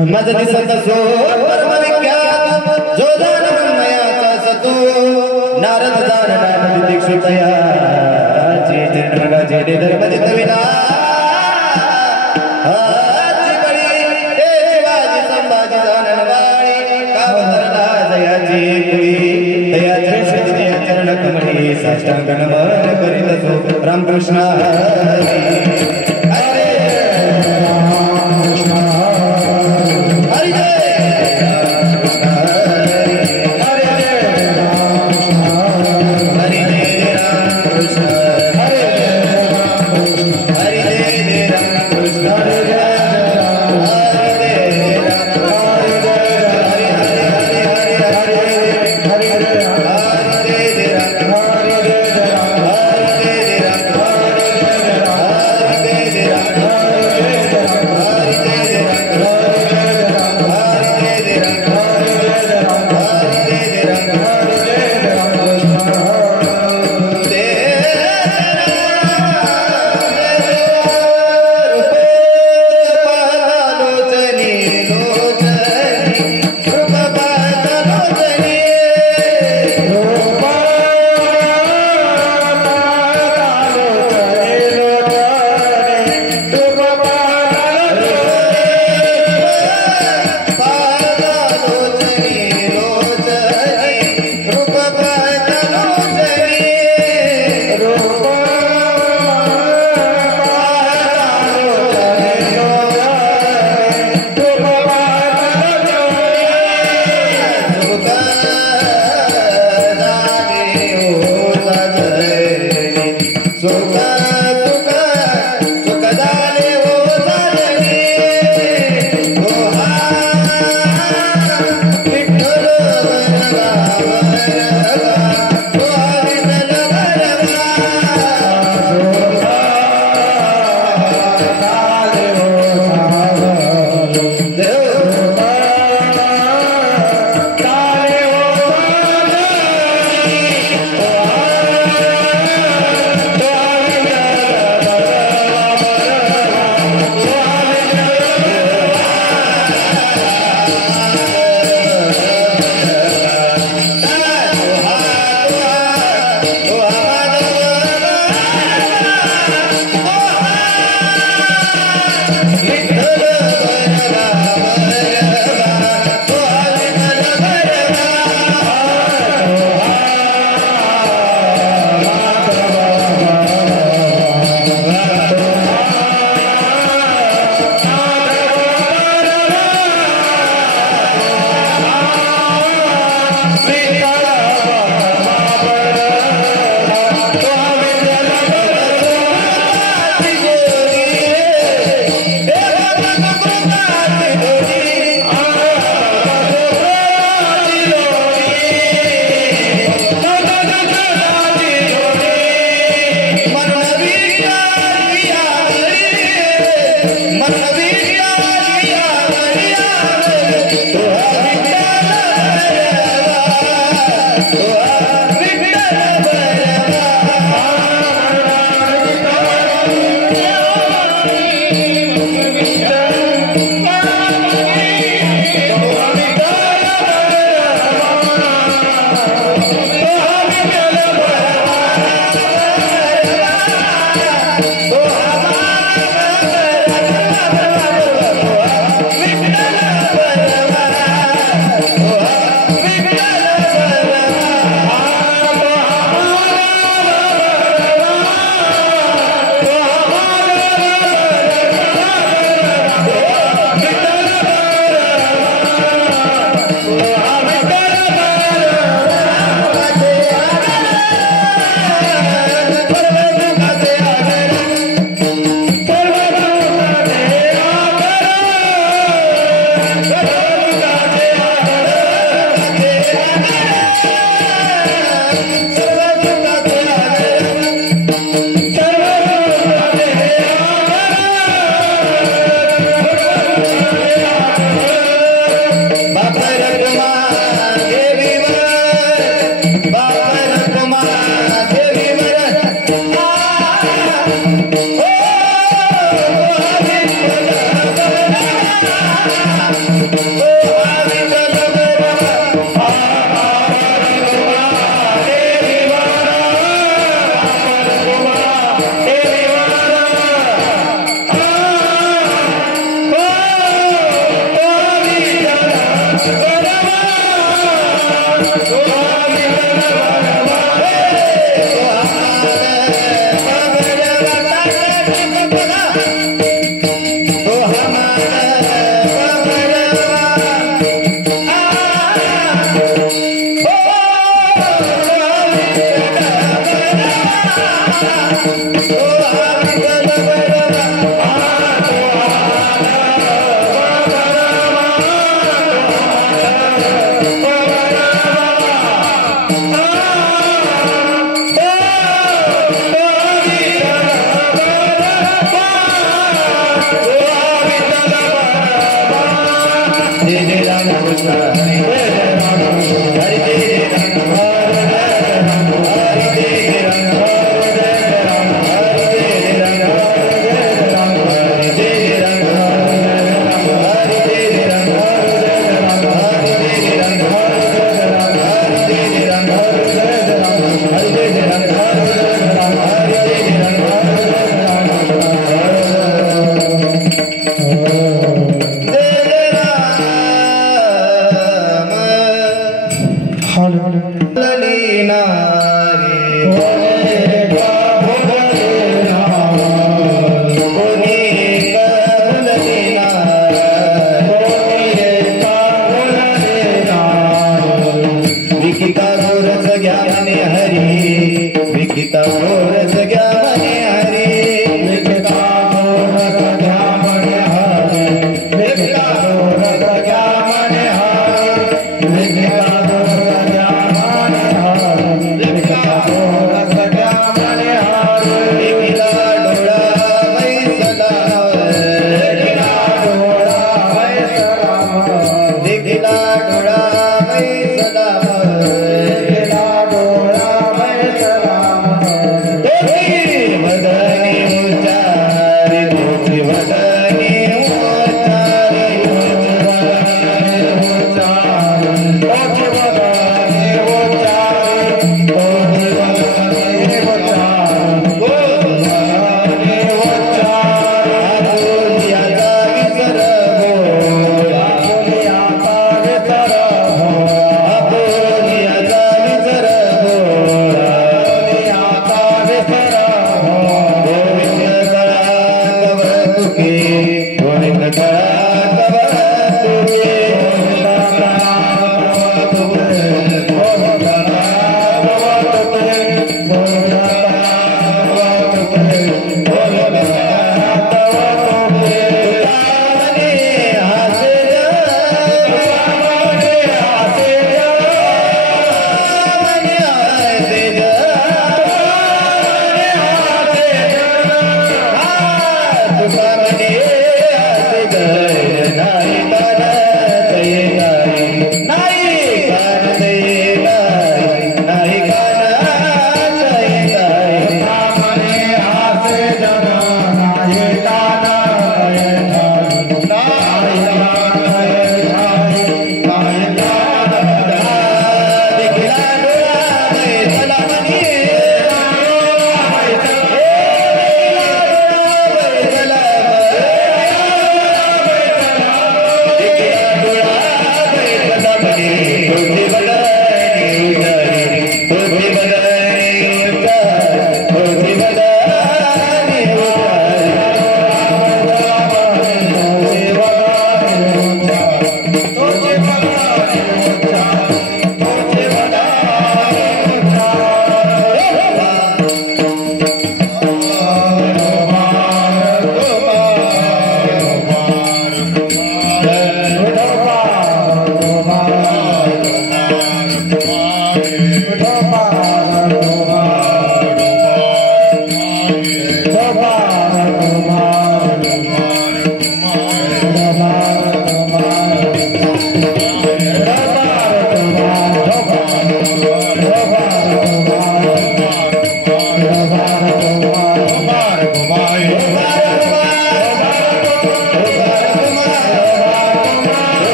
मदती सतसो परमविख्यात जो दानवन्मयाचा सतो नारद नाम दीक्षितया जे जन्मगा जे धर्म जितविना हाची बळी हे शिवाजी संभाजी दानवाणी कावतरला जयाची कुळी दयाचे श्री चरण कमळी साष्टांग नमन करीत असो रामकृष्ण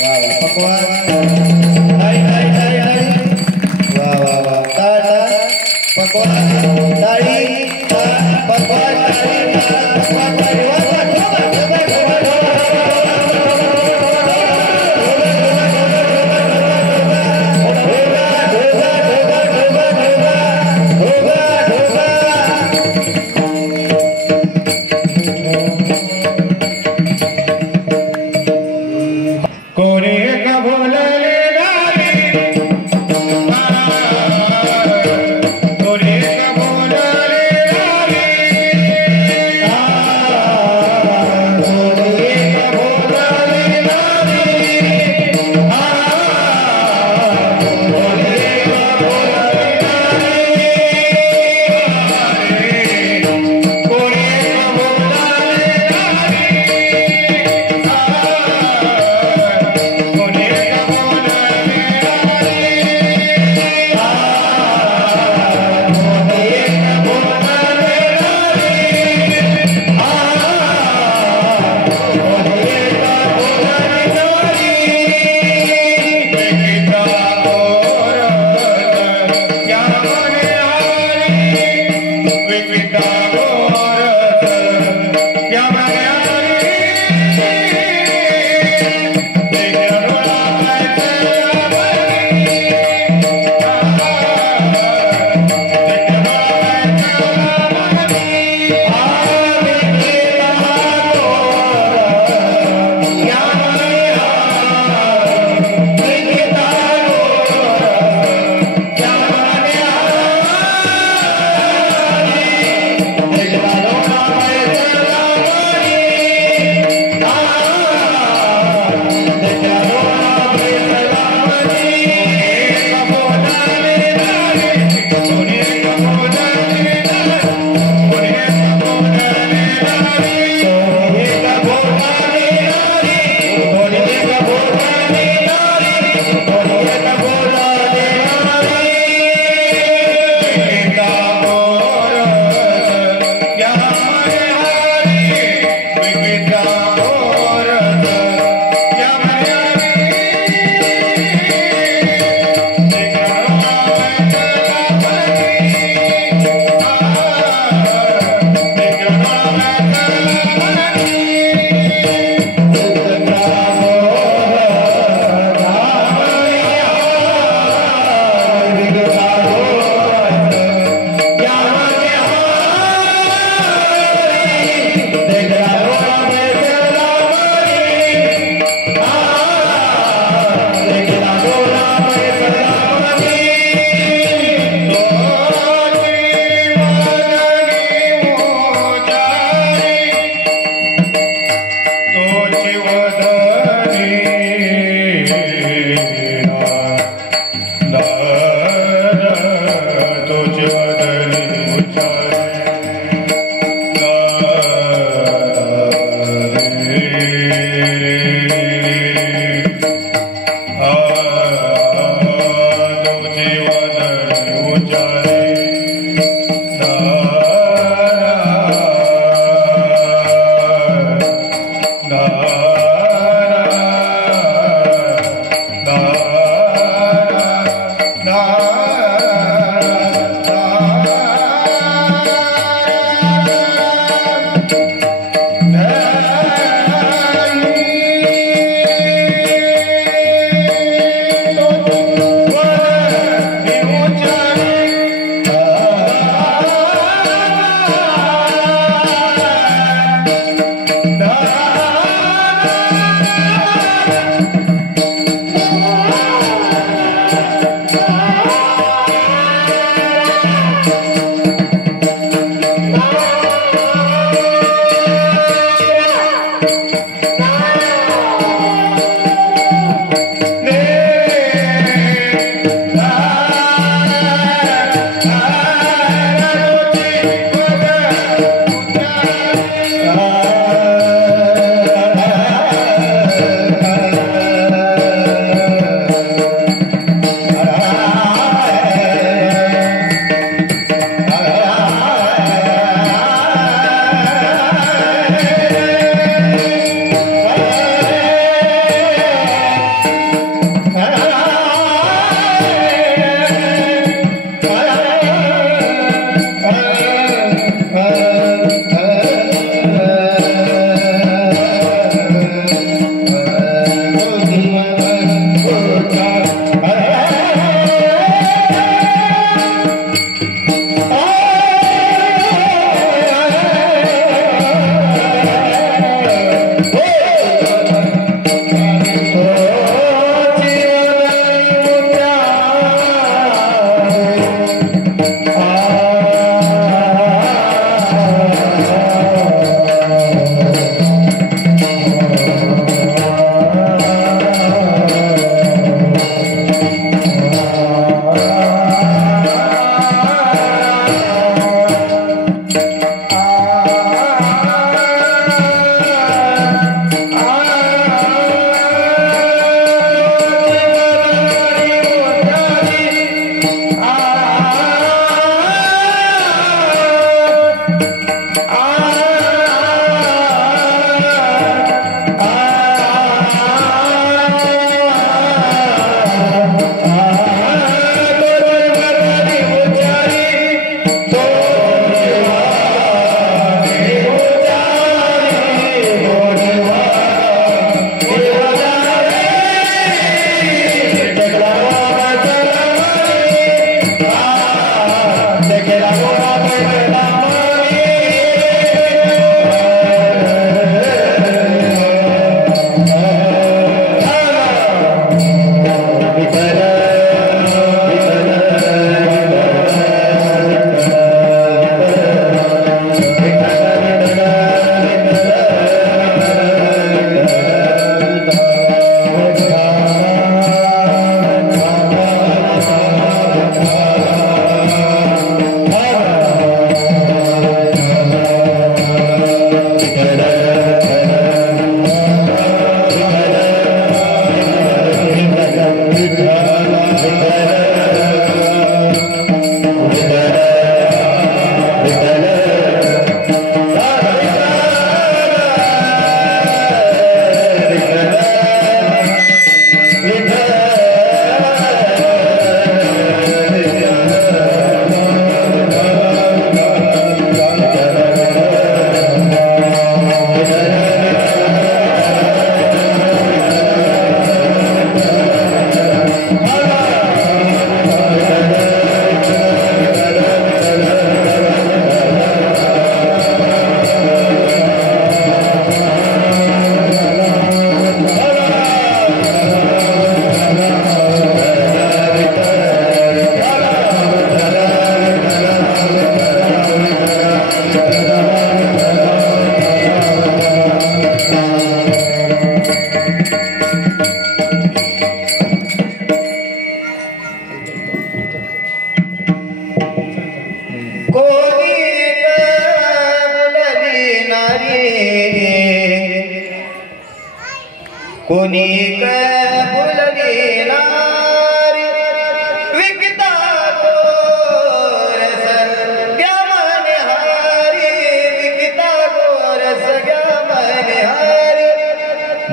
वाह वाह पकवान ताई ताई ताई ताई वाह वाह वाह ताता पकवान ताई पकवान ताई पकवान ताई वाह वाह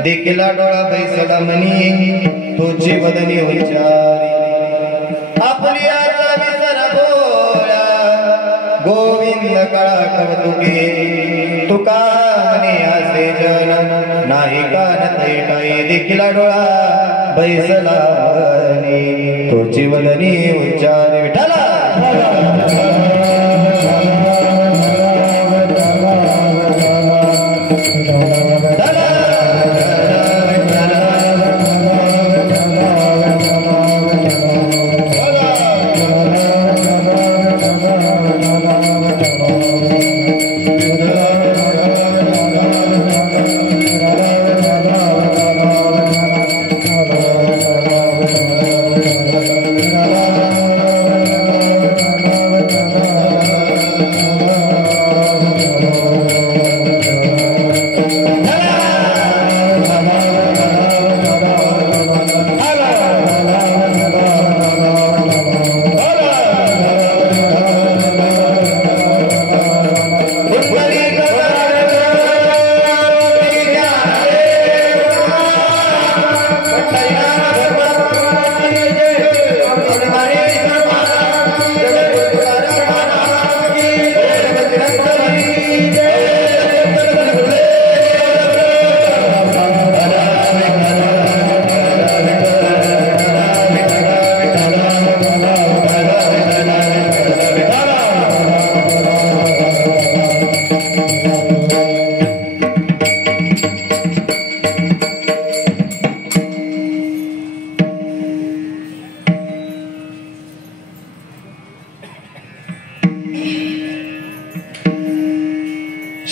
देखला डोळा बैसला मनी तुझी बदनी उच्चारी आपली आता विसर बोळा गोविंद कळा कवतुके तुका मने असे जन नाही कानते काही देखला डोळा बैसला मनी तुझी बदनी उच्चारी विठ्ठला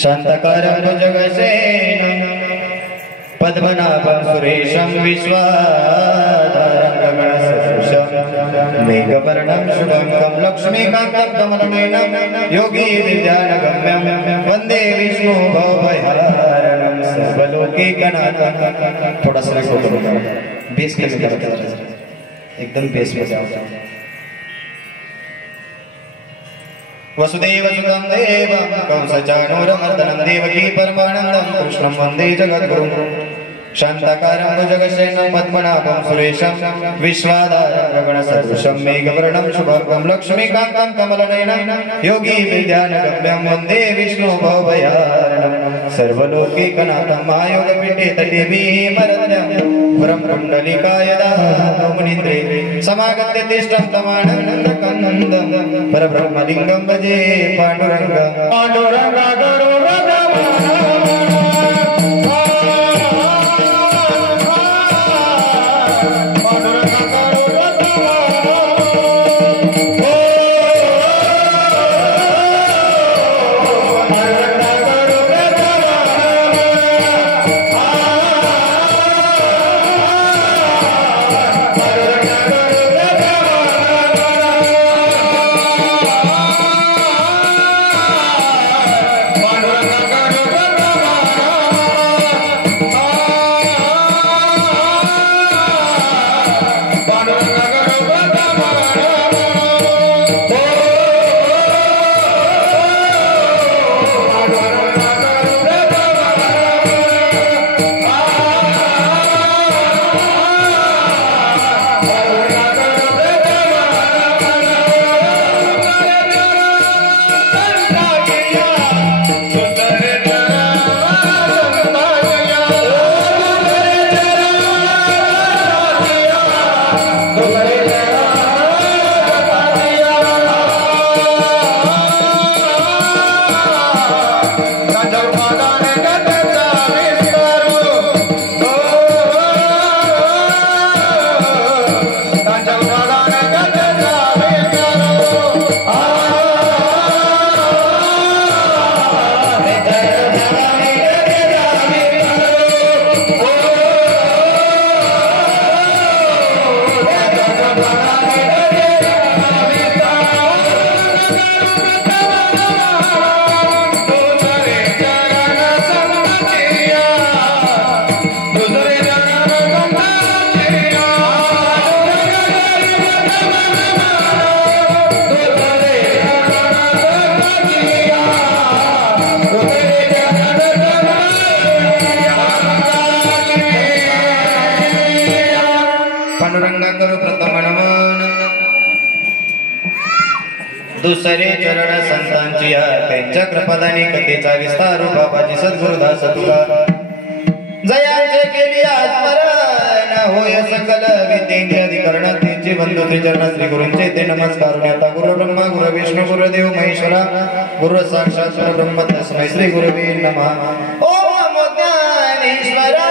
शांतकारं भुजगसेनं पद्मनाभं सुरेशं विश्वाधारं गगनसदृशं मेघवर्णं शुभंकं लक्ष्मीकान्तं कमलनयनं योगी विद्यानगम्यं वन्दे विष्णु भवभयहारणं सर्वलोकैकनाथं। थोड़ा सा बेस कमी करा, एकदम बेस में जाओ। वसुदेवसुतं देवं कंसचाणूरमर्दनं देवकी परमानन्दं कृष्णं वन्दे जगद्गुरुं। शान्ताकारं भुजगशयनं पद्मनाभं सुरेशं विश्वाधारं गगनसदृशं मेघवर्णं शुभंकं लक्ष्मीकान्तं कमलनयनं योगी विद्यानगम्यं वन्दे विष्णु भवभयहारणं सर्वलोकैकनाथं। मायोगपीठे तटे भीमरथ्यं ब्रह्मकुण्डलिकायदां मुनीन्द्रे समागत्य तिष्ठं तमानन्दकन्दं परब्रह्मलिङ्गं भजे पाण्डुरङ्गं। पाण्डुरङ्ग Pandora पांडुरंगा करू प्रथम नमन दुसरे चरण संतांची त्यांच्या कृपादानी कथेचा विस्तार बाबाजी सद्गुरुदास तुला जयांचे केली आत्मरण होय सकल विद्येचे अधिकरण त्यांचे बंधू त्रिचरण श्री गुरूंचे ते नमस्कार आता गुरु ब्रह्मा गुरु विष्णू गुरुदेव महेश्वरा गुरु साक्षात ब्रह्म तस्मै श्री गुरुवे नमः ओम नमो ज्ञानेश्वरा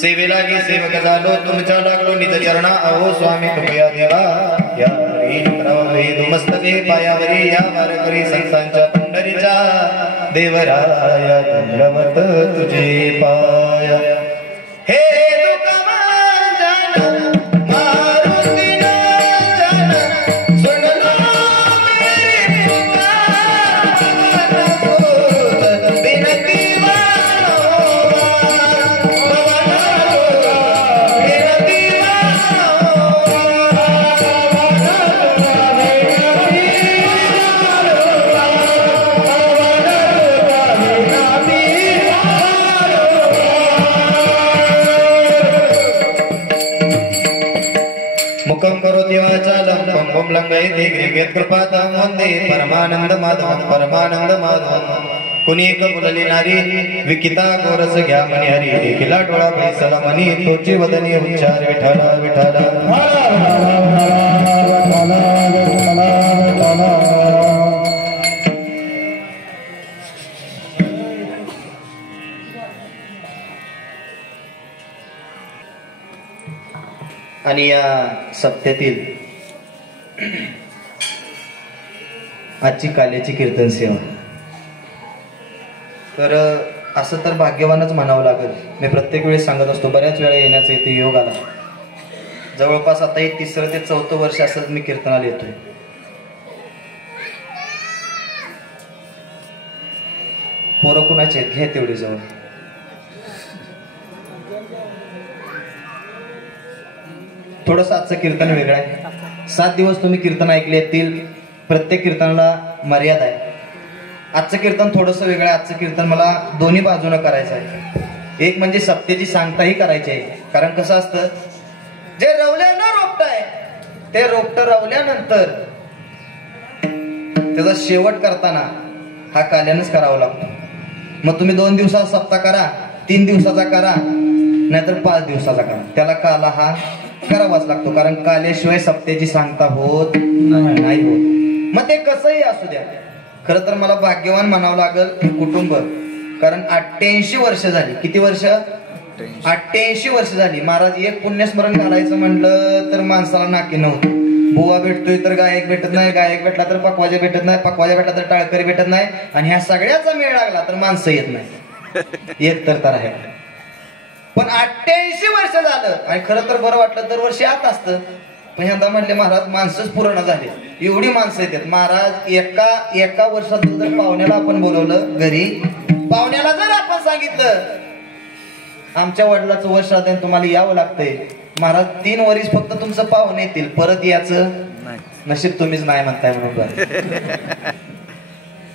सेवेलागी सेवक झालो तुमच्या लागलो निज चरणा अहो स्वामी कृपया देवा या मस्तके पायावरी या वारकरी संतांच्या पंढरीच्या देवराया दंडवत तुझे पाया हे परमानंद माधव कुणीक बोलली नारी विकिता गोरस घ्या म्हणे हरी देखिला डोळा बैसला म्हणी तोची वदनी उच्चार विठाला विठाला आणि या सप्त्यातील आजची काल्याची कीर्तन सेवा तर असं तर भाग्यवानच म्हणावं लागेल. मी प्रत्येक वेळेस सांगत असतो बऱ्याच वेळा येण्याचा इथे योग आला. जवळपास आता हे 3रं ते 4थं वर्ष असंच मी कीर्तनाला येतोय. पोरं कुणाचे घ्या तेवढी जवळ. थोडंसं आजचं कीर्तन वेगळं आहे. 7 दिवस तुम्ही कीर्तन ऐकले असतील. प्रत्येक कीर्तनाला मर्यादा आहे. आजचं कीर्तन थोडंसं वेगळं आहे. आजचं कीर्तन मला दोन्ही बाजूनं करायचं आहे. एक म्हणजे सप्तेची सांगताही करायची आहे. कारण कसं असतं जे रवल्यानं रोपटाय ते रोपट रवल्यानंतर त्याचा शेवट करताना हा काल्यानंच करावा लागतो. मग तुम्ही 2 दिवसाचा सप्ताह करा, 3 दिवसाचा करा, नाहीतर 5 दिवसाचा करा, त्याला काला हा करावाच लागतो. कारण काल्याशिवाय सप्त्याची सांगता होत नाही होत. मग ते कसंही असू द्या. खरं तर मला भाग्यवान म्हणावं लागेल कुटुंब. कारण 88 वर्ष झाली. किती वर्ष? 88 वर्ष झाली. महाराज एक पुण्यस्मरण घालायचं म्हटलं तर माणसाला नाकी नव्हतं. बुवा भेटतोय तर गायक भेटत नाही, गायक भेटला तर पकवाजा भेटत नाही, पकवाजा भेटला तर टाळकरी भेटत नाही, आणि ह्या सगळ्याचा मेळ लागला तर माणसं येत नाही. एक तर आहे. पण 88 वर्ष झालं आणि खरं तर बरं वाटलं. दरवर्षी आत असतं. पण यंदा म्हटले महाराज माणसंच पूर्ण झाले. एवढी माणसं येतात. महाराज एका वर्षात जर पाहुण्याला आपण बोलवलं घरी, पाहुण्याला जर आपण सांगितलं आमच्या वडिलाचं वर्ष आहे तुम्हाला यावं लागतंय, महाराज 3 वर्ष फक्त तुमचं पाहुणे येतील, परत याचं नशीब तुम्हीच नाही म्हणताय म्हणून.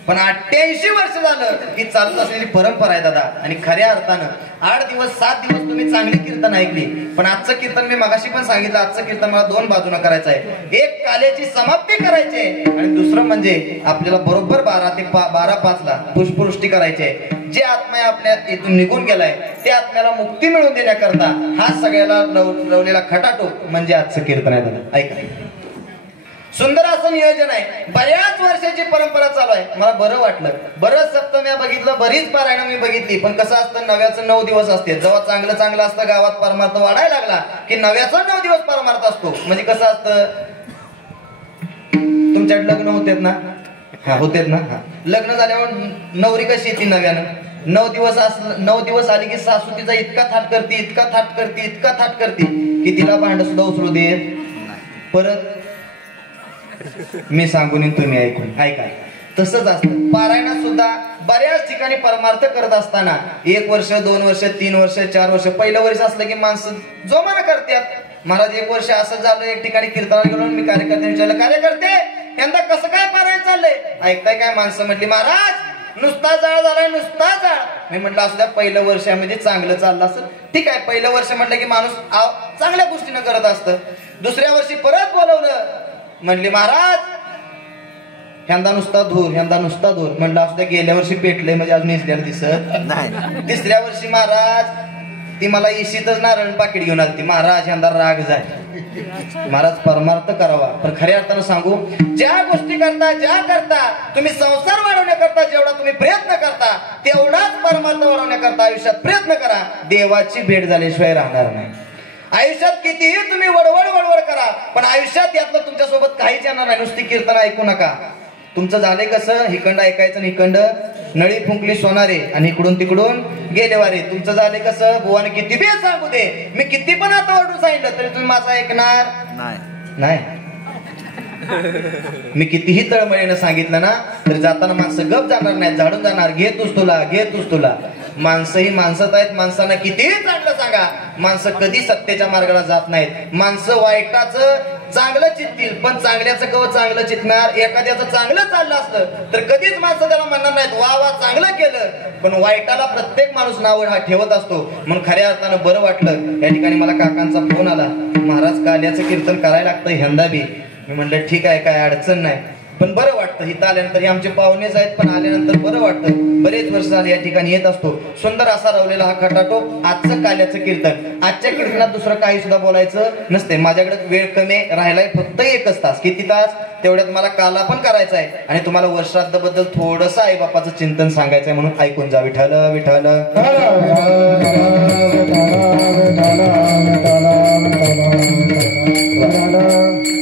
पण 88 वर्ष झालं ही चालत असलेली परंपरा आहे दादा. आणि खऱ्या अर्थानं 8 दिवस 7 दिवस तुम्ही चांगली कीर्तन ऐकली, पण आजचं कीर्तन मी मगाशी पण सांगितलं, आजचं कीर्तन मला 2 बाजूनं करायचं आहे. एक काल्याची समाप्ती करायची आहे आणि दुसरं म्हणजे आपल्याला बरोबर 12 ते 12:05 ला पुष्पवृष्टी करायची आहे. जे आत्मा आपल्या इथून निघून गेलाय त्या आत्म्याला मुक्ती मिळवून देण्याकरता हा सगळ्याला लावलेला खटाटोप म्हणजे आजचं कीर्तन आहे दादा. ऐका, सुंदर असं नियोजन आहे. बऱ्याच वर्षाची परंपरा चालू आहे. मला बरं वाटलं. बरंच सप्तम्या बघितलं, बरीच पारायण मी बघितली, पण कसं असतं नव्याचं 9 दिवस असते. जेव्हा चांगलं चांगलं असतं गावात परमार्थ वाढायला लागला की नव्याचा 9 दिवस परमार्थ असतो. म्हणजे कसं असतं, तुमच्याकडे लग्न होतेत ना? हा होतेत ना. हा लग्न झाल्यावर नवरी कशी येते नव्यानं? 9 दिवस आली की सासू तिचा इतका थाट करते, इतका थाट करते, इतका थाट करते की तिला भांड सुद्धा उचलू देत. परत मी सांगून तुम्ही ऐकून ऐका. तसंच असतं पारायणात सुद्धा. बऱ्याच ठिकाणी परमार्थ करत असताना 1 वर्ष 2 वर्ष 3 वर्ष 4 वर्ष पहिलं वर्ष असलं की माणसं जोमानं करतात. महाराज 1 वर्ष असं झालं, एक ठिकाणी कीर्तनाला गेलो, मी कार्यकर्ते विचारलं, कार्यकर्ते यंदा कसं काय पारायण चाललंय? ऐकताय काय? माणसं म्हटली, महाराज नुसता जाळ झालाय, नुसता जाळ. मी म्हटलं असं द्या, पहिलं वर्ष म्हणजे चांगलं चाललं असं. ठीक आहे, पहिलं वर्ष म्हटलं की माणूस चांगल्या गोष्टीनं करत असतं. दुसऱ्या वर्षी परत बोलवलं, म्हणली महाराज ह्यांदा नुसता धूर, ह्यांदा नुसता धूर. म्हणलं असं द्या, गेल्या वर्षी पेटलंय म्हणजे अजून इजल्याला दिसत नाही. तिसऱ्या वर्षी महाराज ती मला इशीतच नारळ पाकिट घेऊन आली. महाराज ह्यांदा राग जाय. महाराज परमार्थ करावा. पण खऱ्या अर्थानं सांगू, ज्या गोष्टी करता, ज्या करता तुम्ही संसार वाढवण्याकरता जेवढा तुम्ही प्रयत्न करता तेवढाच परमार्थ वाढवण्याकरता आयुष्यात प्रयत्न करा. देवाची भेट झाल्याशिवाय राहणार नाही. आयुष्यात कितीही तुम्ही वडवड करा, पण आयुष्यात यातलं तुमच्या सोबत काहीच येणार नाही. नुसती कीर्तन ऐकू नका. तुमचं झालंय कसं, हिकंड ऐकायचं आणि हिकंड नळी फुंकली सोनारे आणि इकडून तिकडून गेले वारे. तुमचं झालंय कसं, बुवाने किती बी सांगू दे, मी किती पण आता ओरडून सांगितलं तरी तुम्ही माझं ऐकणार नाही. मी कितीही तळमळीनं सांगितलं ना तरी जाताना माणसं गप जाणार नाही, झाडून जाणार. घे तूच तुला. माणसं ही माणसात आहेत. माणसांना कितीही चांगलं सांगा, माणसं कधी सत्तेच्या मार्गाला जात नाहीत. माणसं वाईटाचं चांगलं चित्तील, पण चांगल्याचं कव चांगलं चितणार. एखाद्याचं चांगलं चाललं असतं तर कधीच माणसं त्याला म्हणणार नाहीत वा चांगलं केलं. पण वाईटाला प्रत्येक माणूस नाव ठेवत असतो. म्हणून खऱ्या अर्थानं बरं वाटलं. या ठिकाणी मला काकांचा फोन आला, महाराज काल्याचं कीर्तन करायला लागतं ह्यांदा बी. मी म्हणलं ठीक आहे, काय अडचण नाही. पण बरं वाटतं इथं आल्यानंतर. हे आमचे पाहुणेच आहेत, पण आल्यानंतर बरं वाटतं. बरेच वर्ष झाले या ठिकाणी येत असतो. सुंदर असा रवलेला हा खटाटोप आजचं काल्याचं कीर्तन. आजच्या कीर्तनात दुसरं काही सुद्धा बोलायचं नसते. माझ्याकडे वेळ कमी राहिलाय, फक्त 1 तास. किती तास? तेवढ्यात मला काला पण करायचा आहे आणि तुम्हाला वर्षात बद्दल थोडंसं आई बापाचं चिंतन सांगायचंय, म्हणून ऐकून जा. विठ्ठल विठ्ठल.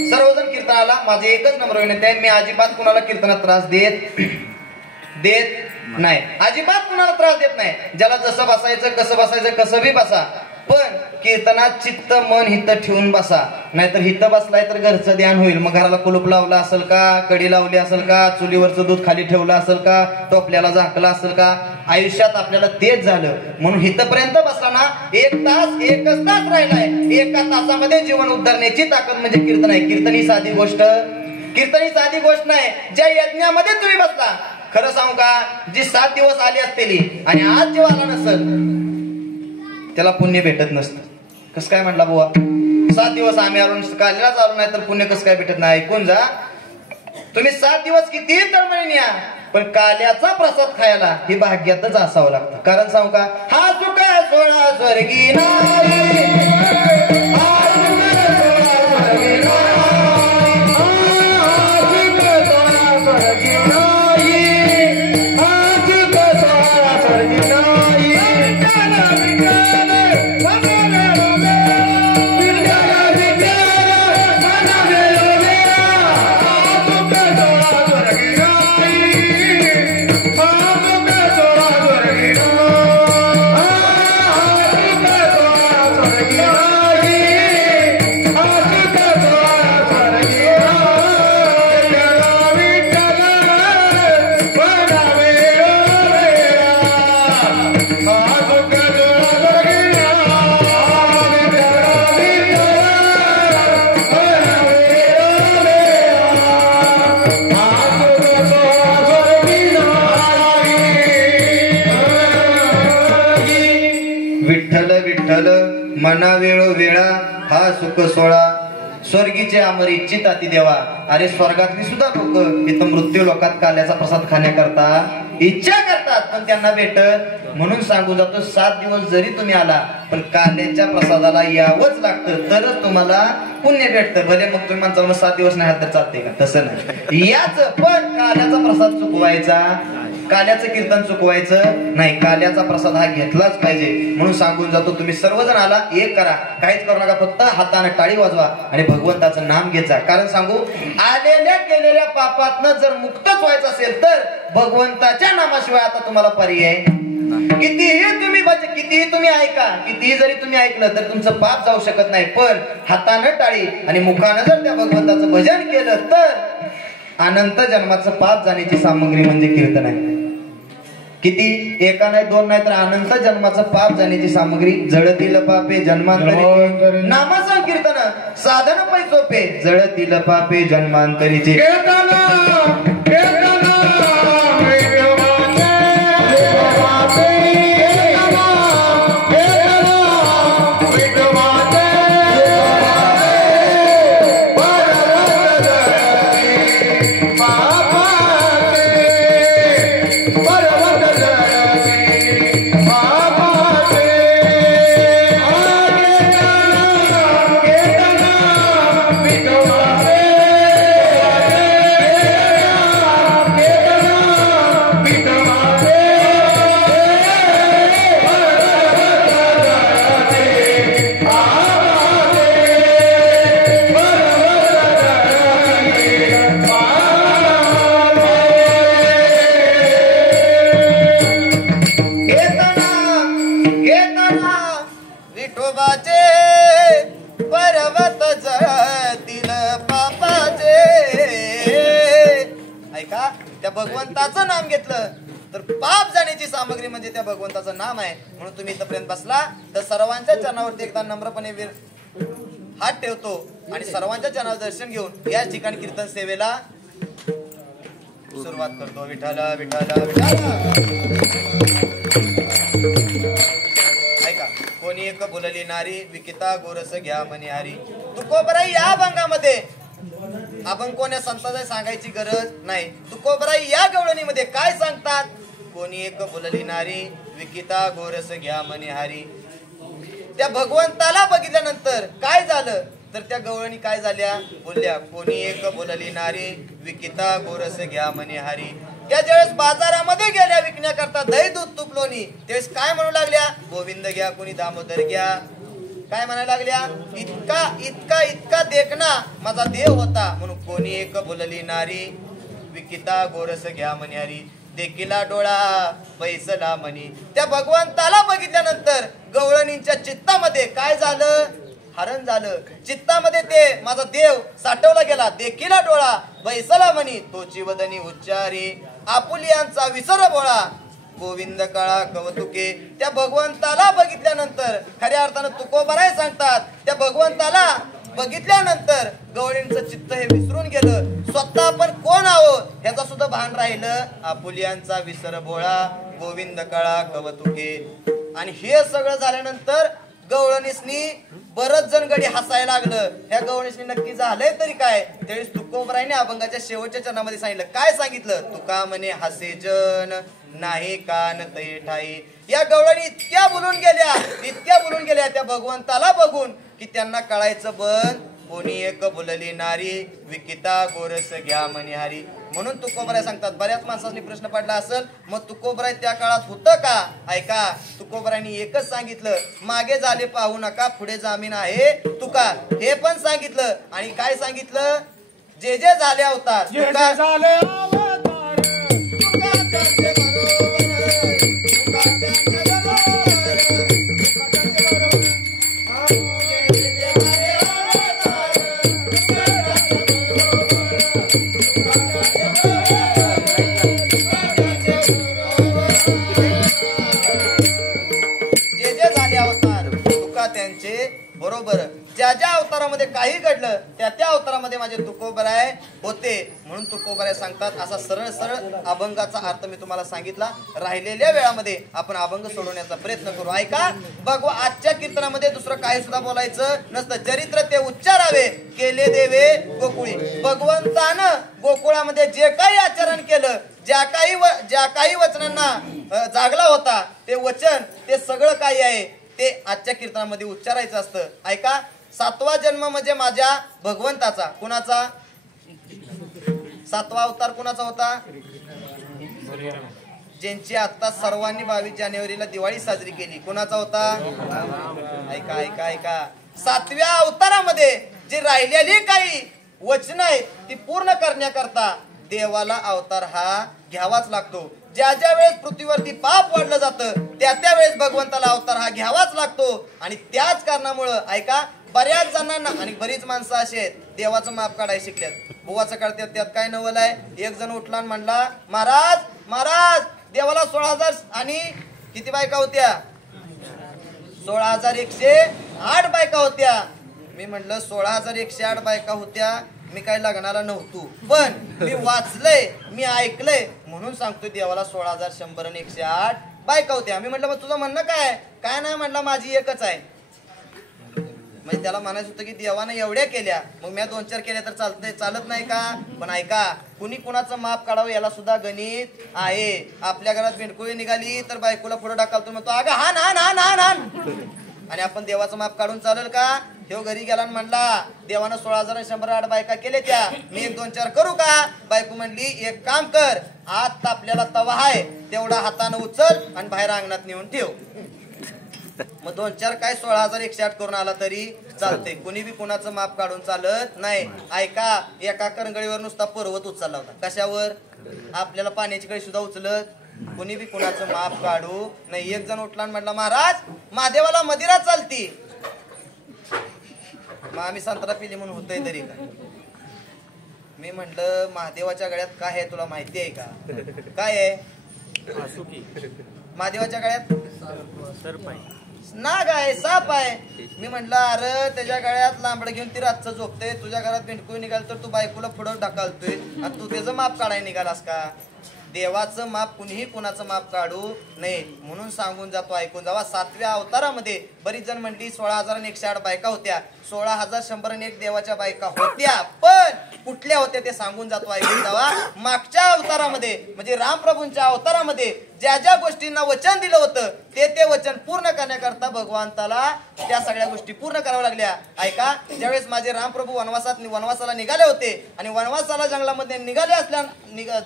सर्वजण कीर्तनाला माझे एकच नम्र विनंती आहे, मी अजिबात कुणाला कीर्तनात त्रास देत नाही. अजिबात कुणाला त्रास देत नाही. ज्याला जसं बसायचं, कसं बसायचं, कसं बी बसा, पण कीर्तनात चित्त मन हित ठेवून बसा. नाहीतर हित बसलाय तर घरचं ध्यान होईल. मग घराला कुलूप लावला असेल का, कडी लावली असेल का, चुलीवरचं दूध खाली ठेवलं असेल का, टोपल्याला झाकलं असेल का. आयुष्यात आपल्याला तेच झालं. म्हणून हितपर्यंत बसला ना, 1 तास राहिलाय. 1 तासामध्ये जीवन उद्धारण्याची ताकद म्हणजे कीर्तन आहे. कीर्तन ही साधी गोष्ट नाही. ज्या यज्ञामध्ये तुम्ही बसला, खरं सांगू का, जी 7 दिवस आली असतेली आणि आज जेव्हा आला नसेल त्याला पुण्य भेटत नसतं. कसं काय म्हटला बुवा, 7 दिवस आम्ही आलो, काल्यालाच आलो नाही तर पुण्य कसं काय भेटत नाही. ऐकून जा. तुम्ही 7 दिवस कितीही तळमळीने या, पण काल्याचा प्रसाद खायला ही भाग्यातच असावं लागतं. कारण सांगू का, हा चुका सोळा स्वर्गी नाही. विठ्ठल विठ्ठल मना वेळोवेळा हा सुख सोळा स्वर्गीचे अमर इच्छित अति देवा. अरे स्वर्गातली सुद्धा लोक इथं मृत्यू लोकात काल्याचा प्रसाद खाण्याकरता इच्छा करतात पण त्यांना भेटत. म्हणून सांगू जातो 7 दिवस जरी तुम्ही आला पण काल्याच्या प्रसादाला यावंच लागतं तरच तुम्हाला पुण्य भेटतं. भले मग तुम्ही म्हणता मग 7 दिवस नाही तर चालते का? तसं नाही. याच पण काल्याचा प्रसाद चुकवायचा, काल्याचं कीर्तन चुकवायचं नाही. काल्याचा प्रसाद हा घेतलाच पाहिजे. म्हणून सांगून जातो तुम्ही सर्वजण आला एक करा, काहीच करू नका, फक्त हाताने टाळी वाजवा आणि भगवंताचं नाम घेत जा. कारण सांगू आलेल्या केलेल्या पापातनं जर मुक्तच व्हायचं असेल तर भगवंताच्या नामाशिवाय आता तुम्हाला पर्याय. कितीही तुम्ही ऐका, कितीही जरी तुम्ही ऐकलं तर तुमचं पाप जाऊ शकत नाही. पण हातानं टाळी आणि मुखानं जर त्या भगवंताचं भजन केलं तर अनंत जन्माचं पाप जाण्याची सामग्री म्हणजे कीर्तन आहे. किती? एका नाही, 2 नाही तर अनंत जन्माचं पाप जाण्याची सामग्री. जळतील पापे जन्मांतरी नामाचं कीर्तन साधन पै सोपे. जळतील पापे जन्मांतरीचे भगवंताचं नाम घेतलं तर पाप जाण्याची सामग्री म्हणजे त्या भगवंताचं नाम आहे. म्हणून तुम्ही इथपर्यंत बसला तर सर्वांच्या चरणावरती एकदा नम्रपणे हात ठेवतो आणि सर्वांच्या चरणावर दर्शन घेऊन या ठिकाणी कीर्तन सेवेला सुरुवात करतो. विठ्ठल विठ्ठल विठ्ठल. ऐका, कोणी एक बोलली नारी विकिता गोरस घ्या मनी हरी. तुकोबराई या अभंगामध्ये आपण कोण्या संतांना सांगायची गरज नाही. तुकोबराई या गवळणीमध्ये काय सांगतात? कोणी एक बोलली नारी विकिता गोरस घ्या मनी हरी. त्या भगवंताला बघितल्यानंतर काय झालं तर त्या गवळणी काय झाल्या? बोलल्या कोणी एक बोलली नारी विकिता गोरस घ्या मनी हरी. त्या ज्यावेळेस बाजारामध्ये गेल्या विकण्याकरता दही दूध तूप लोणी त्यावेळेस काय म्हणू लागल्या? गोविंद घ्या, कोणी दामोदर घ्या. काय म्हणायला लागल्या? इतका इतका इतका देखना माझा देव होता. म्हणून कोणी एक बोलली नारी विकिता गोरस घ्या मनी हरी. देखीला डोळा बैसला मनी. त्या भगवंताला बघितल्यानंतर गवळणींच्या चित्तामध्ये काय झालं? हरण झालं. चित्तामध्ये ते माझा देव साठवला गेला. देखीला डोळा बैसला मनी. तोची वदनी उच्चारी आपुलियांचा विसर बोळा. गोविंद काळा कवतुके. त्या भगवंताला बघितल्यानंतर खऱ्या अर्थानं तुकोबराय सांगतात त्या भगवंताला बघितल्यानंतर गवळींचं चित्त हे विसरून गेलं. स्वतः आपण कोण आहोत ह्याचा सुद्धा भान राहिलं. आपुलियांचा विसर बोळा गोविंद काळा कवतुके. आणि हे सगळं झाल्यानंतर गवळणीसनी बरच जण गडी हसायला लागलं. ह्या गवळणीसनी नक्की झालंय तरी काय? त्यावेळेस तुकोबरायने अभंगाच्या शेवटच्या चरणामध्ये सांगितलं. काय सांगितलं? तुका म्हणे हसे जन नाही कान तै ठाई. या गवळणी इतक्या बोलून गेल्या त्या भगवंताला बघून की त्यांना कळायचं बंद. कोणी एक बोलली नारी विकिता गोरस घ्या मनी हरी. म्हणून तुकोबराय सांगतात. बऱ्याच माणसांनी प्रश्न पडला असेल मग तुकोबराय त्या काळात होतं का? ऐका, तुकोबरायनी एकच सांगितलं, मागे झाले पाहू नका पुढे जामीन आहे तुका. हे पण सांगितलं आणि काय सांगितलं? जे जे झाले अवतार यांचे बरोबर ज्या ज्या अवतारामध्ये काही घडलं त्या त्या अवतारामध्ये माझे तुकोबराय होते म्हणून तुकोबराय सांगतात. असा सरळ सरळ अभंगाचा अर्थ मी तुम्हाला सांगितला. राहिलेल्या वेळामध्ये आपण अभंग सोडवण्याचा प्रयत्न करू. ऐका बघ, आजच्या कीर्तनामध्ये दुसरं काही सुद्धा बोलायचं नसतं. चरित्र ते उच्चारावे केले देवे गोकुळी. भगवंतानं गोकुळामध्ये जे काही आचरण केलं, ज्या काही वचनांना जागला होता ते वचन, ते सगळं काही आहे ते आजच्या कीर्तनामध्ये उच्चारायचं असतं. ऐका, 7वा जन्म म्हणजे माझ्या भगवंताचा. कुणाचा? 7वा अवतार कुणाचा होता? ज्यांची आता सर्वांनी 22 जानेवारीला दिवाळी साजरी केली. कुणाचा होता? ऐका ऐका ऐका, 7व्या अवतारामध्ये जे राहिलेली काही वचन आहेत ती पूर्ण करण्याकरता देवाला अवतार हा घ्यावाच लागतो. ज्या ज्या वेळेस पृथ्वीवरती पाप वाढलं जातं त्या त्या वेळेस भगवंताला अवतार हा घ्यावाच लागतो. आणि त्याच कारणामुळं ऐका, बऱ्याच जणांना आणि बरीच माणसं अशी आहेत देवाचं माप काढायला शिकल्यात. बुवाचं काढतात त्यात काय नवल आहे. एक जण उठला आणि म्हणला, महाराज महाराज देवाला 16,000 आणि किती बायका होत्या? 16,108 बायका होत्या. मी म्हटलं 16,108 बायका होत्या, मी काय लग्नाला नव्हतो, पण मी वाचलंय, मी ऐकलंय म्हणून सांगतोय देवाला 16,108 बायका होत्या. मी म्हटलं मग तुझं म्हणणं काय? काय नाही म्हटलं, माझी एकच आहे. म्हणजे त्याला म्हणायचं होतं की देवानं एवढ्या केल्या, मग मी 2-4 केल्या तर चालत नाही का? पण ऐका, कुणी कुणाचं माप काढावं याला सुद्धा गणित आहे. आपल्या घरात बेंडकुळी निघाली तर बायकोला पुढे ढकलतो, मग तो अगं हान हान हान हान हान, आणि आपण देवाचं माप काढून चालेल का? ह्यो घरी गेला आणि म्हणला देवानं 16,108 बायका केले त्या, मी 1-2-4 करू का? बायको म्हणली एक काम कर, हात आपल्याला तवा आहे तेवढा हातानं उचल आणि बाहेर अंगणात नेऊन ठेव. मग 2-4 काय 16,108 करून आला तरी चालते. कुणी बी कुणाचं माप काढून चालत नाही. ऐका, एका करंगळीवर नुसता पर्वत उचलला होता. कशावर? आपल्याला पाण्याची कळी सुद्धा उचलत कुणी बी कुणाचं माप काढू नाही. एक जण उठला आणि म्हटला, महाराज महादेवाला मदिरा चालती. मग आम्ही संत्रा पिली म्हणून होतोय तरी का? मी म्हटलं महादेवाच्या गळ्यात काय आहे तुला माहिती आहे का? काय आहे महादेवाच्या गळ्यात? नाग आहे, साप आहे. मी म्हटलं अरे त्याच्या गळ्यात लांबड घेऊन ती रातचं झोपते, तुझ्या घरात बेंडकुळी निघाल तर तू बायकोला पुढं ढकलतोय आणि तू त्याचं माप काढायला निघालास का? देवाचं माप कुणीही कुणाचं माप काढू नये म्हणून सांगून जातो. ऐकून जावा. 7व्या अवतारामध्ये बरीच जण म्हणली 16,108 बायका होत्या. 16,101 देवाच्या बायका होत्या, पण कुठल्या होत्या ते सांगून जातो. ऐकून जावा. मागच्या अवतारामध्ये म्हणजे रामप्रभूंच्या अवतारामध्ये ज्या ज्या गोष्टींना वचन दिलं होतं ते वचन पूर्ण करण्याकरता भगवंताला त्या सगळ्या गोष्टी पूर्ण कराव्या लागल्या. ऐका, ज्यावेळेस माझे रामप्रभू वनवासाला निघाले होते आणि वनवासाला जंगलामध्ये निघाले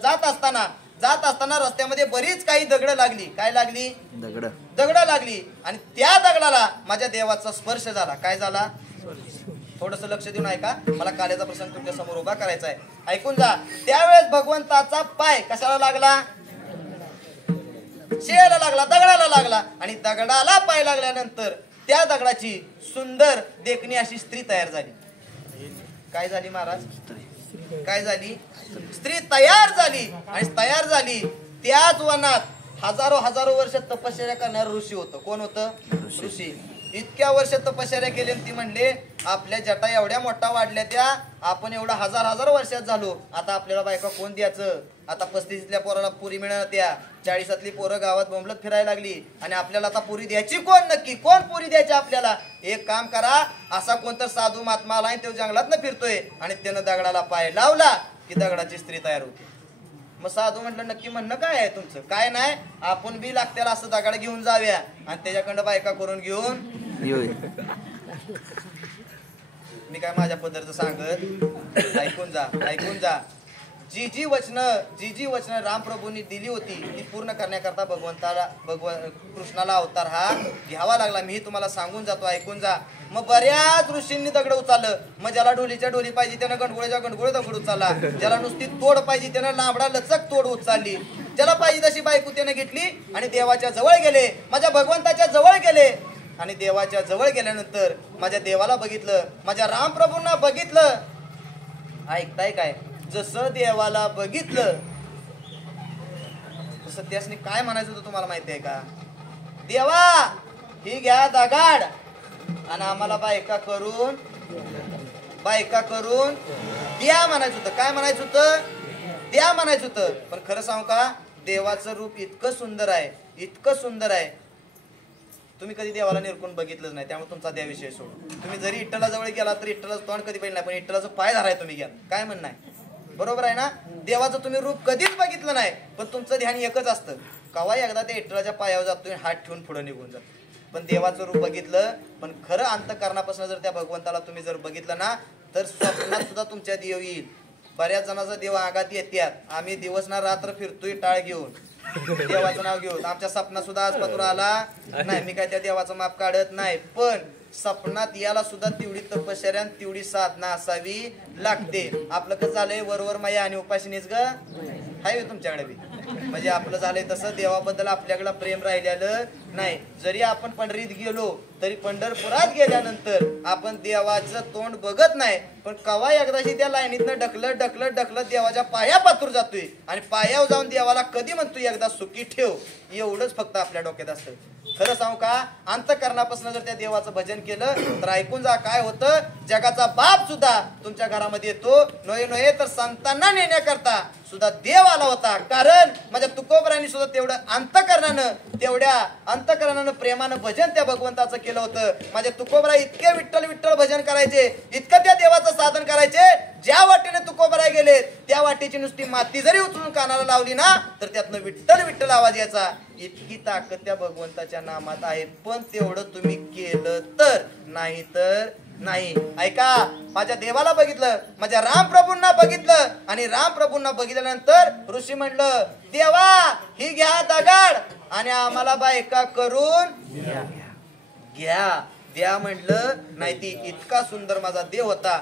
जात असताना रस्त्यामध्ये बरीच काही दगड लागली. काय लागली? दगड लागली. आणि त्या दगडाला माझ्या देवाचा स्पर्श झाला. काय झाला? थोडस लक्ष देऊन ऐका, मला काल्याचा प्रसंग तुमच्या समोर उभा करायचा आहे. ऐकून जा. त्यावेळेस भगवंताचा पाय कशाला लागला? शेला लागला, दगडाला लागला. आणि दगडाला पाय लागल्यानंतर त्या दगडाची सुंदर देखणी अशी स्त्री तयार झाली. काय झाली महाराज? काय झाली? स्त्री तयार झाली. आणि तयार झाली त्याच वनात हजारो वर्ष तपश्चर्या करणारा ऋषी होतं. कोण होतं? ऋषी. इतक्या वर्ष तपश्चर्या केली ती म्हणले आपल्या जटा एवढ्या मोठा वाढल्या त्या, आपण एवढा हजार वर्षात झालो, आता आपल्याला बायका कोण द्यायचं? आता 35तल्या पोराला पुरी मिळणार, त्या 40तली पोरं गावात बोंबलत फिरायला लागली आणि आपल्याला आता पुरी द्यायची कोण? नक्की कोण पुरी द्यायची आपल्याला? एक काम करा, असा कोणतर साधू महात्मा आला आणि तो जंगलात फिरतोय आणि त्यानं दगडाला पाय लावला की दगडाची स्त्री तयार होती. मग साधू म्हटलं नक्की म्हणणं काय आहे तुमचं? काय नाही, आपण बी लागत्याला असं दगड घेऊन जाऊया आणि त्याच्याकडं बायका करून घेऊन मी काय माझ्या पद्धतीचं सांगत. ऐकून जा. जी जी वचनं रामप्रभूंनी दिली होती ती पूर्ण करण्याकरता कृष्णाला अवतार हा घ्यावा लागला. मी तुम्हाला सांगून जातो. ऐकून जा. मग बऱ्याच ऋषींनी दगड उचललं. मग ज्याला ढोलीच्या ढोली पाहिजे त्यानं गणगोळ्याच्या गणगोळ दगड उचलला. ज्याला नुसती तोड पाहिजे त्यानं लांबडा लचक तोड उचलली. ज्याला पाहिजे तशी बायको त्यानं घेतली आणि देवाच्या जवळ गेले, माझ्या भगवंताच्या जवळ गेले. आणि देवाच्या जवळ गेल्यानंतर माझ्या देवाला बघितलं, माझ्या रामप्रभूंना बघितलं. ऐकताय काय? जसं देवाला बघितलं तसं त्यासनी काय म्हणायचं होतं तुम्हाला माहिती आहे का? देवा ही घ्या दगाड आणि आम्हाला बायका करून द्या म्हणायचं होतं. काय म्हणायचं होतं? द्या म्हणायचं होतं. पण खरं सांगू का, देवाचं रूप इतकं सुंदर आहे, इतकं सुंदर आहे. तुम्ही कधी देवाला निरखून बघितलंच नाही, त्यामुळे तुमचा देवाविषय सोडून तुम्ही जरी विठ्ठला जवळ गेला तर विठ्ठलाचं तोंड कधी बघितलं नाही, पण विठ्ठलाचं पाय धराय तुम्ही घ्या. काय म्हणणं आहे? बरोबर आहे ना? देवाचं तुम्ही रूप कधीच बघितलं नाही, पण तुमचं ध्यान एकच असतं, कवा एकदा त्या विठ्ठलाच्या पायावर जातोय, हात ठेवून पुढे निघून जातो. पण देवाचं रूप बघितलं, पण खरं अंतःकरणापासून जर त्या भगवंताला तुम्ही जर बघितलं ना, तर स्वप्नात सुद्धा तुमच्या देव येईल. बऱ्याच जणांचा देव आगात येतात. आम्ही दिवस ना रात्र फिरतोय टाळ घेऊन, देवाचं नाव घेऊन. आमच्या स्वप्नात सुद्धा आज पत्र आला नाही, मी काय त्या देवाचं माप काढत नाही, पण स्वप्नात याला सुद्धा तेवढी तपश्चर्या तेवढी साधना असावी लागते. आपलं कसं झालंय, वरवर माया आणि उपासनीच ग हाय तुमच्याकडे बी. म्हणजे आपलं झालंय तसं देवाबद्दल आपल्याकडे प्रेम राहिलेलं नाही. जरी आपण पंढरीत गेलो तरी पंढरपुरात गेल्यानंतर आपण देवाचं तोंड बघत नाही, पण कवा एकदाशी त्या लाईनीतनं ढकलत देवाच्या पाया पातूर जातोय आणि पायावर जाऊन देवाला कधी म्हणतोय एकदा सुखी ठेव, एवढंच फक्त आपल्या डोक्यात असतं. खरं सांगू का, अंतःकरणापासून जर त्या देवाचं भजन केलं तर ऐकून जा काय होतं. जगाचा बाप सुद्धा तुमच्या घरामध्ये येतो, नोये तर संतांना नेण्याकरता सुद्धा देव आला होता. कारण माझ्या तुकोबरांनी सुद्धा तेवढ्या अंतःकरणानं प्रेमानं भजन त्या भगवंताचं केलं होतं. माझ्या तुकोबरा इतके विठ्ठल भजन करायचे, इतकं त्या देवाचं साधन करायचे, ज्या वाटेने तुकोबरा गेले त्या वाटेची नुसती माती जरी उचलून कानाला लावली ना तर त्यातनं विठ्ठल आवाज यायचा. इतकी ताकद त्या भगवंताच्या नामात आहे. पण तेवढं तुम्ही केलं तर, नाही तर नाही. ऐका, माझ्या देवाला बघितलं, माझ्या रामप्रभूंना बघितलं, आणि रामप्रभूंना बघितल्यानंतर ऋषी म्हणलं, देवा ही घ्या दगड आणि आम्हाला बायका करून द्या म्हटलं. नाही, ती इतका सुंदर माझा देव होता.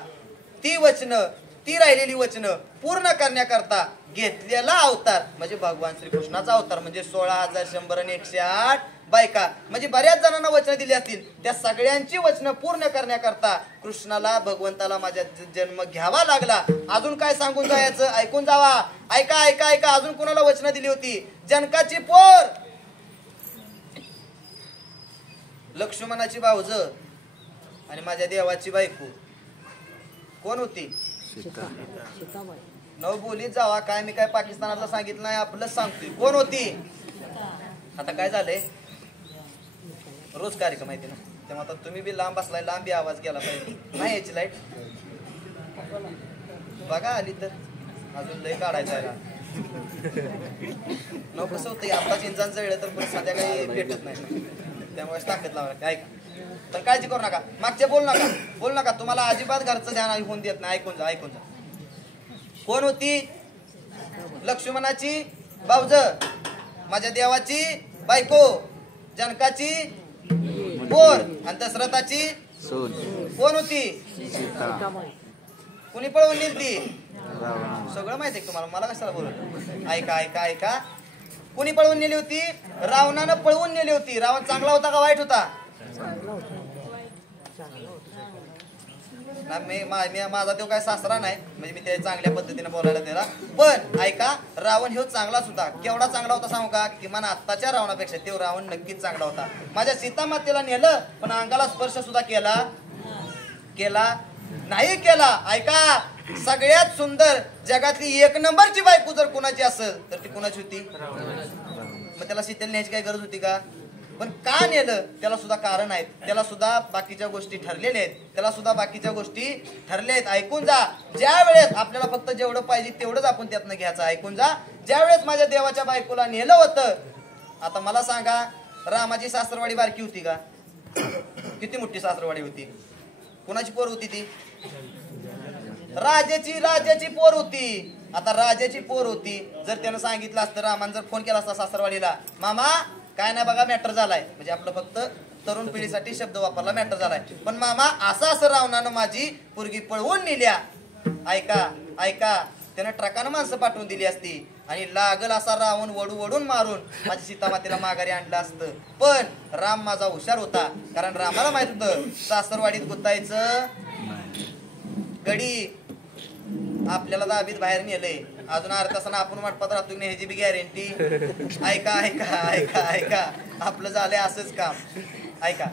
ती राहिलेली वचनं पूर्ण करण्याकरता घेतलेला अवतार म्हणजे भगवान श्रीकृष्णाचा अवतार, म्हणजे 16,100 बायका. म्हणजे बऱ्याच जणांना वचनं दिली असतील, त्या सगळ्यांची वचनं पूर्ण करण्याकरता कृष्णाला भगवंताला माझ्या जन्म घ्यावा लागला. अजून काय सांगून जायचं, ऐकून जावा. ऐका, अजून कोणाला वचनं दिली होती? जनकाची पोर, लक्ष्मणाची भाऊज आणि माझ्या देवाची बायको कोण होती? नव बोलीत जावा. काय मी काय पाकिस्तानाचं सांगितलं नाही, आपलंच सांगतोय. कोण होती? आता काय झालंय, रोज कार्यक्रम माहिती ना, तेव्हा आता तुम्ही बी लांब बसलाय, लांबी आवाज गेला पाहिजे. नाही याची लाईट बघा आली तर अजून लय काढायचं आहे. न कसं होतं, आत्ताच इंजान जळलं तर परत संध्याकाळी भेटत नाही, त्यामुळे ताकद लावा लागते. ऐका, तर काळजी करू नका, मागचे बोल नका. तुम्हाला अजिबात घरचं ध्यान होऊन देत नाही. ऐकून जा. कोण होती? लक्ष्मणाची भाऊज, माझ्या देवाची बायको, जनकाची पोर आणि दशरथाची कोण होती? कुणी पळवून नेली ती? सगळं माहिती आहे तुम्हाला, मला कशाला बोलत. ऐका, कुणी पळवून नेली होती? रावणानं पळवून नेली होती. रावण चांगला होता का वाईट होता? माझा तो काय सासरा नाही, म्हणजे मी त्या चांगल्या पद्धतीने बोलायला त्याला. पण ऐका, रावण ह्यो चांगलाच होता. केवढा चांगला होता सांगू का? किमान आत्ताच्या रावणापेक्षा तो रावण नक्कीच चांगला होता. माझ्या सीतामातेला नेलं, पण अंगाला स्पर्श सुद्धा केला नाही केला. ऐका, सगळ्यात सुंदर जगातली 1 नंबरची बायको जर कुणाची असेल तर ती कुणाची होती? मग त्याला सीतेला न्यायची काही गरज होती का? पण का नेलं त्याला सुद्धा कारण आहेत, त्याला सुद्धा बाकीच्या गोष्टी ठरलेल्या आहेत. ऐकून जा. ज्या वेळेस आपल्याला फक्त जेवढं पाहिजे तेवढंच आपण त्यातनं घ्यायचं. ऐकून जा. ज्या वेळेस माझ्या देवाच्या बायकोला नेलं होतं, आता मला सांगा, रामाची सासरवाडी बारकी होती का? किती मोठी सासरवाडी होती. कोणाची पोर होती ती? राजाची पोर होती. आता राजाची पोर होती, जर त्यानं सांगितलं असतं, रामान जर फोन केला असता सासरवाडीला, मामा काय नाही बघा मॅटर झालाय, म्हणजे आपलं फक्त तरुण पिढीसाठी शब्द वापरला, मॅटर झालाय, पण मामा असं रावणानं माझी पोरगी पळवून नेल्या. ऐका, त्यानं ट्रकानं माणसं पाठवून दिली असती आणि लागल असा रावण वडून मारून माझी सीतामातेला माघारी आणलं असतं. पण राम माझा हुशार होता, कारण रामाला माहित होतं सासरवाडीत गुतायचं गडी आपल्याला दाबीत बाहेर नेलंय. अजून अर्धा तासानं आपण वाटपात राहतो नाही ह्याची बी गॅरंटी. ऐका, आपलं झालंय असंच काम. ऐका,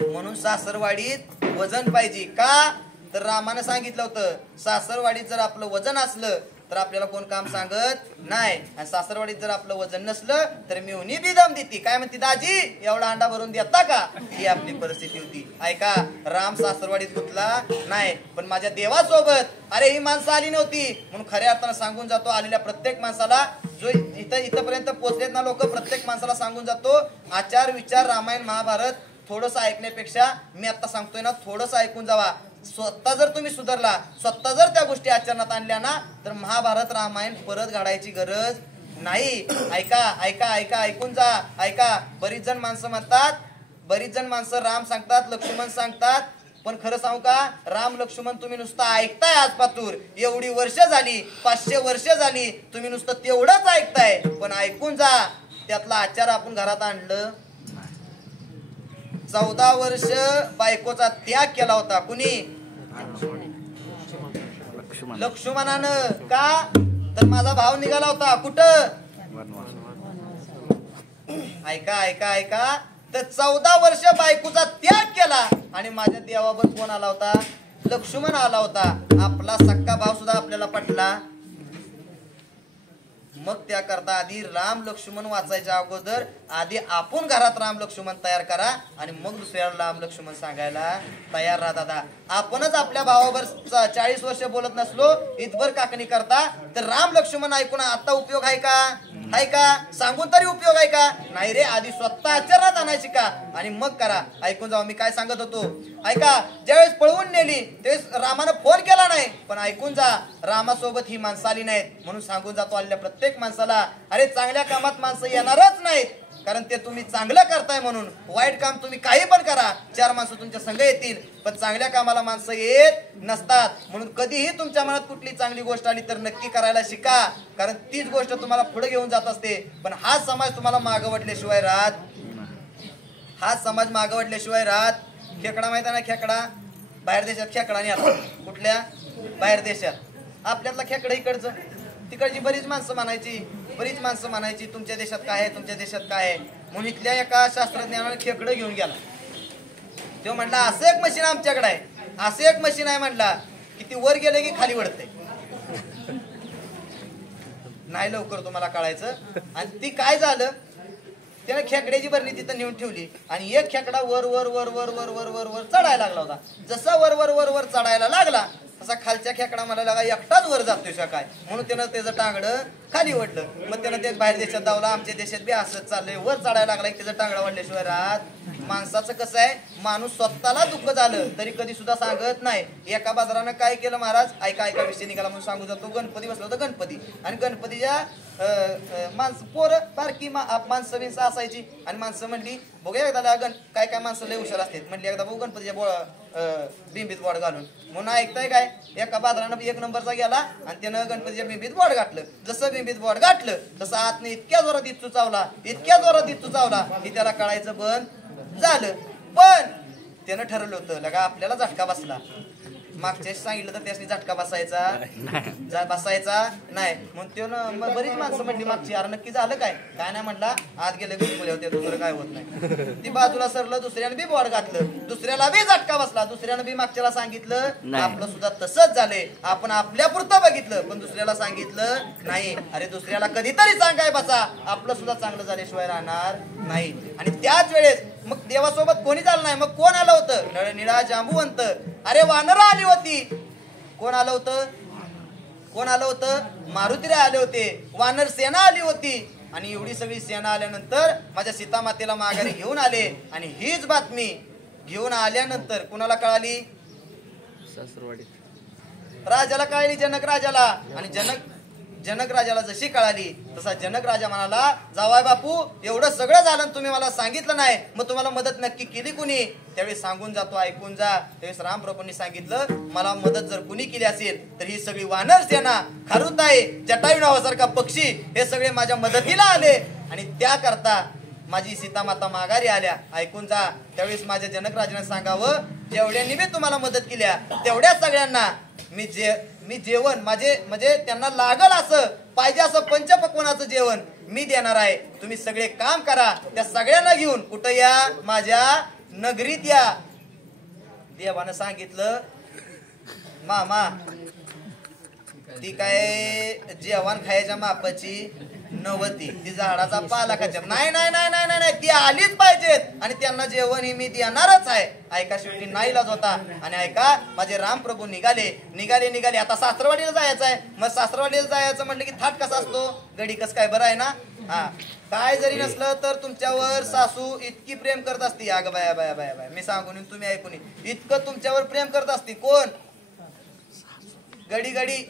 म्हणून सासरवाडीत वजन पाहिजे. का तर रामानं सांगितलं होतं सासरवाडीत जर आपलं वजन असलं तर आपल्याला कोण काम सांगत नाही. आणि सासरवाडीत जर आपलं वजन नसलं तर मिळून बी दम देते. काय म्हणते दाजी एवढा अंडा भरून देता का, ही आपली परिस्थिती होती. ऐका, राम सासरवाडीत गुंतला नाही, पण माझ्या देवासोबत अरे ही माणसं आली नव्हती म्हणून खऱ्या अर्थानं सांगून जातो. आलेल्या प्रत्येक माणसाला, जो इथपर्यंत पोहोचलेत ना लोक, प्रत्येक माणसाला सांगून जातो आचार विचार रामायण महाभारत थोडस ऐकण्यापेक्षा मी आता सांगतोय ना थोडस ऐकून जावा. स्वतः जर तुम्ही सुधारला, स्वतः जर त्या गोष्टी आचरणात आणल्या ना तर महाभारत रामायण परत घडायची गरज नाही. ऐका ऐका ऐका ऐकून जा. ऐका, बरीच जण माणसं म्हणतात, बरीच जण माणसं राम सांगतात लक्ष्मण सांगतात, पण खरं सांगू का राम लक्ष्मण तुम्ही नुसतं ऐकताय आज पातूर, एवढी वर्ष झाली 500 वर्ष झाली तुम्ही नुसतं तेवढंच ऐकताय. पण ऐकून जा त्यातला आचार आपण घरात आणलं. 14 वर्ष बायकोचा त्याग केला होता कुणी, लक्ष्मणानं. का तर माझा भाव निघाला होता कुठं, ऐका ऐका ऐका, तर 14 वर्ष बायकोचा त्याग केला आणि माझ्या देवावर कोण आला होता, लक्ष्मण आला होता. आपला सक्का भाव सुद्धा आपल्याला पटला. मग त्याकरता आधी राम लक्ष्मण वाचायच्या अगोदर आधी आपण घरात राम लक्ष्मण तयार करा आणि मग दुसऱ्याला राम लक्ष्मण सांगायला तयार राहा. दादा आपणच आपल्या भावावर 40 वर्ष बोलत नसलो, इतभर काकणी करता, तर राम लक्ष्मण ऐकून आता उपयोग आहे का, आहे का, सांगून तरी उपयोग आहे का नाही रे. आधी स्वतः आचरणात आणायची का आणि मग करा. ऐकून जाऊ मी काय सांगत होतो. ऐका, ज्यावेळेस पळवून नेली त्यावेळेस रामानं फोन केला नाही, पण ऐकून जा रामासोबत ही माणसं आली नाहीत म्हणून सांगून जातो आलेल्या प्रत्येक माणसाला, अरे चांगल्या कामात माणसं येणारच नाहीत, कारण ते तुम्ही चांगलं करताय म्हणून. वाईट काम तुम्ही काही पण करा 4 माणसं तुमच्या संग येतील, पण चांगल्या कामाला माणसं येत नसतात. म्हणून कधीही तुमच्या मनात कुठली चांगली गोष्ट आली तर नक्की करायला शिका, कारण तीच गोष्ट तुम्हाला पुढे घेऊन जात असते. पण हा समाज तुम्हाला मागं वडल्याशिवाय राहत, हा समाज मागं वडल्याशिवाय राहत. खेकडा माहिती ना, खेकडा बाहेर देशात खेकडा नाही आला, कुठल्या बाहेर देशात. आपल्यातला खेकडा इकडचं, तिकडची बरीच माणसं म्हणायची, बरीच माणसं म्हणायची तुमच्या देशात काय आहे, तुमच्या देशात काय आहे. म्हणून इथल्या एका शास्त्रज्ञानाने खेकडं घेऊन गेला. तो म्हणला असं एक मशीन आमच्याकडे आहे, असं एक मशीन आहे म्हणला की ती वर गेले की खाली वळते. नाही लवकर तुम्हाला कळायचं. आणि ती काय झालं, त्याने खेकड्याची बरणी तिथं नेऊन ठेवली आणि एक खेकडा वर वर वर वर वर वर वर वर चढायला लागला होता. जसा वर वर वर वर चढायला लागला तसा खालच्या खेकडा मला लागा एकटाच वर जातोय का काय, म्हणून त्यानं त्याचं टांगडं खाली ओढलं. मग त्यानं ते बाहेर देशात धावला, आमच्या देशात बी असंच चाललंय, वर चढायला लागला की त्याचं टांगडं वाढल्याशिवाय राहत. माणसाचं कसं आहे, माणूस स्वतःला दुःख झालं तरी कधी सुद्धा सांगत नाही. एका बाजारानं काय केलं महाराज, ऐका ऐका विषय निघाला म्हणून सांगू जातो. गणपती बसला होता गणपती, आणि गणपतीच्या माणसं पोरं बारकी माणसं बिनसं असायची, आणि माणसं म्हणली बघूया एकदा काय काय माणसं लय हुशार असतात, म्हणली एकदा बघू गणपतीच्या बिंबीत बोट घालून. म्हणून ऐकताय काय, एका बाजारानं 1 नंबरचा गेला आणि त्यानं गणपतीच्या बिंबीत बोट घातलं. जसं बिंबीत बोट घातलं तसं आतनं इतक्या जोरात इच्छू चावला, इतक्या जोरात इच्छू चावला की त्याला कळायचं बंद झालं. पण त्यानं ठरवलं होतं लगा आपल्याला झटका बसला, मागच्या सांगितलं तर त्याने झटका बसायचा नाही. म्हणून त्यानं बरीच माणसं म्हणली मागची, यार नक्की झालं काय, काय नाही म्हणला, आत गेले गुलगुले होते, दुसरं काय होत नाही. ती बाजूला सरलं, दुसऱ्यानं बी बोर्ड घातलं, दुसऱ्याला बी झटका बसला, दुसऱ्यानं बी मागच्याला सांगितलं. आपलं सुद्धा तसंच झालंय, आपण आपल्या पुरतं बघितलं पण दुसऱ्याला सांगितलं नाही. अरे दुसऱ्याला कधीतरी सांगाय बसा, आपलं सुद्धा चांगलं झाल्याशिवाय राहणार नाही. आणि त्याच वेळेस मग देवासोबत कोणी झालं नाही, मग कोण आलं होतं, नळनिळा जांबुवंत. अरे वानरं आली होती, कोण आलं होतं, कोण आलं होतं, मारुतीरे आले होते, वानर सेना आली होती. आणि एवढी सगळी सेना आल्यानंतर माझ्या सीता मातेला माघारी घेऊन आले. आणि हीच बातमी घेऊन आल्यानंतर कुणाला कळाली, राजाला कळाली, जनक राजाला. आणि जनक राजाला जशी कळाली तसा जनक राजा म्हणाला, जावाय बापू एवढं सगळं झालं तुम्ही मला सांगितलं नाही, मग तुम्हाला मदत नक्की केली कुणी. त्यावेळी सांगून जातो, ऐकून जा. त्यावेळेस रामप्रभूंनी सांगितलं, मला मदत जर कुणी केली असेल तर ही सगळी वानर सेना, खारुताई, जटायू नावासारखा पक्षी, हे सगळे माझ्या मदतीला आले आणि त्याकरता माझी सीता माता माघारी आल्या. ऐकून जा. त्यावेळेस माझ्या जनक राजाने सांगावं, जेवढ्यांनी मी तुम्हाला मदत केल्या तेवढ्या सगळ्यांना मी जेवण म्हणजे त्यांना लागल असं पाहिजे असं पंचपक्वानाचं जेवण मी देणार आहे. तुम्ही सगळे काम करा, त्या सगळ्यांना घेऊन कुठं या, माझ्या नगरीत या. देवानं सांगितलं मामा ती काय जेवण खायच्या मापाची नव्हती, ती झाडाचा पाला खायच्या. नाही नाही नाही नाही नाही ती आलीच पाहिजेत आणि त्यांना जेवण ही मी देणारच आहे. ऐका शेवटी नाईलाज होता आणि ऐका माझे रामप्रभू निघाले निघाले निघाले. आता सासरवाडीला जायचं आहे. मग सासरवाडीला जायचं म्हटलं की थाट कसा असतो, गडी कस काय बरं आहे ना. हा काय जरी नसलं तर तुमच्यावर सासू इतकी प्रेम करत असती. अगं बाया बाया बाया बाया मी सांगून तुम्ही ऐकून इतकं तुमच्यावर प्रेम करत असती. कोण गडी गडी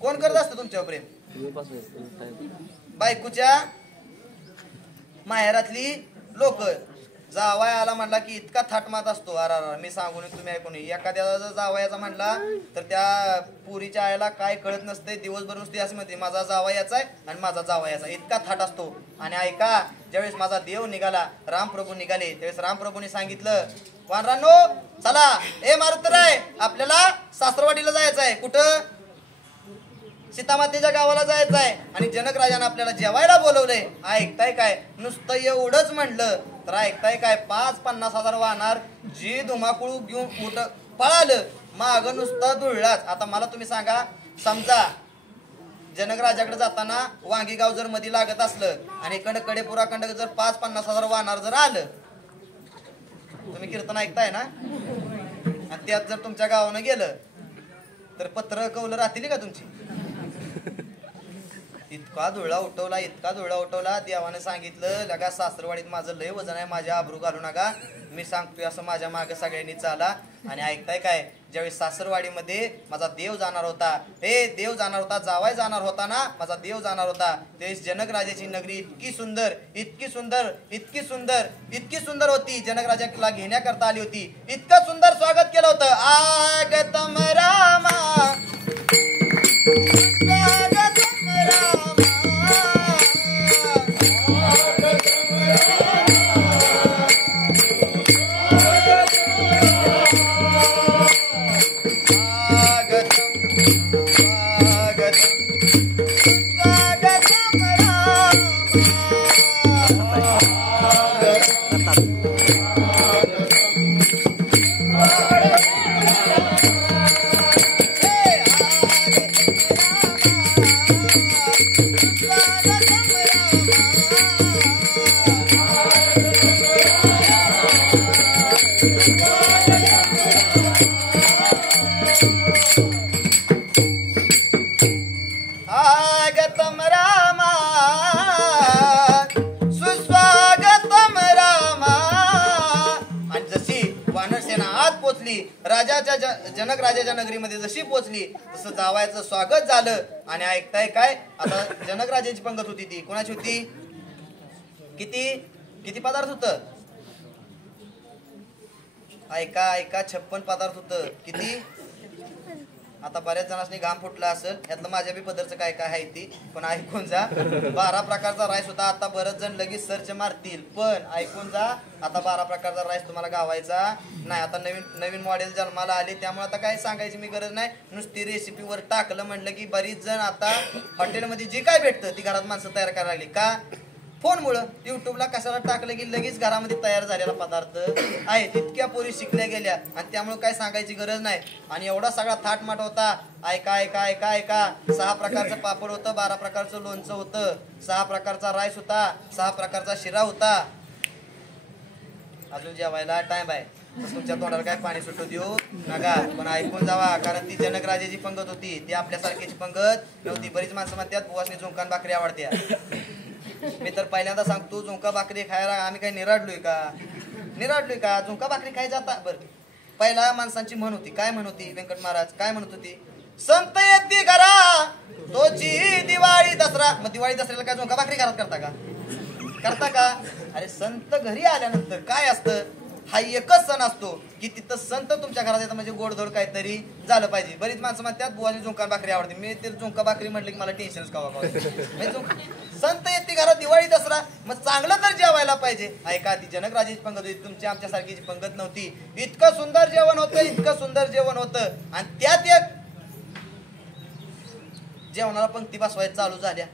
कोण करत असतं तुमच्यावर प्रेम? बायकोच्या माहेरातली लोक. जावाय आला म्हणला की इतका थाटमात असतो. अरा मी सांगून तुम्ही ऐकून. एखाद्याला जर जावयाचा म्हणला तर त्या पुरीच्या आईला काय कळत नसते. दिवसभर नुसती असं म्हणते माझा जावयाचा आहे आणि माझा जावयाचा. इतका थाट असतो. आणि ऐका ज्यावेळेस माझा देव निघाला, रामप्रभू निघाले, त्यावेळेस रामप्रभूने सांगितलं वानरांनो चला ए मारुतराय आपल्याला सासरवाडीला जायचं आहे. कुठं? सीतामातेच्या गावाला जायचं आहे. आणि जनक राजाने आपल्याला जेवायला बोलवलंय. ऐकताय काय? नुसतं एवढंच म्हणलं तर ऐकताय काय 50-50 हजार वाहणार जी धुमाकुळू घेऊन उठ पळालं. माग नुसतं धुळलाच. आता मला तुम्ही सांगा, समजा जनक राजाकडे जाताना वांगी गाव जर मध्ये लागत असलं आणि इकडे कडेपुरा कंड जर 50-50 हजार वाहणार जर आलं, तुम्ही कीर्तन ऐकताय ना, आणि त्यात जर तुमच्या गावानं गेलं तर पत्र कौलं राहतील का तुमची? इतका धुळा उठवला इतका धुळा उठवला. देवाने सांगितलं लगा सासरवाडीत माझं लय वजन आहे, माझ्या आबरू घालू नका. मी सांगतोय असं माझ्या मागे सगळ्यांनी चाला. आणि ऐकताय काय? ज्यावेळी सासरवाडीमध्ये माझा देव जाणार होता, हे देव जाणार होता, जावाय जाणार होता ना, माझा देव जाणार होता, त्यावेळेस जनक राजाची नगरी इतकी सुंदर इतकी सुंदर इतकी सुंदर इतकी सुंदर होती. जनक राजाला घेण्याकरता आली होती. इतकं सुंदर स्वागत केलं होतं. आगतम रामा जनक राजाच्या नगरीमध्ये जशी पोचली तसं जावायचं स्वागत झालं. आणि ऐकताय काय? आता जनक राजाची पंगत होती. ती कोणाची होती? किती किती पदार्थ होत? ऐका ऐका 56 पदार्थ होत. किती? आता बऱ्याच जणांनी घाम फुटला असेल. यातलं माझ्या बी पदरचं काय काय आहे ती पण ऐकून जा. 12 प्रकारचा राईस होता. आता बरेच जण लगेच सर्च मारतील पण ऐकून जा. आता 12 प्रकारचा राईस तुम्हाला गावायचा नाही. आता नवीन नवीन मॉडेल जन्माला आले त्यामुळे आता काय सांगायची मी गरज नाही. नुसती रेसिपीवर टाकलं म्हणलं की बरीच जण आता हॉटेलमध्ये जे काय भेटतं ती घरात माणसं तयार करायला लागली. का? फोनमुळं. युट्यूबला कशाला टाकलं की लगेच घरामध्ये तयार झालेला पदार्थ आहे. तितक्या पोरी शिकल्या गेल्या आणि त्यामुळे काय सांगायची गरज नाही. आणि एवढा सगळा थाटमाट होता. ऐका ऐका ऐका ऐका 6 प्रकारचं पापड होतं, 12 प्रकारचं लोणचं होतं, 6 प्रकारचा राईस होता, 6 प्रकारचा शिरा होता. अजून जेवायला टाइम आहे. तुमच्या तोंडाला काय पाणी सुटू देऊ नका पण ऐकून जावा. कारण ती जनक राजाची पंगत होती. ती आपल्यासारखीची पंगत नव्हती. बरीच माणसं म्हणतात बुवासनी झुंकान भाकरी आवडत्या. मी तर पहिल्यांदा सांगतो झुंका भाकरी खायला आम्ही काही निराडलोय का? निराडलोय का? झुंका भाकरी खाय जाता. बरं पहिला माणसांची म्हण होती. काय म्हण होती? व्यंकट महाराज काय म्हणत होती? संत येती घरा तोची दिवाळी दसरा. मग दिवाळी दसऱ्याला काय झुंका भाकरी घरात करता का? करता का? अरे संत घरी आल्यानंतर काय असतं? हा एकच सण असतो की तिथं संत तुमच्या घरात येतात म्हणजे गोडधोड काहीतरी झालं पाहिजे. बरीच माणसं म्हणतात बुवानी झुंका भाकरी आवडते. मी ते झुंका भाकरी म्हटलं की मला टेन्शनच कावा. संत येते घरात दिवाळी दसरा मग चांगलं तर जेवायला पाहिजे. ऐका ती जनक राजाची पंगत होती. तुमच्या आमच्या सारखीची पंगत नव्हती. इतकं सुंदर जेवण होतं इतकं सुंदर जेवण होतं. आणि त्यात एक जेवणाला पंक्ती बसवायला चालू झाल्या.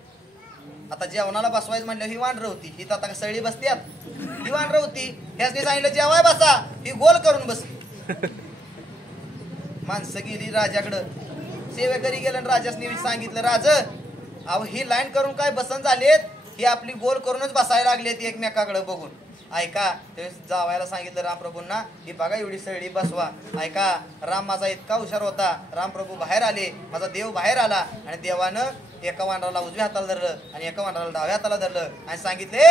आता जेवणाला बसवायचं म्हणलं ही वांढर होती. ही तर आता सळी बसत्यात ही वानरं होती. ह्यासनी सांगितलं जेवाय बसा, ही गोल करून बसली. माणसं गेली राजाकडं, सेवेकरी गेलं राजासनी सांगितलं, राज अहो ही लाईन करून काय बसन झालेत, ही आपली गोल करूनच बसायला लागलेत एकमेकाकडे बघून. ऐका ते जावायला सांगितलं रामप्रभूंना, ही बघा एवढी सळी बसवा. ऐका राम माझा इतका हुशार होता, रामप्रभू बाहेर आले, माझा देव बाहेर आला आणि देवानं एका वानराला उजव्या हाताला धरलं आणि एका वानराला डाव्या हाताला धरलं आणि सांगितले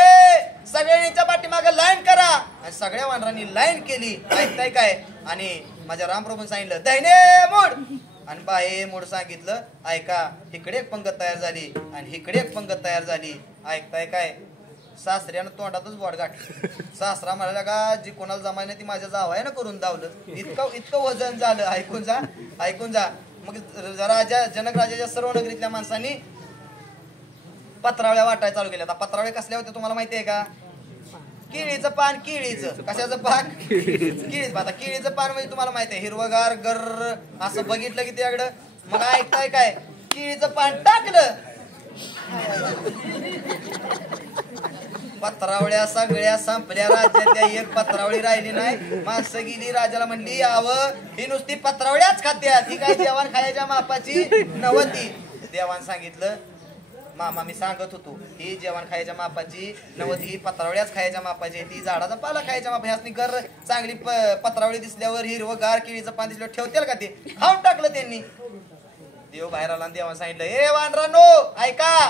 सगळ्यांच्या पाठीमागे लाईन करा. आणि सगळ्या वानरांनी लाईन केली. ऐकताय काय? आणि माझ्या रामप्रभूंनी सांगितलं दहिने मोड आणि बाहे मोड सांगितलं. ऐका इकडे एक पंगत तयार झाली आणि इकडे एक पंगत तयार झाली. ऐकताय काय? सासऱ्यानं तोंडातच बोट गाठली. सासरा म्हणाला का जी कोणाला जमाय नाही ती माझ्या जावायनं करून दावलं. इतकं वजन झालं. ऐकून जा ऐकून जा. मग राजा जनक राजाच्या सर्व नगरीतल्या माणसांनी पत्रावळ्या वाटायला चालू केल्या. आता पत्रावळे कसल्या होत्या तुम्हाला माहिती आहे का? केळीचं पान, केळीचं कशाचं पान? केळीचं. आता केळीचं पान म्हणजे तुम्हाला माहिती आहे हिरवगार गर्र असं बघितलं की त्याकडं. मग ऐकताय काय? केळीचं पान टाकलं. पत्रावळ्या सगळ्या संपल्या राज्यातल्या, एक पत्रावळी राहिली नाही. माणसं गेली राजाला म्हणली आव ही नुसती पत्रावळ्याच खात्यात, ही काय जेवण खायच्या मापाची नव्हती. देवान सांगितलं मामा मी सांगत होतो ही जेवण खायच्या मापाची नव्हती, ही पत्रावळ्याच खायच्या मापाची, ती झाडाचा पाला खायच्या मापा. ह्यासनी घर चांगली पत्रावळी दिसल्यावर हिरवगार केळीचं पान दिसल्यावर ठेवतील का? ते खाऊन टाकलं त्यांनी. देव बाहेर आला आणि देवान सांगितलं ए वानरांनो ऐका,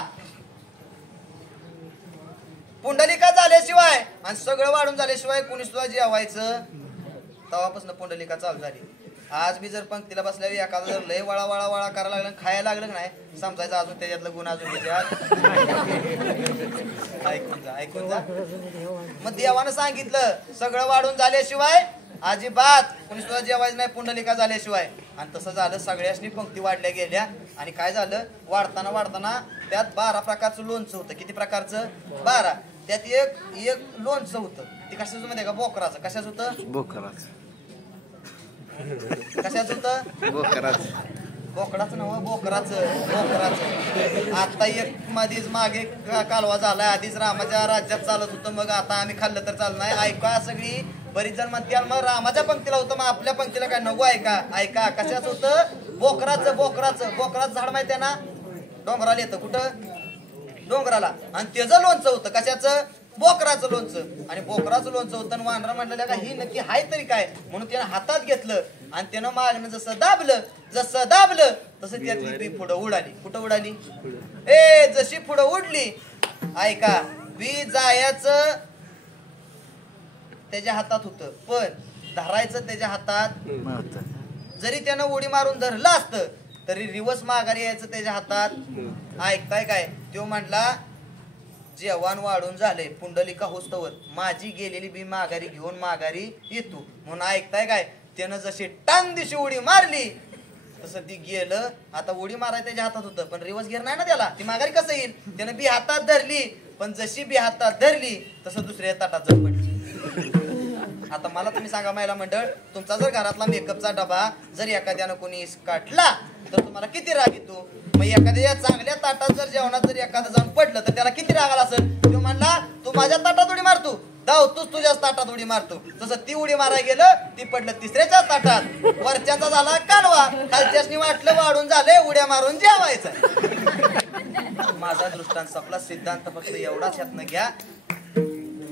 पुंडलिका झाल्याशिवाय आणि सगळं वाढून झाल्याशिवाय कोणी सुद्धा जेवायचं. तेव्हापासून पुंडलिका चालू झाली. आज मी जर पंक्तीला बसल्यावर एखादा जर लय वळा वळा वळा करायला लागलं खायला लागलं नाही समजायचं अजून त्याच्यातलं गुण अजून त्याच्यात. ऐकून जा ऐकून जा. मग देवानं सांगितलं सगळं वाढून झाल्याशिवाय अजिबात कोणी सुद्धा जेवायचं नाही पुंडलिका झाल्याशिवाय. आणि तसं झालं. सगळ्यासनी पंक्ती वाढल्या गेल्या आणि काय झालं वाढताना वाढताना त्यात 12 प्रकारचं लोणचं होतं. किती प्रकारचं? 12. त्यात एक लोणचं होतं. ते कशाचं माहिती का? बोकराचं. कशाचं होतं? बोकराचं. कशाचं होतं? बोकडाचं नव्ह, बोकराचं. बोकराचं. आता एक मध्येच मागे कालवा झालाय. आधीच रामाच्या राज्यात चालत होतं, मग आता आम्ही खाल्लं तर चालत नाही. ऐका सगळी बरीच जण म्हणते मग रामाच्या पंक्तीला होतं मग आपल्या पंक्तीला काय नको? ऐका ऐका कशाचं होतं? बोकराचं. बोकराचं. बोकराचं झाड माहिती आहे ना? डोंगराला येतं. कुठं? डोंगराला. आणि त्याचं लोणचं होतं. कशाचं? बोकराचं लोणचं. आणि बोकराचं लोणचं होतं. वानरा म्हणलं का ही नक्की हाय तरी काय म्हणून त्यानं हातात घेतलं आणि त्यानं मागणं जसं दाबलं तसं त्यातली बी पुढं उडाली. कुठं उडाली? जशी पुढं उडली ऐका बी जायचं त्याच्या हातात होतं पण धरायचं त्याच्या हातात. जरी त्यानं उडी मारून धरलं असतं तरी रिवर्स माघारी यायचं त्याच्या हातात. ऐकताय काय? तो म्हणला जेवण वाढून झाले पुंडलिका होस्तवर माझी गेलेली बी माघारी घेऊन माघारी येतो म्हणून. ऐकताय काय? त्यानं जशी टांग दिशी उडी मारली तसं ती गेलं. आता उडी मारायला त्याच्या हातात होतं पण रिवर्स घेर नाही ना त्याला, ती माघारी कसं येईल? त्यानं बी हातात धरली पण जशी बी हातात धरली तसं दुसऱ्या ताटात जाऊन पडली. आता मला तुम्ही सांगा महिला मंडळ, तुमचा जर घरातला मेकअपचा डबा जर एखाद्यानं कोणी काढला तर तुम्हाला किती राग येतो? मग एखाद्या चांगल्या ताटात जर जेवणात जर एखादं जाऊन पडलं तर त्याला किती राग आला असेल? तो म्हणला तू माझ्या ताटात उडी मारतो, तूच तुझ्याच ताटात उडी मारतो. तसं ती उडी मारायला गेलं ती पडलं तिसऱ्याच्या ताटात. वरच्याचा झाला कालवा, खालच्यासनी वाटलं वाढून झाले उड्या मारून जेवायचं. माझा दृष्टांत आपला सिद्धांत फक्त एवढाच यातनं घ्या.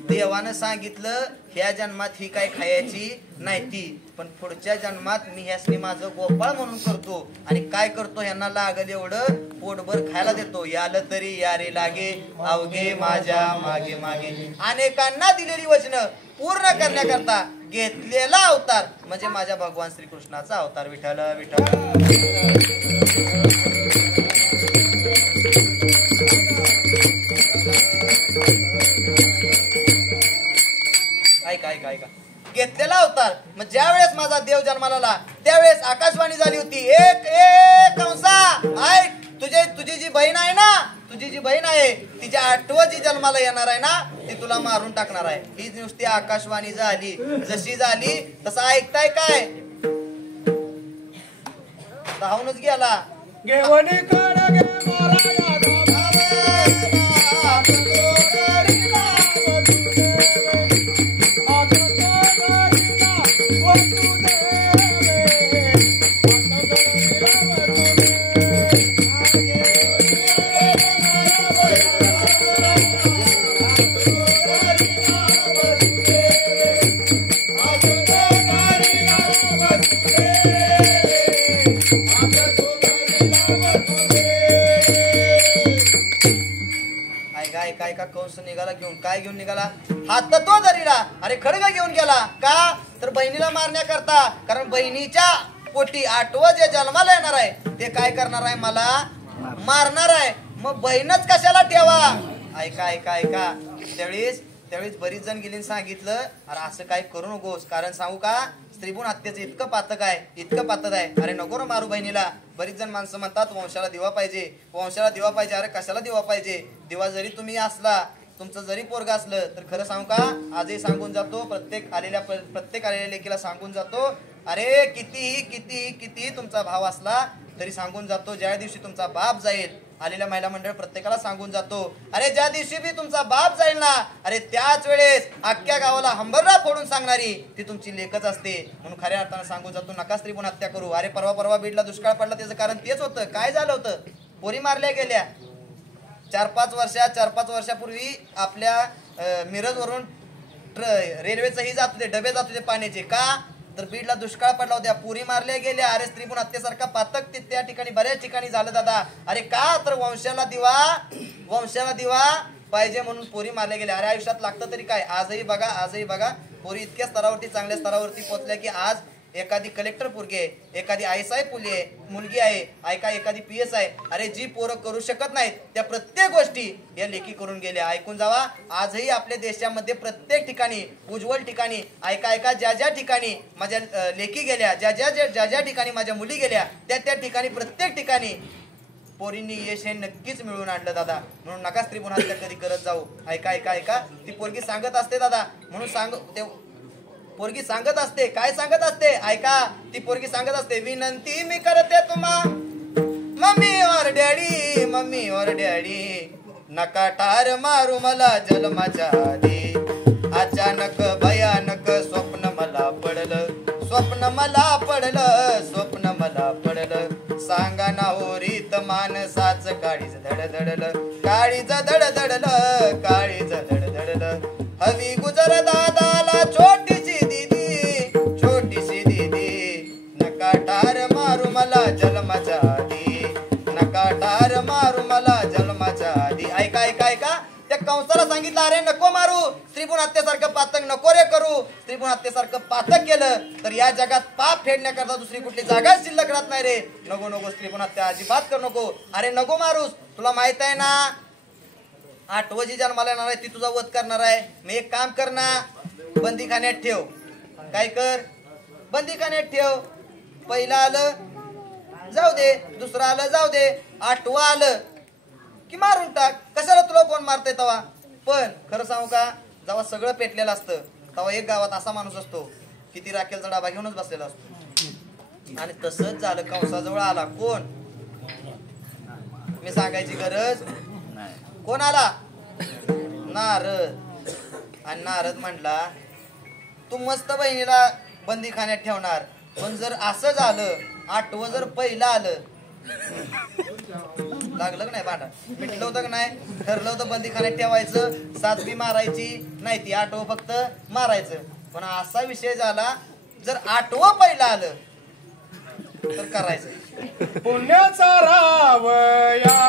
देवानं सांगितलं ह्या जन्मात ही काय खायची नाही ती, पण पुढच्या जन्मात मी ह्यासनी माझं गोपाळ म्हणून करतो आणि काय करतो ह्यांना लागल एवढं पोटभर खायला देतो. यालं तरी यारे लागे अवघे माझ्या मागे मागे. अनेकांना दिलेली वचनं पूर्ण करण्याकरता घेतलेला अवतार म्हणजे माझ्या भगवान श्रीकृष्णाचा अवतार. विठ्ठल विठ्ठल. ऐका ऐका ऐका घेतलेला अवतार. मग ज्या वेळेस माझा देव जन्माला आला त्यावेळेस आकाशवाणी झाली होती एक एक कंसा ऐक तुझी जी बहीण आहे ना, तुझी जी बहीण आहे तिच्या 8वी जी जन्माला येणार आहे ना ती तुला मारून टाकणार आहे. ही नुसती आकाशवाणी झाली. जशी झाली तसं ऐकताय काय? धावूनच गेला. काय घेऊन निघाला? हात तो धरीला. अरे खडग घेऊन गेला. का? तर बहिणीला मारण्याकरता. कारण बहिणीच्या पोटी 8वं जे जन्माला येणार आहे ते काय करणार आहे? मला मारणार आहे. मग बहीणच कशाला ठेवा? ऐका ऐका ऐका. त्यावेळेस बरीच जण गेली सांगितलं, अरे असं काय करू नकोस. कारण सांगू का, स्त्रीभ्रूण हत्येचं इतकं पातक आहे, इतकं पातक आहे. अरे नको ना मारू बहिणीला. बरीच जण माणसं म्हणतात वंशाला दिवा पाहिजे, वंशाला दिवा पाहिजे. अरे कशाला दिवा पाहिजे? दिवा जरी तुम्ही असला, तुमचं जरी पोरग असलं तर खरं सांगू का, आजही सांगून जातो, प्रत्येक आलेल्या लेकीला सांगून जातो. अरे कितीही तुमचा भाव असला तरी सांगून जातो, ज्या दिवशी तुमचा बाप जाईल, आलेल्या महिला मंडळ प्रत्येकाला सांगून जातो, अरे ज्या दिवशी बी तुमचा बाप जाईल ना, अरे त्याच वेळेस अख्ख्या गावाला हंबरडा फोडून सांगणारी ती तुमची लेकच असते. म्हणून खऱ्या अर्थानं सांगून जातो, नका स्त्रीभ्रूण हत्या करू. अरे परवा बीडला दुष्काळ पडला, त्याचं कारण तेच होतं. काय झालं होतं? पोरी मारल्या गेल्या. 4-5 वर्षापूर्वी आपल्या मिरज वरून रेल्वेचंही जात होते, डबे जात होते पाण्याचे. का? तर बीडला दुष्काळ पडला होता, पुरी मारल्या गेल्या. अरे स्त्रीभ्रूण हत्येसारखा पातक त्या ठिकाणी बऱ्याच ठिकाणी झालं दादा. अरे का? तर वंशाला दिवा पाहिजे म्हणून पोरी मारल्या गेल्या. अरे आयुष्यात लागतं तरी काय? आजही बघा पोरी इतक्या स्तरावरती, चांगल्या स्तरावरती पोहोचल्या की आज एखादी कलेक्टर पोरगी आहे, एखादी ISI मुलगी आहे, एखादी PS आहे. अरे जी पोरं करू शकत नाहीत त्या प्रत्येक गोष्टी या लेखी करून गेल्या. ऐकून जावा. आजही आपल्या देशामध्ये प्रत्येक ठिकाणी, उज्ज्वल ठिकाणी, ऐका ज्या ठिकाणी माझ्या लेखी गेल्या, ज्या ठिकाणी माझ्या मुली गेल्या, त्या ठिकाणी प्रत्येक ठिकाणी पोरींनी यश हे नक्कीच मिळवून आणलं दादा. म्हणून नका स्त्रीभ्रूण हत्या कधी करत जाऊ. ऐका ती पोरगी सांगत असते दादा. म्हणून पोरगी सांगत असते. काय सांगत असते? ऐका. ती पोरगी सांगत असते, विनंती मी करते तुम्हा मम्मी और डॅडी, नका ठार मारू मला जन्माच्या आधी. अचानक भयानक स्वप्न मला पडलं, सांगा ना हो रीत माणसाच काळीज धडधडलं, हवी गुजर दादाला छोटीशी दीदी, नका ठार मारू मला जन्माच्या आधी. ऐका. त्या कंसाला सांगितलं, अरे नको मारू, स्त्रीभ्रूण हत्येसारखं पातक नको रे करू. स्त्रीभ्रूण हत्येसारखं पातक केलं तर या जगात पाप फेडण्याकरता दुसरी कुठली जागा शिल्लक राहत नाही रे. नको स्त्रीभ्रूण हत्या अजिबात करू नको. अरे नको मारूस. तुला माहित आहे ना, 8वं जी जन्माला येणार आहे ती तुझा वध करणार आहे. मी एक काम कर ना, बंदीखान्यात ठेव. काय कर? बंदीखान्यात ठेव. पहिलं आलं जाऊ दे, दुसरं आलं जाऊ दे, 8वं आलं की मारून टाक. कशाला तुला कोण मारतंय तवा? पण खरं सांगू का, जेव्हा सगळं पेटलेलं असतं तेव्हा एक गावात असा माणूस असतो की ती राखेलचा डाबा घेऊनच बसलेला असतो. आणि तसंच झालं. कंसाजवळ आला कोण? मी सांगायची गरज? कोण आला? नारद. आणि नारद म्हणला, तू मस्त बहिणीला बंदीखान्यात ठेवणार, पण जर असं झालं, 8वं जर पहिलं आलं, लागलं का नाही भांडण? मिटलं होतं का नाही? ठरलं होतं बंदीखान्यात ठेवायचं, 7 बी मारायची नाही, ती 8वं फक्त मारायचं. पण असा विषय झाला, जर 8वं पहिलं आलं तर करायचं. पुण्याचा रावया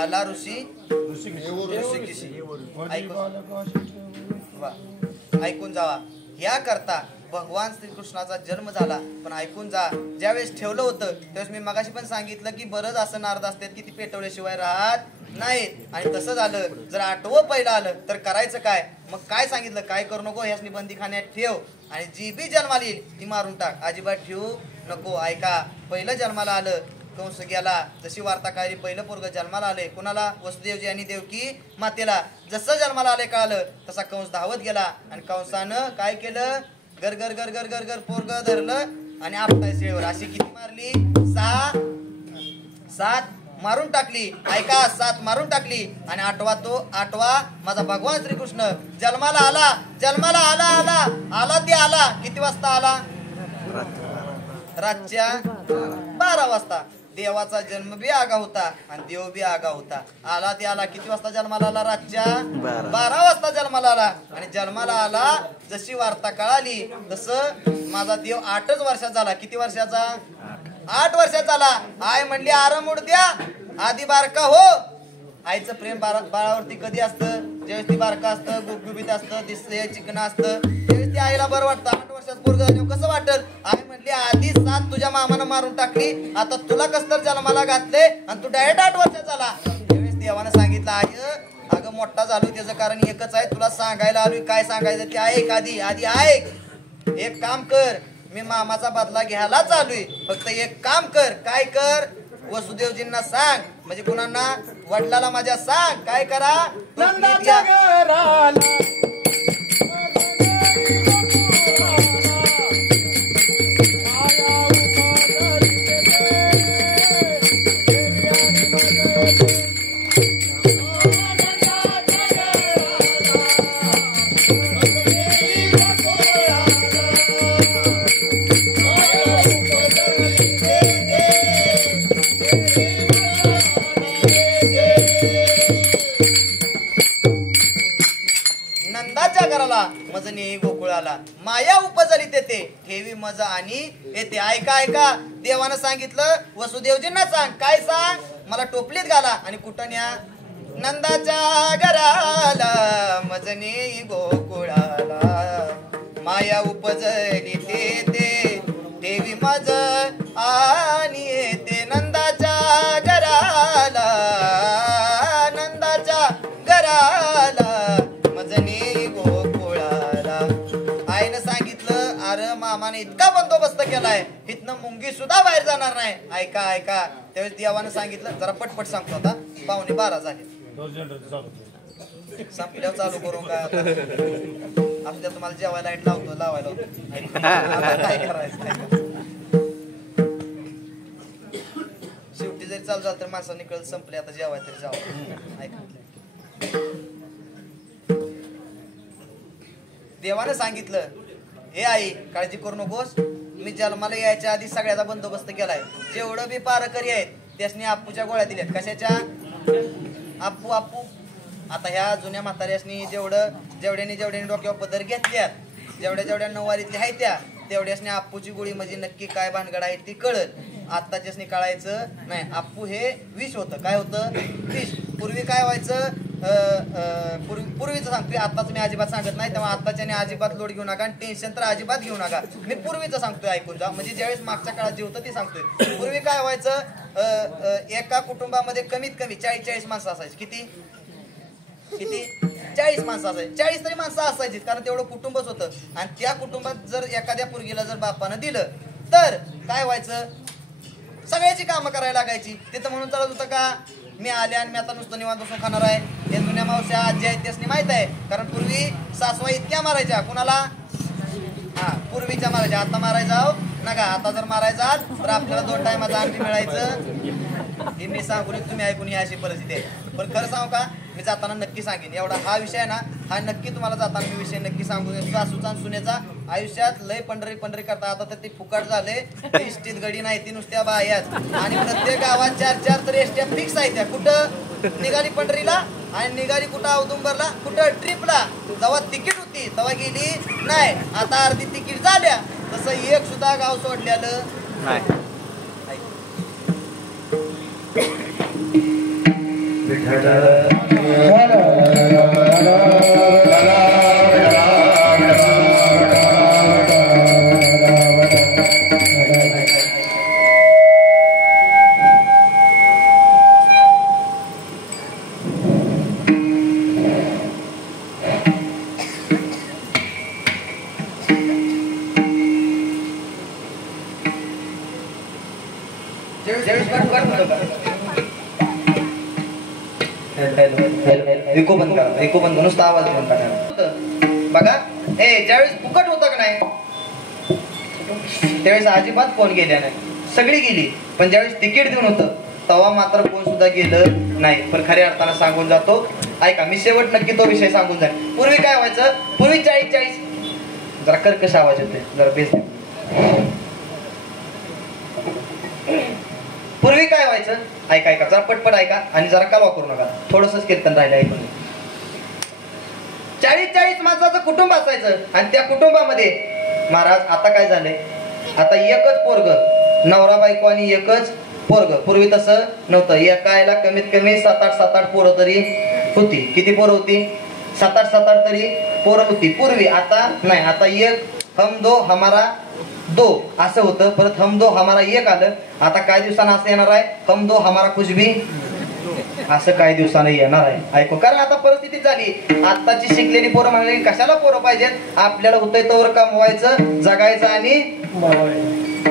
आला ऋषी. ऐकून जावा. या करता भगवान श्रीकृष्णाचा जन्म झाला. पण ऐकून जा, ज्यावेळेस ठेवलं होतं त्यावेळेस मी मगाशी पण सांगितलं की बरंच असं नारद असतात की ती पेटवल्याशिवाय राहत नाहीत. आणि तसं झालं, जर 8वं पहिलं आलं तर करायचं काय? मग काय सांगितलं? काय करू नको, ह्यासनी बंदीखान्यात ठेव आणि जी बी जन्माला येईल ती मारून टाक. अजिबात ठेवू नको. ऐका. पहिलं जन्माला आलं, कंस गेला. जशी वार्ता कळली, पहिलं पोरग जन्माला आले. कुणाला? वसुदेवजी आणि देवकी मातेला. जसं जन्माला आले कळालं तसा कंस धावत गेला आणि कंसानं काय केलं? गर गर गर गर गर गर पोरग धरलं आणि आपटाय शेळीवर. अशी किती मारली? 6 7 मारून टाकली. ऐका, 7 मारून टाकली. आणि आठवा माझा भगवान श्रीकृष्ण जन्माला आला. ते आला किती वाजता आला? रातच्या 12 वाजता. देवाचा जन्म बी आगा होता आणि देव बी आगा होता. ते आला किती वाजता जन्माला आला? रातच्या 12 वाजता जन्माला आला. आणि जन्माला आला जशी वार्ता कळाली तसं माझा देव 8च वर्षाचा झाला. किती वर्षाचा? 8 वर्षाचा झाला. आय म्हणली आराम उड द्या, आधी बारका हो. आईचं प्रेम बाळावरती कधी असतं? ज्यावेळेस ती बारका असतं, गुबगुबीत असतं, दिसतं चिकन असतं, त्यावेळेस ती आईला बरं वाटतं. 8 वर्षात पोरग झाल्यावर कसं वाटल? आई म्हणली आधी 7 तुझ्या मामानं मारून टाकली, आता तुला कस तर जन्माला घातले आणि तू डायरेक्ट 8 वर्षाचा झाला. त्यावेळेस देवानं सांगितलं आई अगं मोठा झालो त्याचं कारण एकच आहे, तुला सांगायला आलोय. काय सांगायचं ते ऐक. आधी ऐक. एक काम कर, मी मामाचा बदला घ्यायला चालूय. फक्त एक काम कर. काय कर? वसुदेवजींना सांग, म्हणजे कुणांना? वडिलाला माझ्या सांग. काय करा? नंदाच्या घराला मजनी गोकुळाला माया उपजली तेथे ठेवी मज आणि येते. ऐका देवानं सांगितलं वसुदेवजींना सांग. काय सांग? मला टोपलीत घाला आणि कुठं न्या? नंदाच्या घराला मजनी गोकुळाला माया उपजली तेथे ठेवी मज आणि येते. नंदाच्या घराला मजनी गोकुळाला. आईनं सांगितलं अरे मामाने इतका बंदोबस्त केलाय इथनं मुंगी सुद्धा बाहेर जाणार नाही. ऐका. त्यावेळेस देवानं सांगितलं जरा पटपट सांगतो. आता 11:15 झाले. संपल्यावर चालू करू का? आपल्या तुम्हाला जेवायला लावायला होतो. काय करायचं? शेवटी जरी चालू झालं तर माणसांनी कळत संपले, आता जेवाय तरी जावं. ऐका, देवानं सांगितलं हे आई काळजी करू नकोस, मी जन्माला यायच्या आधी सगळ्याचा बंदोबस्त केलाय. जेवढं बी पारकरी आहेत त्यासनी आप्पूच्या गोळ्या दिल्यात. कशाच्या? आप्पू. आता ह्या जुन्या म्हाताऱ्यासनी जेवढ्यानी डोक्यावर पदर घेतल्यात, जेवढ्या नऊवारीतल्या आहेत त्या तेवढ्यासनी आप्पूची गोळी म्हणजे नक्की काय भानगड आहे ती कळत. आत्ताच्यासनी कळायचं नाही. आप्पू हे विष होतं. काय होतं? विष. पूर्वी काय व्हायचं? पूर्वीचं सांगतोय, आत्ताच मी अजिबात सांगत नाही. तेव्हा आत्ताच्याने अजिबात लोड घेऊ नका आणि टेन्शन तर अजिबात घेऊ नका. मी पूर्वीचं सांगतोय, ऐकून जा. म्हणजे ज्यावेळेस मागच्या काळात जे होतं ते सांगतोय. पूर्वी काय व्हायचं? एका कुटुंबामध्ये कमीत कमी 40 माणसं असायची. किती 40 माणसं असायची. 40 तरी माणसं असायची, कारण तेवढं कुटुंबच होतं. आणि त्या कुटुंबात जर एखाद्या पोरगीला जर बापानं दिलं तर काय व्हायचं? सगळ्याची कामं करायला लागायची. तिथं म्हणून चालत होतं का मी आले आणि मी आता नुसतं निवांत बसून खाणार आहे? हे जुन्या मावश्या आजी आहेत त्यासनी माहित आहे. कारण पूर्वी सासवा इतक्या मारायच्या. कुणाला? पूर्वीच्या मारायच्या. आता मारायचा नका. आता जर मारायचा तर आपल्याला 2 टायमाचं आणखी मिळायचं. हे मी सांगून तुम्ही ऐकून ही अशी परिस्थिती आहे. पण खरं सांगू का, मी जाताना नक्की सांगेन. एवढा हा विषय आहे ना, हा नक्की तुम्हाला जाताना मी विषय नक्की सांगून सासूचा सुनेचा आयुष्यात लय पंढरी करता. आता तर ते फुकट झाले. इष्टीत गडी नाही ती नुसत्या बायात. आणि प्रत्येक गावात 4 तर एसट्या फिक्स आहेत. त्या कुठं निघाली? पंढरीला. आणि निघाली कुठं? औदुंबरला. कुठं? ट्रिपला. जेव्हा तिकीट होती तेव्हा गेली नाही. आता अर्धी तिकीट झाल्या. तसं एक सुद्धा गाव सोडलेलं नाही. ऐकू बंद नुसता आवाज घेऊन टाका बघा. हे ज्यावेळेस फुकट होतं का नाही, त्यावेळेस अजिबात कोण गेल्या नाही, सगळी गेली. पण ज्यावेळेस तिकीट देऊन होतं तेव्हा मात्र कोण सुद्धा गेलं नाही. पण खऱ्या अर्थानं सांगून जातो, ऐका, मी शेवट नक्की तो विषय सांगून जाईल. पूर्वी काय व्हायचं, पूर्वी 40 जरा कर्कश आवाज येतोय, जरा बेस. पूर्वी काय व्हायचं, ऐका जरा पटपट ऐका आणि जरा कालवा करू नका, थोडंसंच कीर्तन राहिलं ऐकून. 40 माणसाचं कुटुंब असायचं आणि त्या कुटुंबामध्ये महाराज आता काय झालंय, आता एकच पोरग, नवरा बायको आणि एकच पोरग. पूर्वी तसं नव्हतं, एकायला कमीत कमी 7-8 पोरं तरी होती. किती पोरं होती, 7-8 तरी पोरं होती पूर्वी. आता नाही, आता एक हम दो हमारा दो असं होतं, परत हम दो हमारा एक आलं. आता काय दिवसानं असं येणार आहे, हम दो हमारा कुछ भी असं काही दिवसानं येणार आहे. ऐकू, कारण आता परिस्थिती झाली, आताची शिकलेली पोरं म्हणले कशाला पोरं पाहिजेत, आपल्याला होतंय तोवर कमवायचं, जगायचं आणि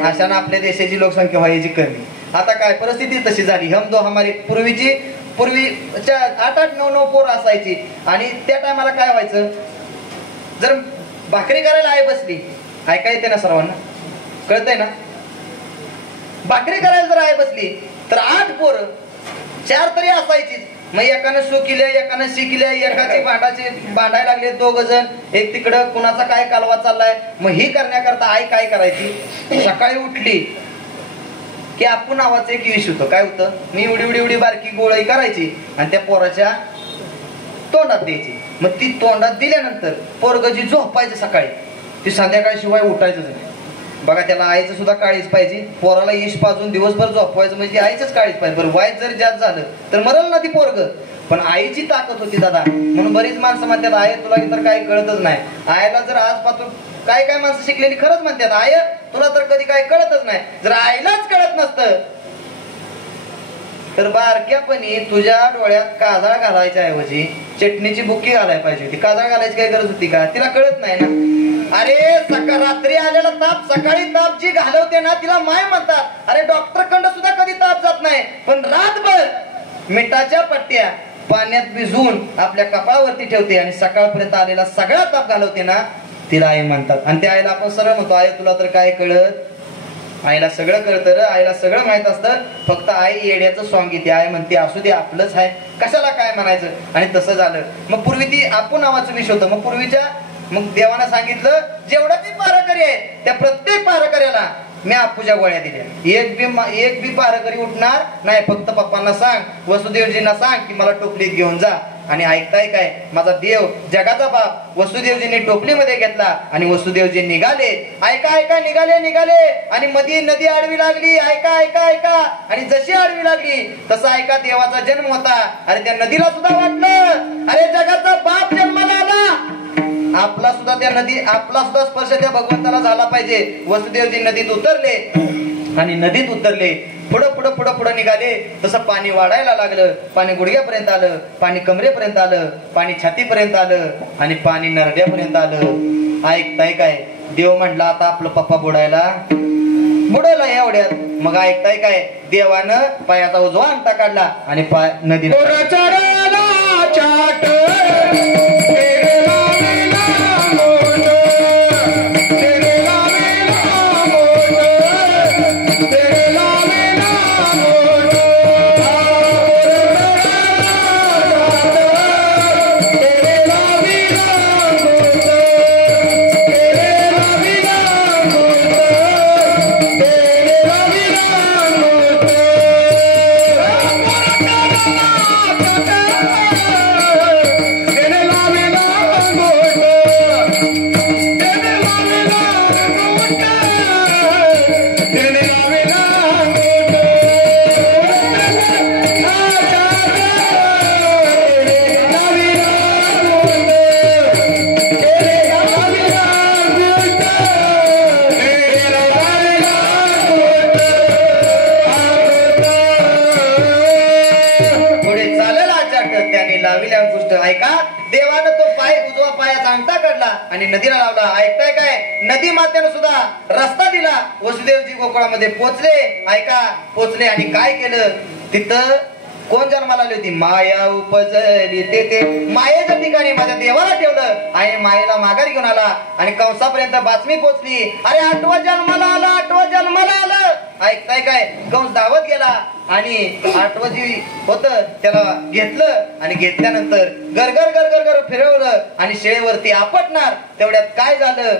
अशानं आपल्या देशाची लोकसंख्या व्हायची कमी. आता काय परिस्थिती तशी झाली. हम दो हमारी पूर्वी 8-9 पोरं असायची आणि त्या टायमाला काय व्हायचं, जर भाकरी करायला आई बसली, ऐका येते ना सर्वांना, कळतंय ना, भाकरी करायला जर आई बसली तर 8 पोरं 4 तरी असायची. मग एकानं सुकिल्या, एकानं शिकल्या, एकाचे भांडायला लागले 2 जण, एक तिकडं कुणाचा काय कालवा चाललाय. मग ही करण्याकरता आई काय करायची, सकाळी उठली की आपण नावाचं एक विष होतं. काय होतं, मी एवढी बारकी गोळी करायची आणि त्या पोराच्या तोंडात द्यायची. मग ती तोंडात दिल्यानंतर पोरग जी झोपायचं सकाळी, ती संध्याकाळी शिवाय उठायचंच नाही. बघा, त्याला आईचं सुद्धा काळीच पाहिजे. पोराला इश पाजून दिवसभर झोपवायचं म्हणजे आईच काळीच पाहिजे. बरं, वाईट जर जास्त झालं तर मरल ना ती पोरग, पण आईची ताकद होती दादा. म्हणून बरीच माणसं म्हणतात, आय तुला तर काही कळतच नाही. आईला जर आजपासून काय माणसं शिकलेली खरंच म्हणतात, आय तुला तर कधी काही कळतच नाही. जर आईलाच कळत नसतं तर बारक्यापणी तुझ्या डोळ्यात काजळ घालायच्या ऐवजी चटणीची बुक्की घालायला पाहिजे होती. काजळ घालायची काय गरज होती का, तिला कळत नाही ना. अरे रात्री आलेला ताप सकाळी ताप जी घालवते ना तिला माय म्हणतात. अरे डॉक्टर कंड सुद्धा कधी ताप जात नाही, पण रातभर मिठाच्या पट्ट्या पाण्यात भिजवून आपल्या कपाळावरती ठेवते आणि सकाळपर्यंत आलेला सगळा ताप घालवते ना, तिला आई म्हणतात. आणि त्या आईला आपण सरळ म्हणतो, आई तुला तर काय कळत, आईला सगळं कळतं रे, आईला सगळं माहित असतं. फक्त आई येड्याचं सॉंग येते, आई म्हणते असू दे आपलंच आहे, कशाला काय म्हणायचं. आणि तसं झालं. मग पूर्वी ती आपण नावाचं विष होतं. मग देवानं सांगितलं, जेवढा बी पारकरी आहे त्या प्रत्येक पारकऱ्याला मी अप्पूच्या गोळ्या दिल्या. एक बी पारकरी उठणार नाही. फक्त पप्पांना सांग, वसुदेवजींना सांग की मला टोपलीत घेऊन जा. आणि ऐकताय काय, माझा देव जगाचा बाप वसुदेवजींनी टोपलीमध्ये घेतला आणि वसुदेवजी निघाले. ऐका निघाले आणि मध्ये नदी आडवी लागली. ऐका आणि जशी आडवी लागली तसा ऐका देवाचा जन्म होता. अरे त्या नदीला सुद्धा वाटलं, अरे जगाचा बाप जन्माला आला, आपला सुद्धा स्पर्श त्या भगवंताला झाला पाहिजे. वसुदेवजी नदीत उतरले आणि नदीत उतरले, पुढं निघाले. तसं पाणी वाढायला लागलं. पाणी गुडघ्यापर्यंत आलं, पाणी कमरेपर्यंत आलं, पाणी छातीपर्यंत आलं आणि पाणी नरड्यापर्यंत आलं. ऐकताय काय, देव म्हटला आता आपलं पप्पा बुडायला एवढ्यात. मग ऐकताय काय, देवानं पायाचा उजवा अंगठा काढला आणि पाय नदीत आणि नदीला लावला. ऐकताय काय, नदी मातेनं सुद्धा रस्ता दिला. वसुदेवजी गोकुळामध्ये पोचले. ऐका, पोचले आणि काय केलं, तिथं कोण जन्माला आली होती? माया उपजली. ते मायेच्या ठिकाणी माझ्या देवाला ठेवलं आणि मायेला माघारी घेऊन आला आणि कंसापर्यंत बातमी पोचली. अरे 8वं जन्माला आलं, 8वं जन्माला आलं. ऐकताय काय? कंस धावत गेला आणि 8वं जी होत त्याला घेतलं आणि घेतल्यानंतर गरगर गरगर गर फिरवलं आणि शेळीवरती आपटणार. तेवढ्यात काय झालं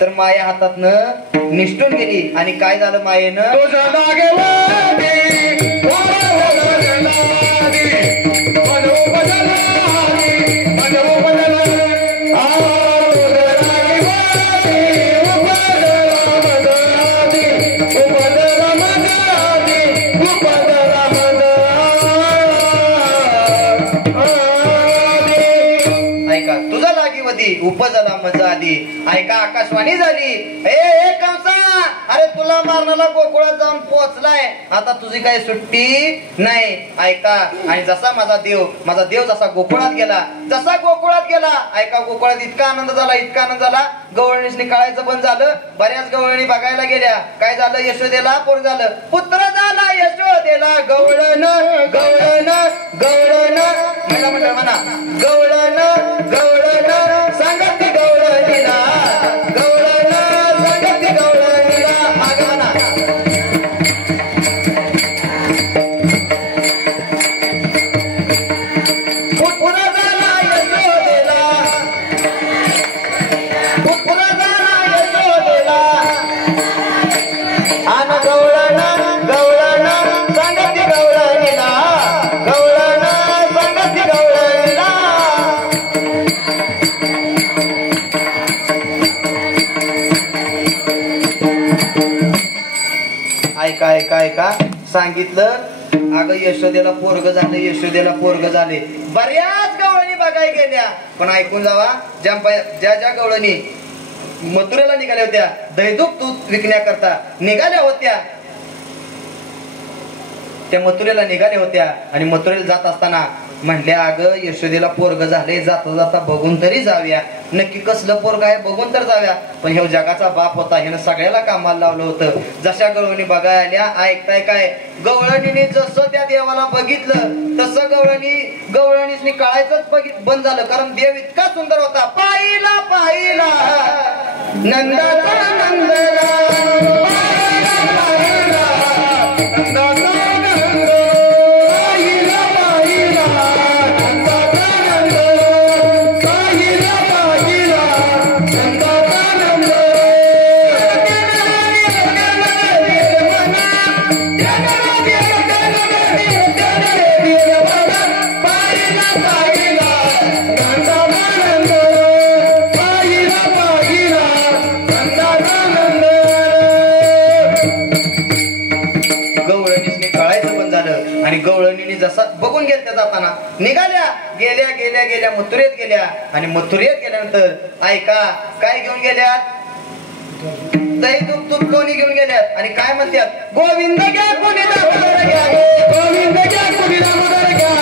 तर माया हातातनं निष्ठून गेली. आणि काय झालं मायेनं? उपजला मजा आली. ऐका आकाशवाणी झाली. ए कंसा, अरे तुला मारणाला गोकुळात जाऊन पोहोचलाय. आता तुझी काही सुट्टी नाही. ऐका. आणि जसा माझा देव जसा गोकुळात गेला, ऐका गोकुळात इतका आनंद झाला, गवळणीसनी काढायचं बंद झालं. बऱ्याच गवळणी बघायला गेल्या. काय झालं? यशोदेला पोर झालं, पुत्र झाला यशोदेला. गवळण गवळण गवळण म्हणा गवळण गवळण सांगती गवळणीला, गवळण सांगती गवळणीला. मागे म्हणा पुत्र झाला यशोदेला, पुत्र झाला यशोदेला. आन गवळण गवळण सांगती गवळणीला, गवळण सांगती गवळणीला. ऐका सांगितलं. अगं यशोदेला पोरग झाले. बऱ्याच गवळणी बघायला गेल्या. पण ऐकून जावा, ज्या गवळणी मथुरेला निघाल्या होत्या, दैदूक दूध विकण्याकरता निघाल्या होत्या, त्या मथुरेला निघाल्या होत्या आणि मथुरेला जात असताना म्हणल्या, अगं यशोदेला पोरग झाले, जाता जाता बघून तरी जाऊया. नक्की कसलं पोरग आहे बघून तर जाऊया. पण हे जगाचा बाप होता, ह्यानं सगळ्याला कामाला लावलं होतं. जशा गवळणी बघायला आल्या, ऐकताय काय? गवळणीने जसं त्या देवाला बघितलं तसं गवळणीने काढायचंच बंद झालं. कारण देव इतका सुंदर होता. पाहिला पाहिला नंदाचा नंदला, आणि गवळणीने जसा बघून गेल्या जाताना निघाल्या, गेल्या मथुरेत गेल्या. आणि मथुरेत गेल्यानंतर ऐका काय घेऊन गेल्यात? दही दूध लोणी घेऊन गेल्यात. आणि काय म्हणतात? गोविंद घ्या कोणी दामोदर घ्या, गोविंद घ्या कोणी दामोदर घ्या,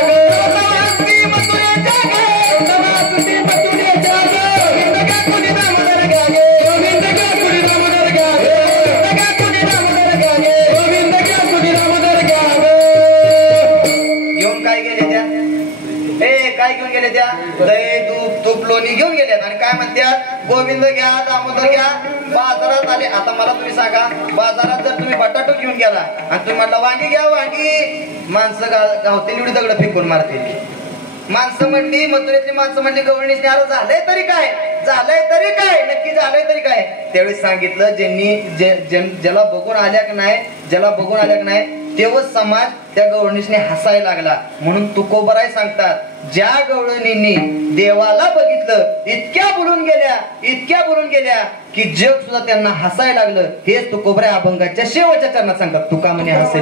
दही दूध तूप लोणी घेऊन गेल्यात. आणि काय म्हणतात? गोविंद घ्या, दामोदर घ्या. बाजारात आले. आता मला तुम्ही सांगा, बाजारात जर तुम्ही बटाटो घेऊन गेला आणि तुम्ही म्हटलं वांगी घ्या वांगी, माणसं गावतील एवढी दगड फेकून मारतील. माणसं म्हणली, मथुरेतली माणसं म्हणली गवळणीस झालंय तरी काय, नक्की झालंय तरी काय? त्यावेळी सांगितलं, ज्याला बघून आल्या की नाही तेव्हाच समाज त्या गवळणीसने हसायला लागला. म्हणून तुकोबराय सांगतात, ज्या गवळणींनी देवाला बघितलं इतक्या बोलून गेल्या की जग सुद्धा त्यांना हसायला लागलं. हेच तुकोबराय अभंगाच्या शेवटच्या चरणात सांगतात. तुका म्हणे हसे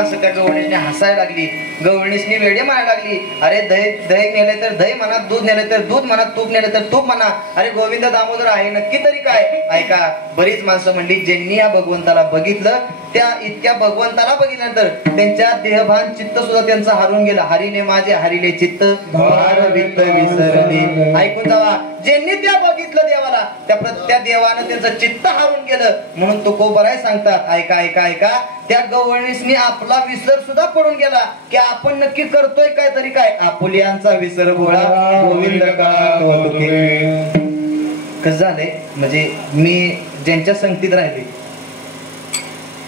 माणसं त्या गवळणीने हसायला लागली, गवळणीसनी वेडे मारायला लागली. अरे दही नेले तर दही म्हणा, दूध नेले तर दूध म्हणा, तूप नेले तर तूप म्हणा. अरे गोविंद दामोदर आहे नक्की तरी काय? ऐका, बरीच माणसं म्हणली ज्यांनी या भगवंताला बघितलं, त्या इतक्या भगवंताला बघितल्यानंतर त्यांच्या देहभान चित्त सुद्धा त्यांचं हरून गेलं. हरीने माझे हरिले चित्त भार वित्त विसरले. ऐकून जावा, ज्यांनी त्या बघितलं देवाला, त्या देवानं त्यांचं चित्त हरून गेलं. म्हणून तुकोबराय सांगतात, ऐका ऐका ऐका, त्या गवळणीसनी आपला विसर सुद्धा पडून गेला की आपण नक्की करतोय काय तरी काय. आपुलियांचा विसर गोळा गोविंद कसं झालंय, म्हणजे मी ज्यांच्या संगतीत राहिले,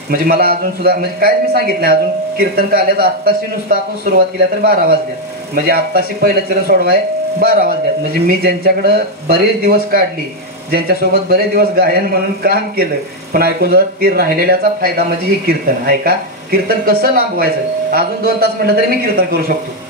म्हणजे मला अजून सुद्धा म्हणजे कायच मी सांगितलं अजून कीर्तन काल्याचं आत्ताशी नुसतं आपण सुरुवात केल्या तर 12 वाजल्यात. म्हणजे आत्ताशी पहिलं चरण सोडवाय 12 वाजल्यात. म्हणजे मी ज्यांच्याकडं बरेच दिवस काढली, ज्यांच्यासोबत बरेच दिवस गायन म्हणून काम केलं, पण ऐकून जात ते राहिलेल्याचा फायदा म्हणजे हे कीर्तन. ऐका, कीर्तन कसं लांब व्हायचं, अजून 2 तास म्हटलं तरी मी कीर्तन करू शकतो.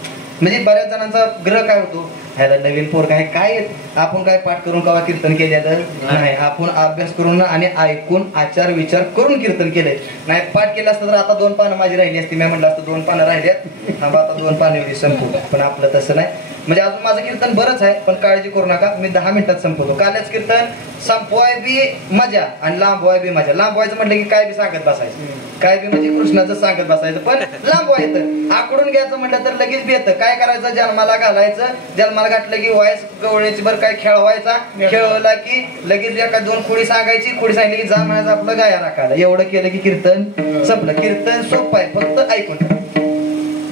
म्हणजे बऱ्याच जणांचा ग्रह काय होतो, ह्याला नवीन पोर काय आपण काय पाठ करून कवा कीर्तन केलेलं नाही, आपण अभ्यास करून आणि ऐकून आचार विचार करून कीर्तन केलंय. नाही पाठ केलं असतं तर आता 2 पानं माझी राहिली असती, मी म्हटलं असतं 2 पानं राहिल्यात, आता 2 पानं संपू. पण आपलं तसं नाही. म्हणजे अजून माझं कीर्तन बरंच आहे, पण काळजी करू नका, मी 10 मिनिटात संपवतो. कालच कीर्तन संपवाय बी मजा आणि लांबवाय बी मजा. लांबवायचं म्हटलं की काय बी सांगत बसायचं, काय बी म्हणजे कृष्णाचं सांगत बसायचं, पण लांबवायचं. आकडून घ्यायचं म्हटलं तर लगेच बी येतं. काय करायचं, जन्माला घालायचं, जन्माला घातलं की वायस गवळीची बरं काय खेळवायचा, खेळवला की लगेच एका 2 खोडी सांगायची, खोडी सांगितली की जा म्हणायचं आपलं गाया राखायला. एवढं केलं की कीर्तन संपलं. कीर्तन सोपं आहे, फक्त ऐकून.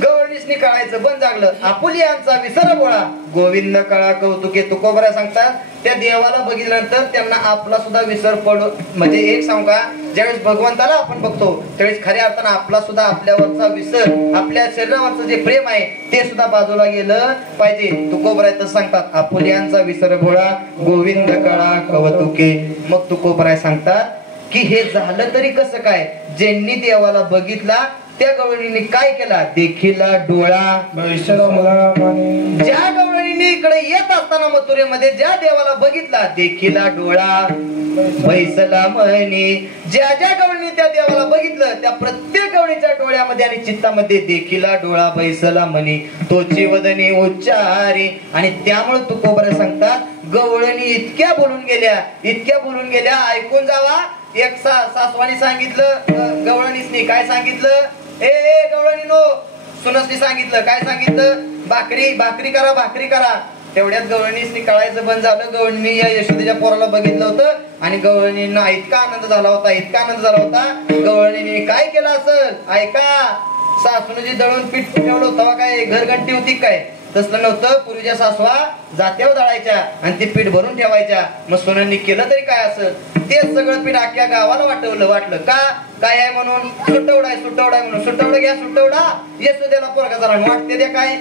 गवळणीसनी कळायचं बंद झालं, आपुलियांचा विसर गोळा गोविंद कळा कौतुके. तुकोबरा सांगतात त्या देवाला बघितल्यानंतर त्यांना आपला सुद्धा विसर पडू. म्हणजे एक सांगू का, ज्यावेळेस भगवंताला आपण बघतो त्यावेळेस खऱ्या अर्थानं आपला सुद्धा आपल्यावरचा विसर, आपल्या शरीरावरचं जे प्रेम आहे ते सुद्धा बाजूला गेलं पाहिजे. तुकोबराय तर सांगतात आपुलियांचा विसर गोळा गोविंद कळा कौतुके. मग तुकोबराय सांगतात की हे झालं तरी कसं काय, ज्यांनी देवाला बघितला त्या गवळणीने काय केला, देखीला डोळा. ज्या गवळणीने इकडे येत असताना मथुरेमध्ये ज्या देवाला बघितला, देखीला डोळा बैसला म्हणे. ज्या ज्या गवळणी त्या देवाला बघितलं त्या प्रत्येक गवळीच्या डोळ्यामध्ये आणि चित्तामध्ये देखीला डोळा बैसला म्हणे. तोची वदनी उच्चारी. आणि त्यामुळे तुकोबरा सांगतात गवळणी इतक्या बोलून गेल्या, ऐकून जावा. एक सासवानी सांगितलं गवळणीसनी, काय सांगितलं, ए गवळणीनो, सुनसनी सांगितलं, काय सांगितलं, भाकरी करा. तेवढ्यात गवळणीसनी कळायचं बंद झालं. गवळणी या यशोदेच्या पोराला बघितलं होतं आणि गवळणींना इतका आनंद झाला होता. गवळणीने काय केलं असेल, ऐका, सासून जे दळून पीठ ठेवलं होतं काय घरघंटी होती काय, तसलं नव्हतं. पूर्वीच्या सासवा जात्यावर दळायच्या आणि ते पीठ भरून ठेवायच्या. मग सोनांनी केलं तरी काय असेल, तेच सगळं पीठ अख्ख्या गावाला वाटलं का काय आहे म्हणून, सुटवडा आहे म्हणून. सुटवडा घ्या, सुटवडा यशोदेला पोरगा जरा वाटते द्या काय.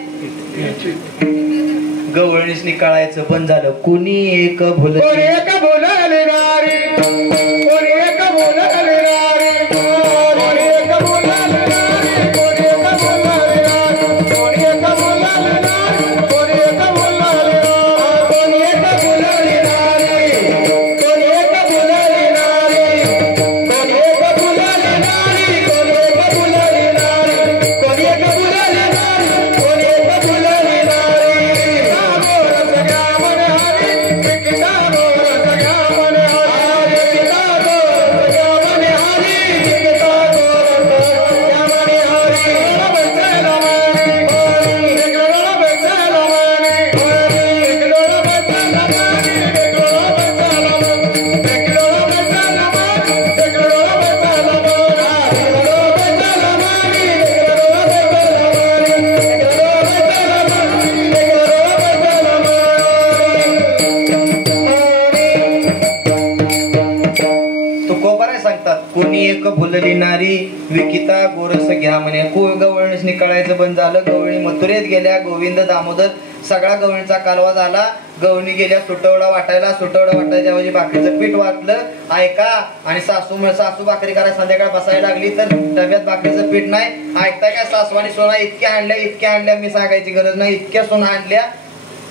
गवळणीसनी कळायचं बंद झालं. कुणी एक भुलले भुलली नारी विकिता गोरस घ्या म्हणे. गवळणीसनी कळायचं बंद झालं. गवळणी मथुरेत गेल्या. गोविंद दामोदर सगळा गवळणीचा कालवा झाला. गवळणी गेल्या सुटवडा वाटायच्या ऐवजी भाकरीचं पीठ वाटलं. ऐका, आणि सासू भाकरी करायला संध्याकाळ बसायला लागली तर डब्यात भाकरीचं पीठ नाही. ऐकताय काय, सासवानी सोना इतक्या आणल्या, मी सांगायची गरज नाही, इतक्या सोना आणल्या.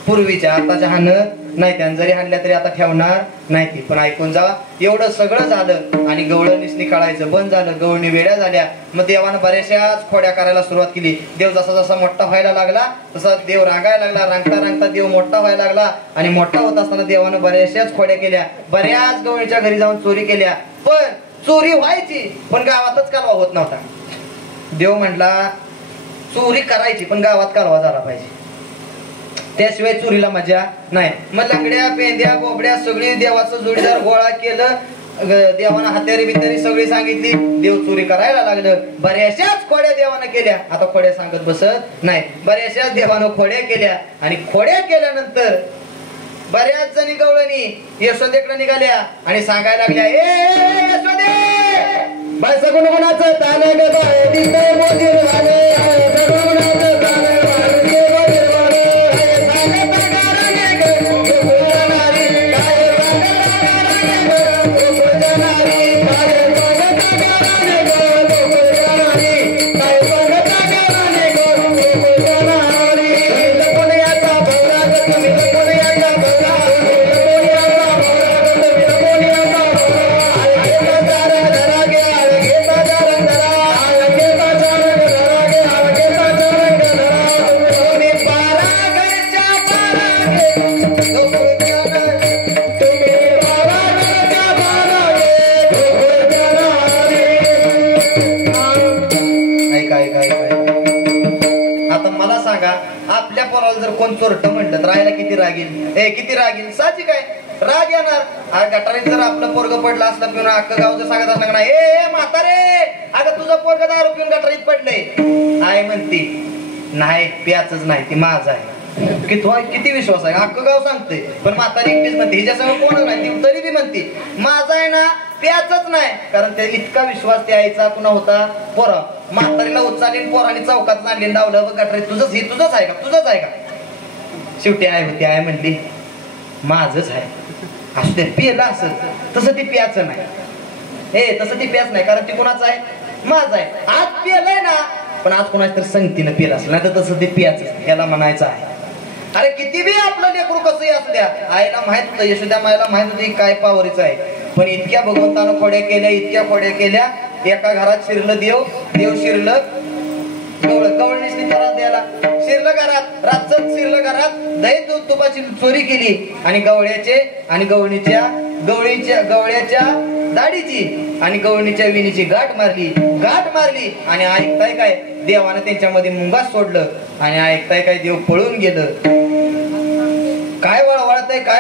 पूर्वीच्या, आताच्या हाणत नाही त्या, जरी हाणल्या तरी आता ठेवणार नाही ती. पण ऐकून जा, एवढं सगळं झालं आणि गवळण निसणी काढायचं बंद झालं, गवळणी वेड्या झाल्या. मग देवानं बऱ्याचशाच खोड्या करायला सुरुवात केली. देव जसा जसा मोठा व्हायला लागला तसा देव रांगायला लागला, रांगता रांगता देव मोठा व्हायला लागला. आणि मोठा होत असताना देवानं बऱ्याचशाच खोड्या केल्या, बऱ्याच गवळीच्या घरी जाऊन चोरी केल्या. पण चोरी व्हायची पण गावातच कालवा होत नव्हता. देव म्हटला चोरी करायची पण गावात कालवा झाला पाहिजे, त्याशिवाय चोरीला मजा नाही. मग लंगड्या पेंद्या बोबड्या सगळी देवाचं जोडीदार गोळा केलं. देवानं हत्यारी बित्यारी सगळी सांगितली. देव चोरी करायला लागलं. बऱ्याचशाच खोड्या देवानं केल्या. आता खोड्या सांगत बसत नाही, बऱ्याचशाच देवानं खोड्या केल्या. आणि खोड्या केल्यानंतर बऱ्याच जणी गवळणी यशोदेकडे निघाल्या आणि सांगायला लागल्या, ए यशोदे, बाय सगुण गुणाचं ताने ग बाय दिसतंय मोजीर झाले, सगुण गुणाचं ताने बाय दिसतंय मोजीर झाले, सांगत गाराने ग गोकुळनारी, काय सांगत गाराने ग गोकुळनारी, काय सांगत गाराने ग गोकुळनारी, काय सांगत गाराने ग गोकुळनारी. लपुण्याचा भवरा ग तुम्ही, लपुण्याचा भवरा, लपुण्याचा भवरा ग तुम्ही, लपुण्याचा भवरा, धरा गे घेता धरा धरा, घेता धरा धरा गे घेता धरा धरा, तुम्ही पारा घरच्या पारा गे गोकुळनारी, तुम्ही पारा घरच्या पारा गे गोकुळनारी. ऐका ऐका ऐका, आता मला सांगा, आपल्या पोराला जर कोण चोरट म्हटलं तर राहायला किती राग येईल? किती राग येईल? साहजिक आहे, राग येणार. गटारीत जर आपलं पोरग पडलं असलं पिऊन, अख्खं गाव जर सांगत असलं ना, ए म्हातारे, अगं तुझं पोरग दारू पिऊन गटारीत पडलंय, आई म्हणते नाही प्याचच नाही, ती माझा आहे. किती विश्वास आहे, अख्खं गाव सांगते. पण म्हातारी एकटीच म्हणते, हिच्यासमोर कोणच नाही, ती तरी बी म्हणते माझा आहे ना, प्याचच नाही. कारण ते इतका विश्वास त्या आईचा कुणा होता, पोरा. म्हातारीला उचलली पोराने चौकात आणली, लावलं गटारीत, तुझंच हे तुझंच आहे का, तुझंच आहे का? शेवटी आई होती, आई म्हणली माझच आहे. असं ते पियला असेल, तसं ती प्याच नाही, तसं ती प्याच नाही, कारण ती कुणाचं आहे, माझं आहे. आज पियलंय ना, पण आज कुणाच तर संगतीनं पियला असेल, नाही तर तसं ते प्याच याला म्हणायचं आहे. अरे किती बी आपलं लेकरू कसंही असू द्या, आईला माहित होतं, यशोदा मायला माहित होती काय पावरीचं आहे. पण इतक्या भगवंतानं खोड्या केल्या, इतक्या खोड्या केल्या. एका घरात शिरलं देव, देव शिरलं गवळणीसनी त्रास द्यायला, शिरलं घरात, रातच शिरलं घरात, दही दूध तुपाची चोरी केली आणि गवळ्याचे आणि गवळ्याच्या दाढीची आणि गवळणीच्या विणीची गाठ मारली आणि ऐकताय काय, देवानं त्यांच्यामध्ये मुंगास सोडलं आणि ऐकताय काय, देव पळून गेलं. काय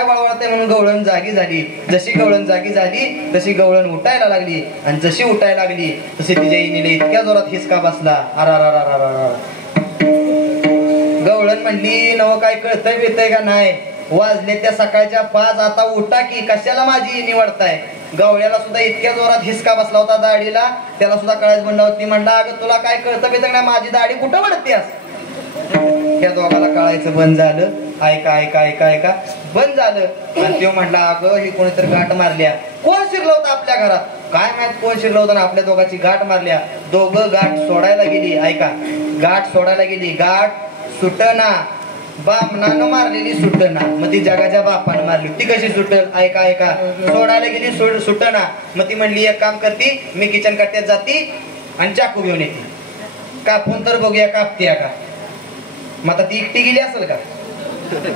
वळवळतय म्हणून गवळण जागी झाली. जशी गवळण जागी झाली तशी गवळण उठायला लागली आणि जशी उठायला लागली तशी तिच्या इनीला इतक्या जोरात हिसका बसला. गवळण म्हणली, नव काय कळतंय बिळतंय का नाही, वाजले त्या सकाळच्या 5, आता उठा की, कशाला माझी इनी वाढताय. गवळ्याला सुद्धा इतक्या जोरात हिसका बसला होता दाढीला, त्याला सुद्धा कळायच बंड होती. म्हणला, अगं तुला काय कळतं बिळतं नाही, माझी दाढी कुठं वाढतेस? त्या दोघाला कळायचं बंद झालं. ऐका ऐका ऐका ऐका बंद झालं. आणि तो म्हटला, अगं ही कोणीतरी गाठ मारल्या. कोण शिरलं होतं आपल्या घरात? काय माहित कोण शिरलं होतं, आपल्या दोघांची गाठ मारल्या. दोघं गाठ सोडायला गेली. ऐका, गाठ सोडायला गेली, गाठ सुटना, बामणानं मारलेली सुटना. मग ती जगाच्या बापानं मारली, ती कशी सुटल? ऐका ऐका, सोडायला गेली सुटना. मग ती म्हणली, एक काम करती, मी किचन कट्ट्यात जाती आणि चाकू घेऊन येते, कापून तर बघूया कापतीया का. मग आता ती एकटी गेली असेल का?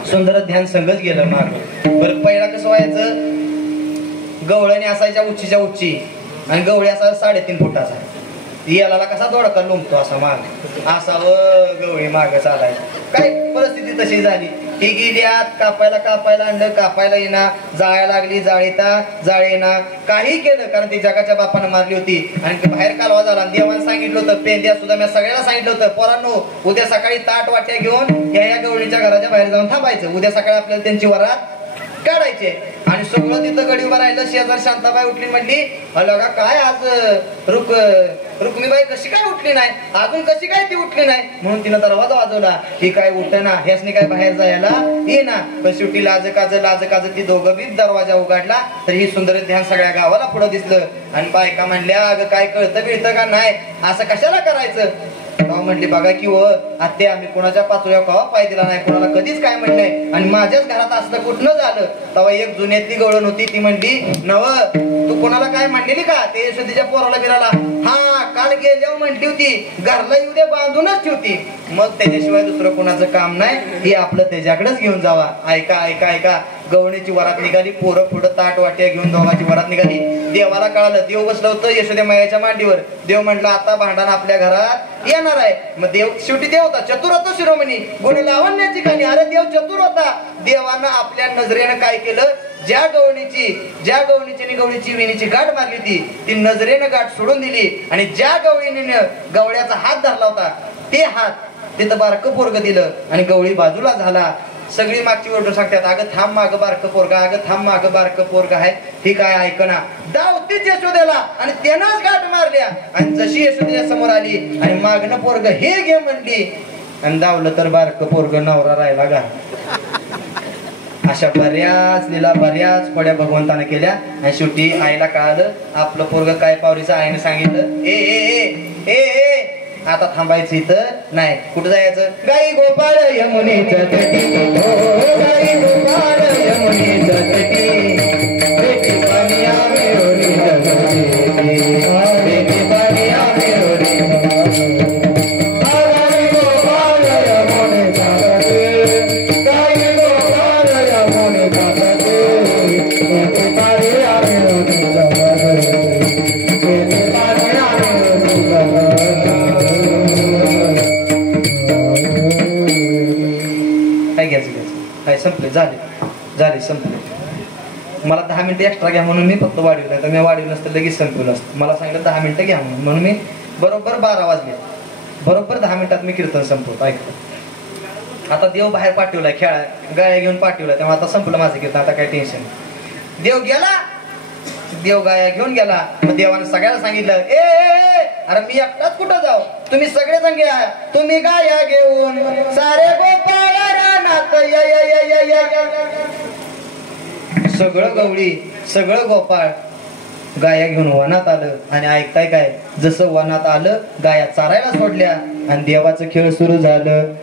सुंदर ध्यान संगच गेलं माग. बरं पहिला कसं व्हायचं, गवळणी असायच्या उच्चीच्या उच्ची आणि गवळी असायचा 3.5 फुटाचा. याला कसा दोडका लुंबतो असा माग, असावं गवळी माग चालायचं. काय परिस्थिती तशी झाली. ती गेल्यात कापायला आणलं, कापायला येणार, जाळ्या लागली, जाळेना, काही केलं, कारण ती जगाच्या बापानं मारली होती. आणि बाहेर कालवा झाला. देवानं सांगितलं होतं, पेंद्या सुद्धा मी सगळ्याला सांगितलं होतं, पोरांनो उद्या सकाळी ताट वाट्या घेऊन या गवळीच्या घराच्या बाहेर जाऊन थांबायचं. उद्या सकाळी आपल्याला त्यांची वरात काढायचे. आणि सगळं तिथं गडी उभं राहिलं. शेजार शांताबाई उठली, म्हणली, लगा काय आज रुक्मीबाई कशी काय उठली नाही, अजून कशी काय ती उठली नाही. म्हणून तिनं दरवाजा वाजवला. ही काय उठना, ह्यासनी काय बाहेर जायला ये ना. पण शेवटी लाज काज ती दोघं बी दरवाजा उघडला. तर ही सुंदर ध्यान सगळ्या गावाला पुढं दिसलं. आणि बायका म्हणल्या, अगं काय कळतं बिळतं का नाही, असं कशाला करायचं. तेव्हा म्हणली बघा की व आत्ते आम्ही कोणाच्या पाचव्या कवा पाय दिला नाही, कोणाला कधीच काय म्हणलंय आणि माझ्याच घरात असलं कुठनं झालं. तेव्हा एक जुन्यातली गवळण होती ती म्हणली नव तू कोणाला काय म्हणलेली का ते यशोदेच्या पोराला बिराला. हा काल गेल्यावर म्हटली होती घरला येऊ दे बांधूनच ठेवती, मग त्याच्याशिवाय दुसरं कोणाचं काम नाही, हे आपलं त्याच्याकडेच घेऊन जावा. ऐका ऐका ऐका गवळणीची वरात निघाली, पोरं पुढं ताट वाट्या घेऊन दोघांची वरात निघाली. देवाला कळालं, देव बसलं होतं यशोदे मायाच्या मांडीवर. देव म्हटलं आता भांडण आपल्या घरात येणार आहे. मग देव शेवटी देव होता, चतुर होता शिरोमणी, गुण लावण्याची गाणी. अरे देव चतुर होता. देवानं आपल्या नजरेनं काय केलं, ज्या गवळणीची गवळीची विणीची गाठ मारली होती ती नजरेनं गाठ सोडून दिली आणि ज्या गवळीने गवळ्याचा हात धरला होता ते हात तिथं बारकं पोरग दिलं आणि गवळी बाजूला झाला. सगळी मागची ओरडून सांगतात अगं थांब माग बारकं पोरगा, अगं थांब माग बारकं पोरगा आहे. ही काय ऐकना, धावतीच यशोदेला आणि त्यानंच गाठ मारल्या आणि जशी यशोदेच्या समोर आली आणि मागणं पोरग हे घे म्हणली आणि धावलं तर बारकं पोरग नवरा राहिला गा. अशा बऱ्याच लीला बऱ्याच पड्या भगवंताने केल्या आणि शेवटी आईला कळालं आपलं पोरग काय पावरीचं. आईने सांगितलं ए ए ए ए आता थांबायचं इथं नाही, कुठं जायचं. गाई गोपाळ यमुनेच्या तटी, गाई गोपाळ यमुनेच्या तटी, बेटी पानिया मेरोरी जगती, बेटी पानिया मेरोरी गाई गोपाळ यमुनेच्या तटी, गाई गोपाळ यमुनेच्या तटी, बेटी पानिया मेरोरी जगती, बेटी पानिया मेरोरी जगती. काय संपले झाले संपले. मला 10 मिनिटं एक्स्ट्रा घ्या म्हणून मी फक्त वाढवलं, तर मी वाढवलं नसतं लगेच संपलं असतं. मला सांगितलं 10 मिनिटं घ्या म्हणून मी बरोबर 12 वाजले, बरोबर 10 मिनिटात मी कीर्तन संपवतो. ऐकतो आता देव बाहेर पाठवलाय, खेळा गाया घेऊन पाठवलाय, तेव्हा आता संपलं माझं कीर्तन. आता काय टेन्शन. देव गेला, देव गाया घेऊन गेला. मग देवानं सगळ्याला सांगितलं ए अरे मी एकटाच कुठं जाऊ, तुम्ही सगळे जण घ्या, तुम्ही गाया घेऊन सारे गोपाळ रानात या या या या या. सगळं गवळी सगळं गोपाळ गाया घेऊन वनात आलं आणि ऐकताय काय, जसं वनात आलं गाया चारायला सोडल्या आणि देवाचं खेळ सुरू झालं.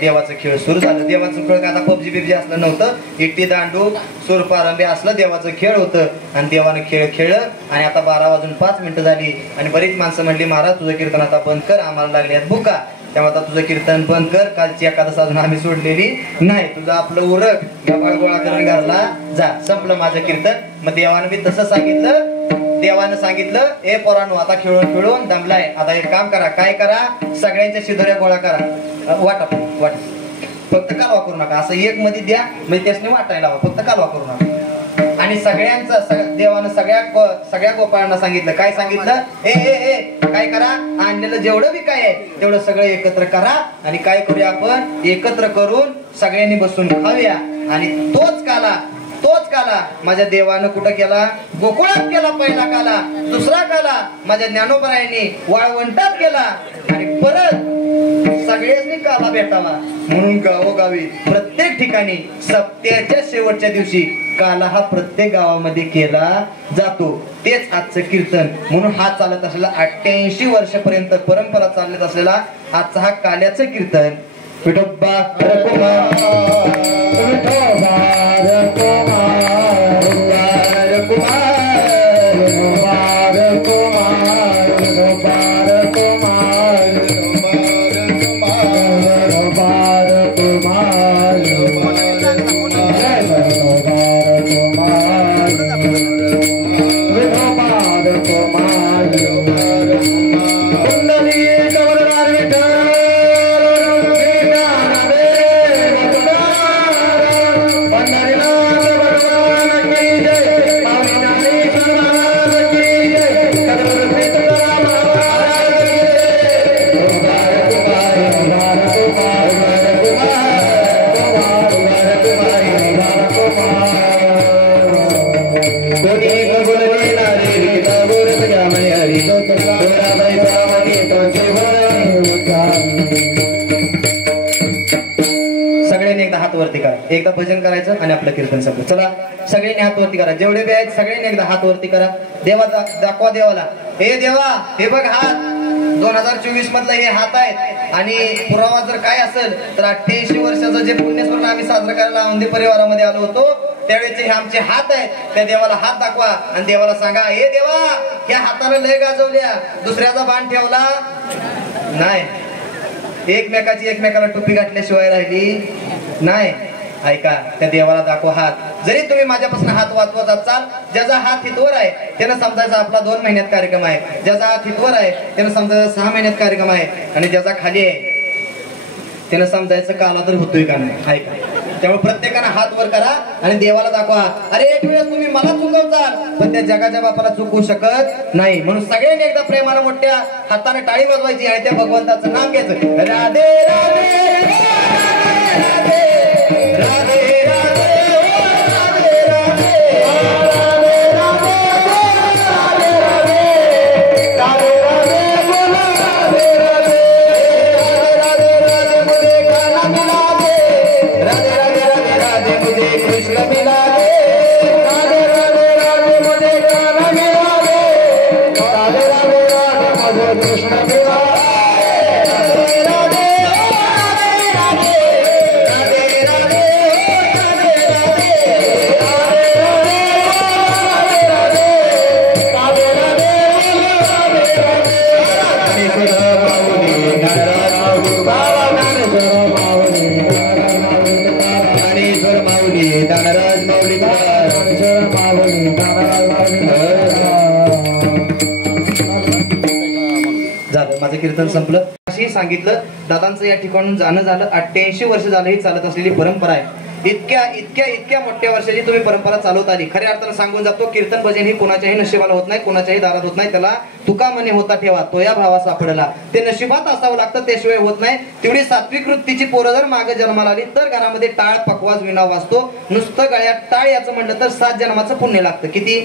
देवाचं खेळ सुरू झालं. देवाचं खेळ आता पबजी बिबजी असलं नव्हतं, इट्टी दांडू सूरपारंबे असलं देवाचं खेळ होतं. आणि देवानं खेळ खेळलं आणि आता 12 वाजून 5 मिनिटं झाली आणि बरीच माणसं म्हणली महाराज तुझं कीर्तन आता बंद कर, आम्हाला लागले आहेत भुका, तेव्हा आता तुझं कीर्तन बंद कर, कालची एकादश अजून आम्ही सोडलेली नाही, तुझं आपलं उरक गबाळ गोळा करून घरला जा, संपलं माझं कीर्तन. मग देवानं मी तसं सांगितलं. देवानं सांगितलं ए पोरांनो आता खेळून खेळून दमलाय, आता एक काम करा, काय करा, सगळ्यांच्या शिदोऱ्या गोळा करा, वाटा फक्त कालवा करू नका, असं एक मध्ये द्या म्हणजे त्यासने वाटायला हवं, फक्त कालवा करू नका. आणि सगळ्यांचं देवानं सगळ्या गोपाळांना सांगितलं, काय सांगितलं, ए ए ए काय करा, आणलेलं जेवढं बी काय आहे तेवढं सगळं एकत्र करा आणि काय करूया आपण, एकत्र करून सगळ्यांनी बसून खाऊया. आणि तोच काला माझ्या देवानं कुठं केला, गोकुळात केला पहिला काला, दुसरा काला माझ्या ज्ञानोबरायांनी वाळवंटात केला आणि परत सगळ्यांनी काला भेटावा म्हणून गावोगावी प्रत्येक ठिकाणी सप्त्याच्या शेवटच्या दिवशी काला हा प्रत्येक गावामध्ये केला जातो. तेच आजचं कीर्तन. म्हणून हा चालत असलेला 88 वर्षापर्यंत परंपरा चालत असलेला आजचा हा काल्याचं कीर्तन. विठोबा रकुमार विठोबा रकुमार रकुमार रकुमार रकुमार सगळ्यांनी एकदा हात वरती करा. एकदा भजन करायचं आणि आपलं कीर्तन संपलं. चला सगळ्यांनी हात वरती करा. जेवढे बी आहेत सगळ्यांनी एकदा हात वरती करा. देवा दाखवा देवाला. हे देवा हे बघ हात 2024 मधला हे हात आहेत आणि पुरावा जर काय असेल तर 88 वर्षाचं जे पुण्यस्मरण आम्ही साजरा करायला औंधे परिवारामध्ये आलो होतो त्यावेळेचे हे आमचे हात आहेत. त्या देवाला हात दाखवा आणि देवाला सांगा हे देवा ह्या हाताला लय गाजवल्या दुसऱ्याचा बाण ठेवला नाही. एकमेकाला टोपी घातल्याशिवाय राहिली नाही. ऐका त्या देवाला दाखवा हात. जरी तुम्ही माझ्यापासून हात वाचवत असाल ज्याचा हात हितवर आहे त्यानं समजायचा आपला 2 महिन्यात कार्यक्रम आहे. ज्याचा हात हितवर आहे त्यानं समजायचा 6 महिन्यात कार्यक्रम आहे आणि ज्याचा खाली आहे त्यानं समजायचं काला तर होतोय का नाही. ऐका त्यामुळे प्रत्येकानं हात वर करा आणि देवाला दाखवा. अरे एक वेळेस तुम्ही मला चुकवचाल पण त्या जगाच्या बापाला चुकवू शकत नाही. म्हणून सगळ्यांनी एकदा प्रेमानं मोठ्या हाताने टाळी वाजवायची आणि त्या भगवंताचं नाम घ्यायचं. राधे राधे राधे राधे माझं कीर्तन संपलं. अशी सांगितलं दादांचं या ठिकाणून जाणं झालं. 88 वर्ष झालं ही चालत असलेली परंपरा आहे. इतक्या मोठ्या वर्षाची तुम्ही परंपरा चालवत आली. खऱ्या अर्थानं सांगून जातो कीर्तन भजन ही कोणाच्याही नशिबाला होत नाही कोणाच्याही दारात होत नाही. त्याला तुका मने होता ठेवा तो या भावा सापडला. ते नशिबात असावं लागतं त्याशिवाय होत नाही. तेवढी सात्विक वृत्तीची पोरं जर मागे जन्माला आली तर घरामध्ये टाळ पकवाज विना वाजतो. नुसतं गळ्यात टाळ याचं म्हणलं तर 7 जन्माचं पुण्य लागतं. किती?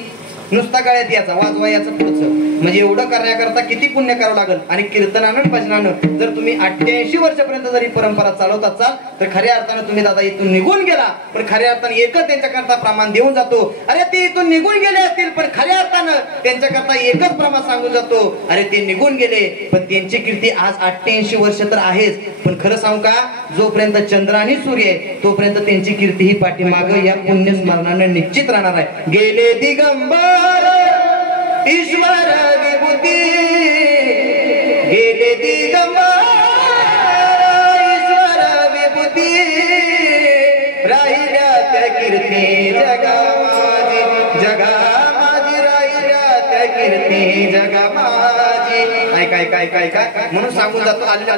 नुसता गळ्यात याचा वाजवा याचं पुढचं म्हणजे एवढं करण्याकरता किती पुण्य करावं लागेल. आणि कीर्तनानं भजनानं जर तुम्ही 88 वर्षापर्यंत जरी परंपरा चालवत असाल तर खऱ्या अर्थानं तुम्ही दादा इथून निघून गेला. पण खऱ्या अर्थानं एकच त्यांच्याकरता प्रमाण देऊन जातो. अरे ते इथून निघून गेले असतील पण खऱ्या अर्थानं त्यांच्याकरता एकच प्रमाण सांगून जातो. अरे ते निघून गेले पण त्यांची कीर्ती आज 88 वर्ष तर आहेच. पण खरं सांगू का जोपर्यंत चंद्र आणि सूर्य आहे तोपर्यंत त्यांची कीर्ती ही पाठीमाग या पुण्य स्मरणानं निश्चित राहणार आहे. गेले दिगंबर ईश्वर विभूती गेले दिगंबर ईश्वर विभूती राहिल्या त्या कीर्ती जगा माझी राहिल्या त्या कीर्ती जगा माझी. काय म्हणून सांगून जातो आलेल्या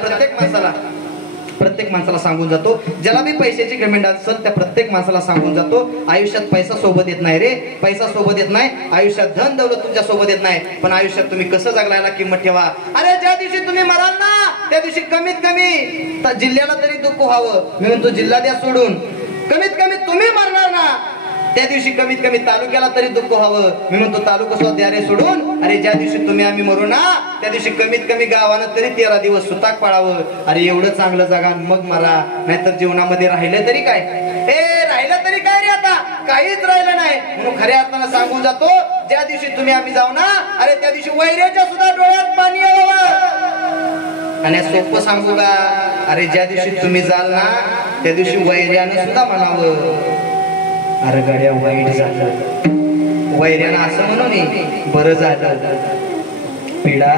प्रत्येक माणसाला सांगून जातो. ज्याला बी पैशाची घमंड असेल त्या प्रत्येक माणसाला सांगून जातो आयुष्यात पैसा सोबत येत नाही रे. पैसा सोबत येत नाही. आयुष्यात धन दौलत तुमच्या सोबत येत नाही. पण आयुष्यात तुम्ही कसं जगलायला किंमत ठेवा. अरे ज्या दिवशी तुम्ही मराल ना त्या दिवशी कमीत कमी जिल्ह्याला तरी दुःख व्हावं. मी म्हणतो जिल्हा द्या सोडून कमीत कमी तुम्ही मरणार ना त्या दिवशी कमीत कमी तालुक्याला तरी दुःख व्हावं. मी म्हणतो तालुका सुद्धा द्या रे सोडून. अरे ज्या दिवशी तुम्ही आम्ही मरू ना त्या दिवशी कमीत कमी गावानं तरी 13 दिवस सुताक पाळावं. अरे एवढं चांगलं जगा मग मरा, नाहीतर जीवनामध्ये राहिलं तरी काय. राहिलं तरी काय रे, आता काहीच राहिलं नाही. म्हणून खऱ्या अर्थानं सांगून जातो, ज्या दिवशी तुम्ही आम्ही जाऊ ना अरे त्या दिवशी वैऱ्याच्या सुद्धा डोळ्यात पाणी यावं. आणि सोपं सांगू का, अरे ज्या दिवशी तुम्ही जाल ना त्या दिवशी वैर्यानं सुद्धा म्हणावं अरे गड्या वाईट झालं. वैर्यानं असं म्हणून बरं झालं. पिढा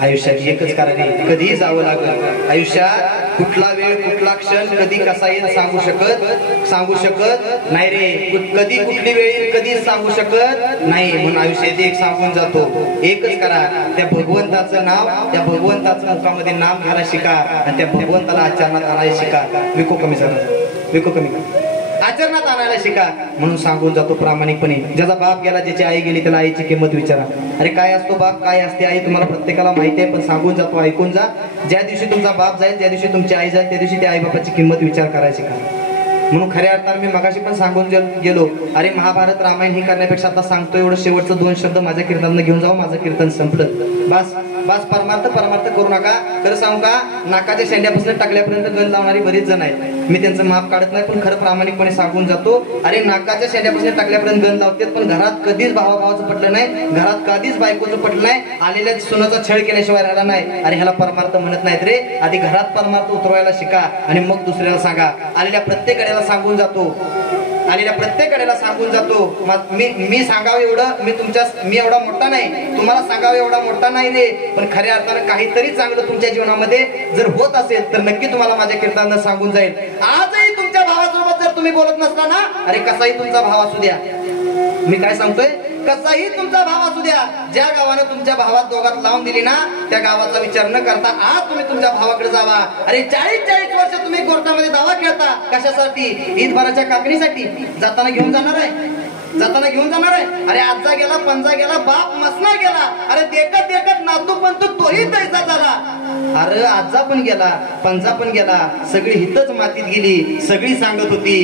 आयुष्यात एकच कारण आहे, कधीही जावं लागलं. आयुष्यात कुठला वेळ कुठला क्षण कधी कसा येईल सांगू शकत नाही रे. कधी कुठली वेळ येईल कधी सांगू शकत नाही. म्हणून आयुष्यात एक सांगून जातो, एकच करा, त्या भगवंताचं नाव, त्या भगवंताचं मुखामध्ये नाम घ्यायला शिका आणि त्या भगवंताला आचरणात आणायला शिका. विको कमी आचरणात आणायला शिका. म्हणून सांगून जातो प्रामाणिकपणे, ज्याचा बाप गेला ज्याची आई गेली त्याला आईची किंमत विचारा. अरे काय असतो बाप, काय असते आई, तुम्हाला प्रत्येकाला माहिती आहे, पण सांगून जातो ऐकून जा. ज्या दिवशी तुमचा बाप जाईल, ज्या दिवशी तुमची आई जाईल, त्या दिवशी त्या आई बापाची किंमत विचार करायला शिका. म्हणून खऱ्या अर्थाने मी मगाशी पण सांगून गेलो, अरे महाभारत रामायण ही करण्यापेक्षा आता सांगतो एवढं शेवटचं 2 शब्द माझ्या कीर्तनानं घेऊन जाऊ. माझं कीर्तन संपलं. बस परमार्थ करू नका. खरं सांगू का, नाकाच्या शेंड्यापासून टाकल्यापर्यंत गण लावणारी बरीच जण आहेत. मी त्यांचं माफ काढत नाही, पण खरं प्रामाणिकपणे सांगून जातो, अरे नाकाच्या शेंड्यापासून टाकल्यापर्यंत गण लावतात, पण घरात कधीच भावाभावाचं पटलं नाही, घरात कधीच बायकोचं पटलं नाही, आलेल्या सुनाचा छळ केल्याशिवाय राहिला नाही. अरे ह्याला परमार्थ म्हणत नाहीत रे. आधी घरात परमार्थ उतरवायला शिका आणि मग दुसऱ्याला सांगा. आलेल्या प्रत्येक कड्याला सांगून जातो, मी सांगावं एवढं, मी एवढा मोठा नाही, तुम्हाला सांगावं एवढा मोठा नाही रे. पण खऱ्या अर्थानं काहीतरी चांगलं तुमच्या जीवनामध्ये जर होत असेल तर नक्की तुम्हाला माझ्या कीर्तनानं सांगून जाईल. आजही तुमच्या भावासोबत जर तुम्ही बोलत नसला ना, अरे कसाही तुमचा भाव असू द्या, मी काय सांगतोय, कसाही तुमचा भाव असू द्या, ज्या गावानं तुमच्या भावात दोघात लावून दिली ना त्या गावाचा विचार न करता आज तुम्ही तुमच्या भावाकडे जावा. अरे 40 वर्ष तुम्ही कोर्टामध्ये दावा खेळता कशासाठी, ईदभराच्या कापणीसाठी. जाताना घेऊन जाणार आहे. अरे आजा गेला, पंजा गेला, बाप मसना गेला, अरे देखत नातू पण तोही तैसा झाला. अरे आजा पण गेला, पंजा पण गेला, सगळी हितच मातीत गेली. सगळी सांगत होती,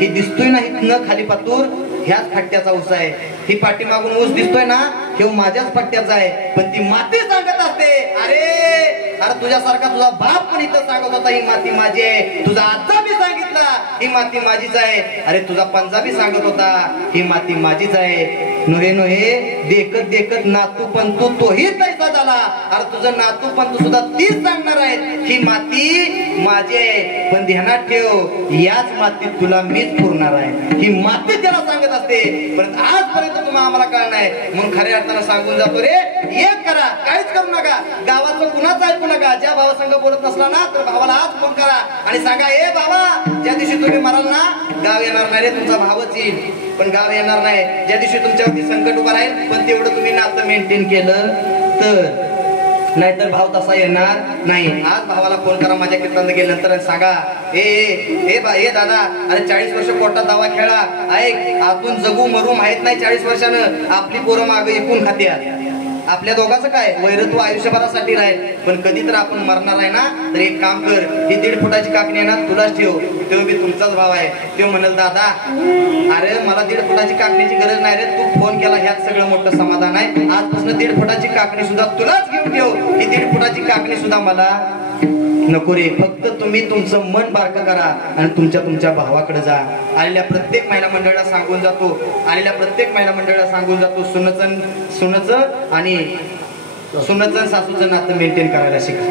ही दिसतोय ना न खाली पातूर, ह्याच फट्ट्याचा ऊस आहे. ही पाठीमागून ऊस दिसतोय ना, हे माझ्याच फट्ट्याचा आहे. पण ती माती सांगत असते, अरे तुझ्यासारखा तुझा बाप पण इथं सांगत होता ही माती माझी आहे. तुझा आजा बी सांगितला ही माती माझीच आहे. अरे तुझा पंजाबी सांगत होता ही माती माझीच आहे. नोहे देखत नातू पण तोही तैसा झाला. अरे तुझं नातू पण सुद्धा तीच सांगणार आहे ही माती माझी आहे. पण ध्यानात ठेव, याच मातीत तुला मीच पुरणार आहे. ही माती त्याला सांगत असते, पण आजपर्यंत तुम्हाला आम्हाला कळणार नाही. म्हणून खऱ्या अर्थानं सांगून जातो रे, एक करा, काहीच करू नका, गावाचं कुणाच ऐकू नका. ज्या भावासंग बोलत नसला ना तर भावाला आज फोन करा आणि सांगा, ए बाबा ज्या दिवशी तुम्ही मराल ना गाव येणार नाही रे, तुमचा भावच येईल पण गाव येणार नाही. ज्या दिवशी तुमच्यावरती संकट उभा राहील पण तेवढं तुम्ही नातं मेंटेन केलं तर, नाहीतर भाव तसा येणार नाही. आज भावाला फोन करा माझ्या कीर्तनात गेल्यानंतर सांगा, ए दादा, अरे 40 वर्ष कोर्टात दावा खेळा, ऐक आतून जगू मरू माहित नाही 40 वर्षानं आपली पोरं मागे एकूण खात्या. आपल्या दोघांचं काय वैरत्व आयुष्यभरासाठी राहील, पण कधी तर आपण मरणार आहे ना, तर एक काम कर, ही 1.5 फुटाची काकणी आहे ना तुलाच ठेव, तो बी तुमचाच भाव आहे. तो म्हणेल, दादा अरे मला 1.5 फुटाची काकणीची गरज नाही रे, तू फोन केला ह्यात सगळं मोठं समाधान आहे. आजपासून 1.5 फुटाची काकणी सुद्धा तुलाच घेऊन ठेव, ही 1.5 फुटाची काकणी सुद्धा मला नको रे. फक्त तुम्ही तुमचं मन बारकं करा आणि तुमच्या भावाकडे जा. आलेल्या प्रत्येक महिला मंडळाला सांगून जातो, सुनचं आणि सासूचं नातं मेंटेन करायला शिका.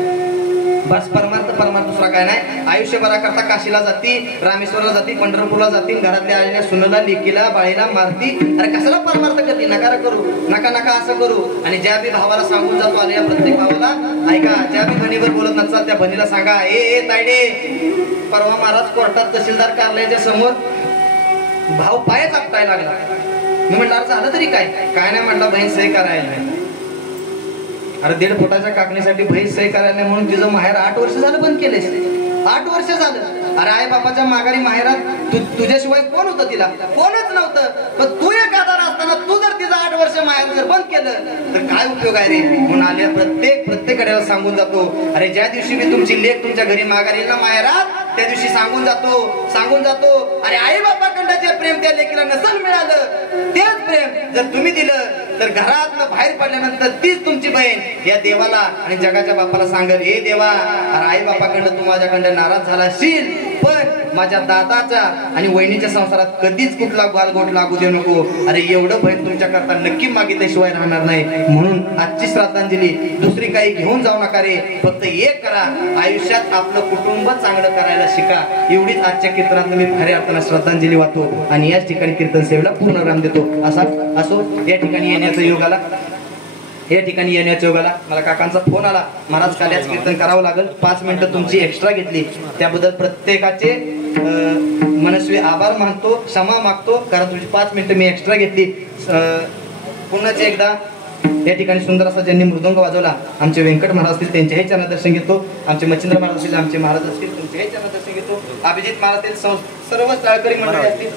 बस परमार्थ दुसरा काय नाही. आयुष्यभरा करता काशीला जाती, रामेश्वरला जाती, पंढरपूरला जाती, घरातल्या आलेल्या सुनेला, लेकीला, बाळीला मारती. अरे कशाला परमार्थ करते, नका असं करू. आणि ज्या बी भावाला सांगून जातो, आलेल्या प्रत्येक भावाला ऐका, ज्या बी बहिणीवर बोलत नसतात त्या बहिणीला सांगा, ए तायडे, परवा महाराज कोर्टात तहसीलदार कार्यालयाच्या समोर भाव पायच आपटायला लागला. मी म्हटलं अरे झालं तरी काय नाही म्हटलं, बहीण सही करायला नाही. अरे 1.5 फुटाच्या काकणीसाठी बहीण सही करायला नाही म्हणून तिचं माहेर 8 वर्ष झालं बंद केलेस. 8 वर्ष झालं. अरे आई बापाच्या माघारी माहेरात तुझ्याशिवाय कोण होतं, तिला कोणच नव्हतं. पण तू एक आधार असताना तू जर तिचं 8 वर्ष माहेर जर बंद केलं तर काय उपयोग आहे रे. म्हणून आल्या प्रत्येक गड्याला सांगून जातो, अरे ज्या दिवशी मी तुमची लेक तुमच्या घरी माघारी येईल ना माहेरात, त्या दिवशी सांगून जातो अरे आई बापाकडं जे प्रेम त्या लेकीला नसल मिळालं तेच प्रेम जर तुम्ही दिलं तर घरातनं बाहेर पडल्यानंतर तीच तुमची बहीण या देवाला आणि जगाच्या बापाला सांगेल, हे देवा अरे आई बापाकडं तू माझ्याकडं नाराज झाला असशील, पण माझ्या दादाच्या आणि वहिनीच्या संसारात कधीच कुठला गालगोट लागू देऊ नको. अरे एवढं बहीण तुमच्या करता नक्की मागितल्याशिवाय राहणार नाही. म्हणून आजची श्रद्धांजली दुसरी काही घेऊन जाऊ नका रे, फक्त एक करा, आयुष्यात आपलं कुटुंब चांगलं करायला शिका. एवढीच आजच्या कीर्तनात मी खऱ्या अर्थानं श्रद्धांजली वाहतो आणि याच ठिकाणी कीर्तन सेवेला पूर्ण राम देतो. असो या ठिकाणी येण्याचा योगाला मला काकांचा फोन आला, महाराज काल्याच कीर्तन करावं लागेल, 5 मिनिटं तुमची एक्स्ट्रा घेतली त्याबद्दल प्रत्येकाचे मनस्वी आभार मानतो, क्षमा मागतो, कारण तुमची 5 मिनिटं मी एक्स्ट्रा घेतली. पुन्हाच एकदा या ठिकाणी सुंदर असा ज्यांनी मृदंग वाजवला आमचे व्यंकट महाराज असतील त्यांचेही चरण दर्शन घेतो, आमचे मच्छिंद्र महाराज असतील, आमचे महाराज असतील तुमचेही चरण दर्शन घेतो, अभिजित महाराज असतील, सर्व चाळकरी मंडळी असतील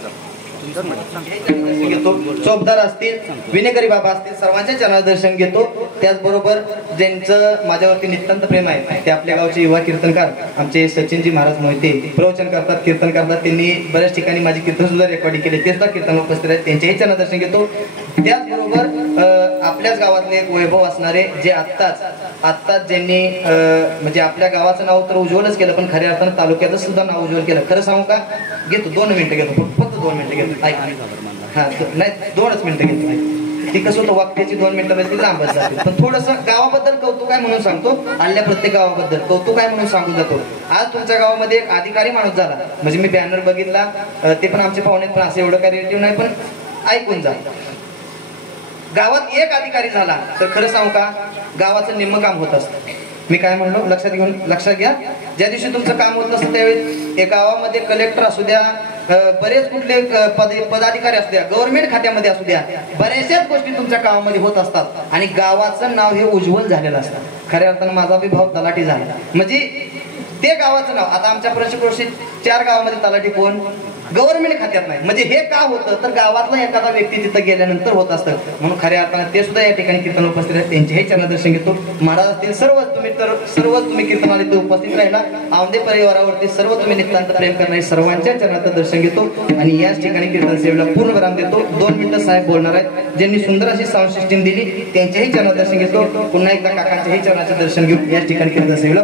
घेतो, चोपदार असतील, विनेकरी बाबा असतील, सर्वांचे चरण दर्शन घेतो. त्याचबरोबर ज्यांचं माझ्यावरती नितांत प्रेम आहे ते आपल्या गावचे युवा कीर्तनकार आमचे सचिनजी महाराज मोहिते प्रवचन करतात, कीर्तन करतात. त्यांनी बऱ्याच ठिकाणी माझी कीर्तन सुद्धा रेकॉर्डिंग केले, ते सुद्धा कीर्तन उपस्थित आहेत, त्यांचेही चरण दर्शन घेतो. त्याचबरोबर आपल्याच गावातले एक वैभव असणारे जे आत्ताच ज्यांनी म्हणजे आपल्या गावाचं नाव तर उज्ज्वलच केलं, पण खऱ्या अर्थानं तालुक्याचं सुद्धा नाव उज्ज्वल केलं. खरं सांगू का, घेतो 2 मिनिटं घेतो, फक्त 2 मिनिटं घेतो, हा नाही 2च मिनिटं घेतो. ती कसं होतं वाक्याची 2 मिनिटं लांबच जाते, पण थोडंसं गावाबद्दल कौतुक आहे म्हणून सांगतो, आल्या प्रत्येक गावाबद्दल कौतुक आहे म्हणून सांगून जातो. आज तुमच्या गावामध्ये एक अधिकारी माणूस झाला, म्हणजे मी बॅनर बघितला, ते पण आमचे पाहुणे, पण असं एवढं काही रिलेटिव्ह नाही, पण ऐकून जा. गावात एक अधिकारी झाला तर खरं सांगू का गावाचं निम्म काम होत असतं. मी काय म्हणलो लक्षात घ्या, ज्या दिवशी तुमचं काम होत नसतं त्यावेळी गावामध्ये कलेक्टर असू द्या, बरेच कुठले पदाधिकारी असू द्या, गव्हर्नमेंट खात्यामध्ये असू द्या, बऱ्याचशाच गोष्टी तुमच्या गावामध्ये होत असतात आणि गावाचं नाव हे उज्ज्वल झालेलं असतं. खऱ्या अर्थानं माझा बी भाव तलाठी झाला, म्हणजे ते गावाचं नाव. आता आमच्या पंचक्रोशीत 4 गावामध्ये तलाठी कोण गव्हर्नमेंट खात्यात नाही, म्हणजे हे का होतं तर गावातला एखादा व्यक्ती तिथं गेल्यानंतर होत असतं. म्हणून खऱ्या अर्थानं ते सुद्धा या ठिकाणी कीर्तन उपस्थित आहेत, त्यांचेही चरण दर्शन घेतो. महाराज असतील सर्वच तुम्ही कीर्तनाला उपस्थित राहिला, औंधे परिवारावरती सर्व तुम्ही नितांत प्रेम करणारे सर्वांच्या चरणाचं दर्शन घेतो आणि याच ठिकाणी कीर्तन सेवेला पूर्ण विराम देतो. 2 मिनिटं साहेब बोलणार आहेत, ज्यांनी सुंदर अशी साऊंड सिस्टीम दिली त्यांचेही चरण दर्शन घेतो. पुन्हा एकदा काकांच्याही चरणाचे दर्शन घेऊन याच ठिकाणी कीर्तन सेवेला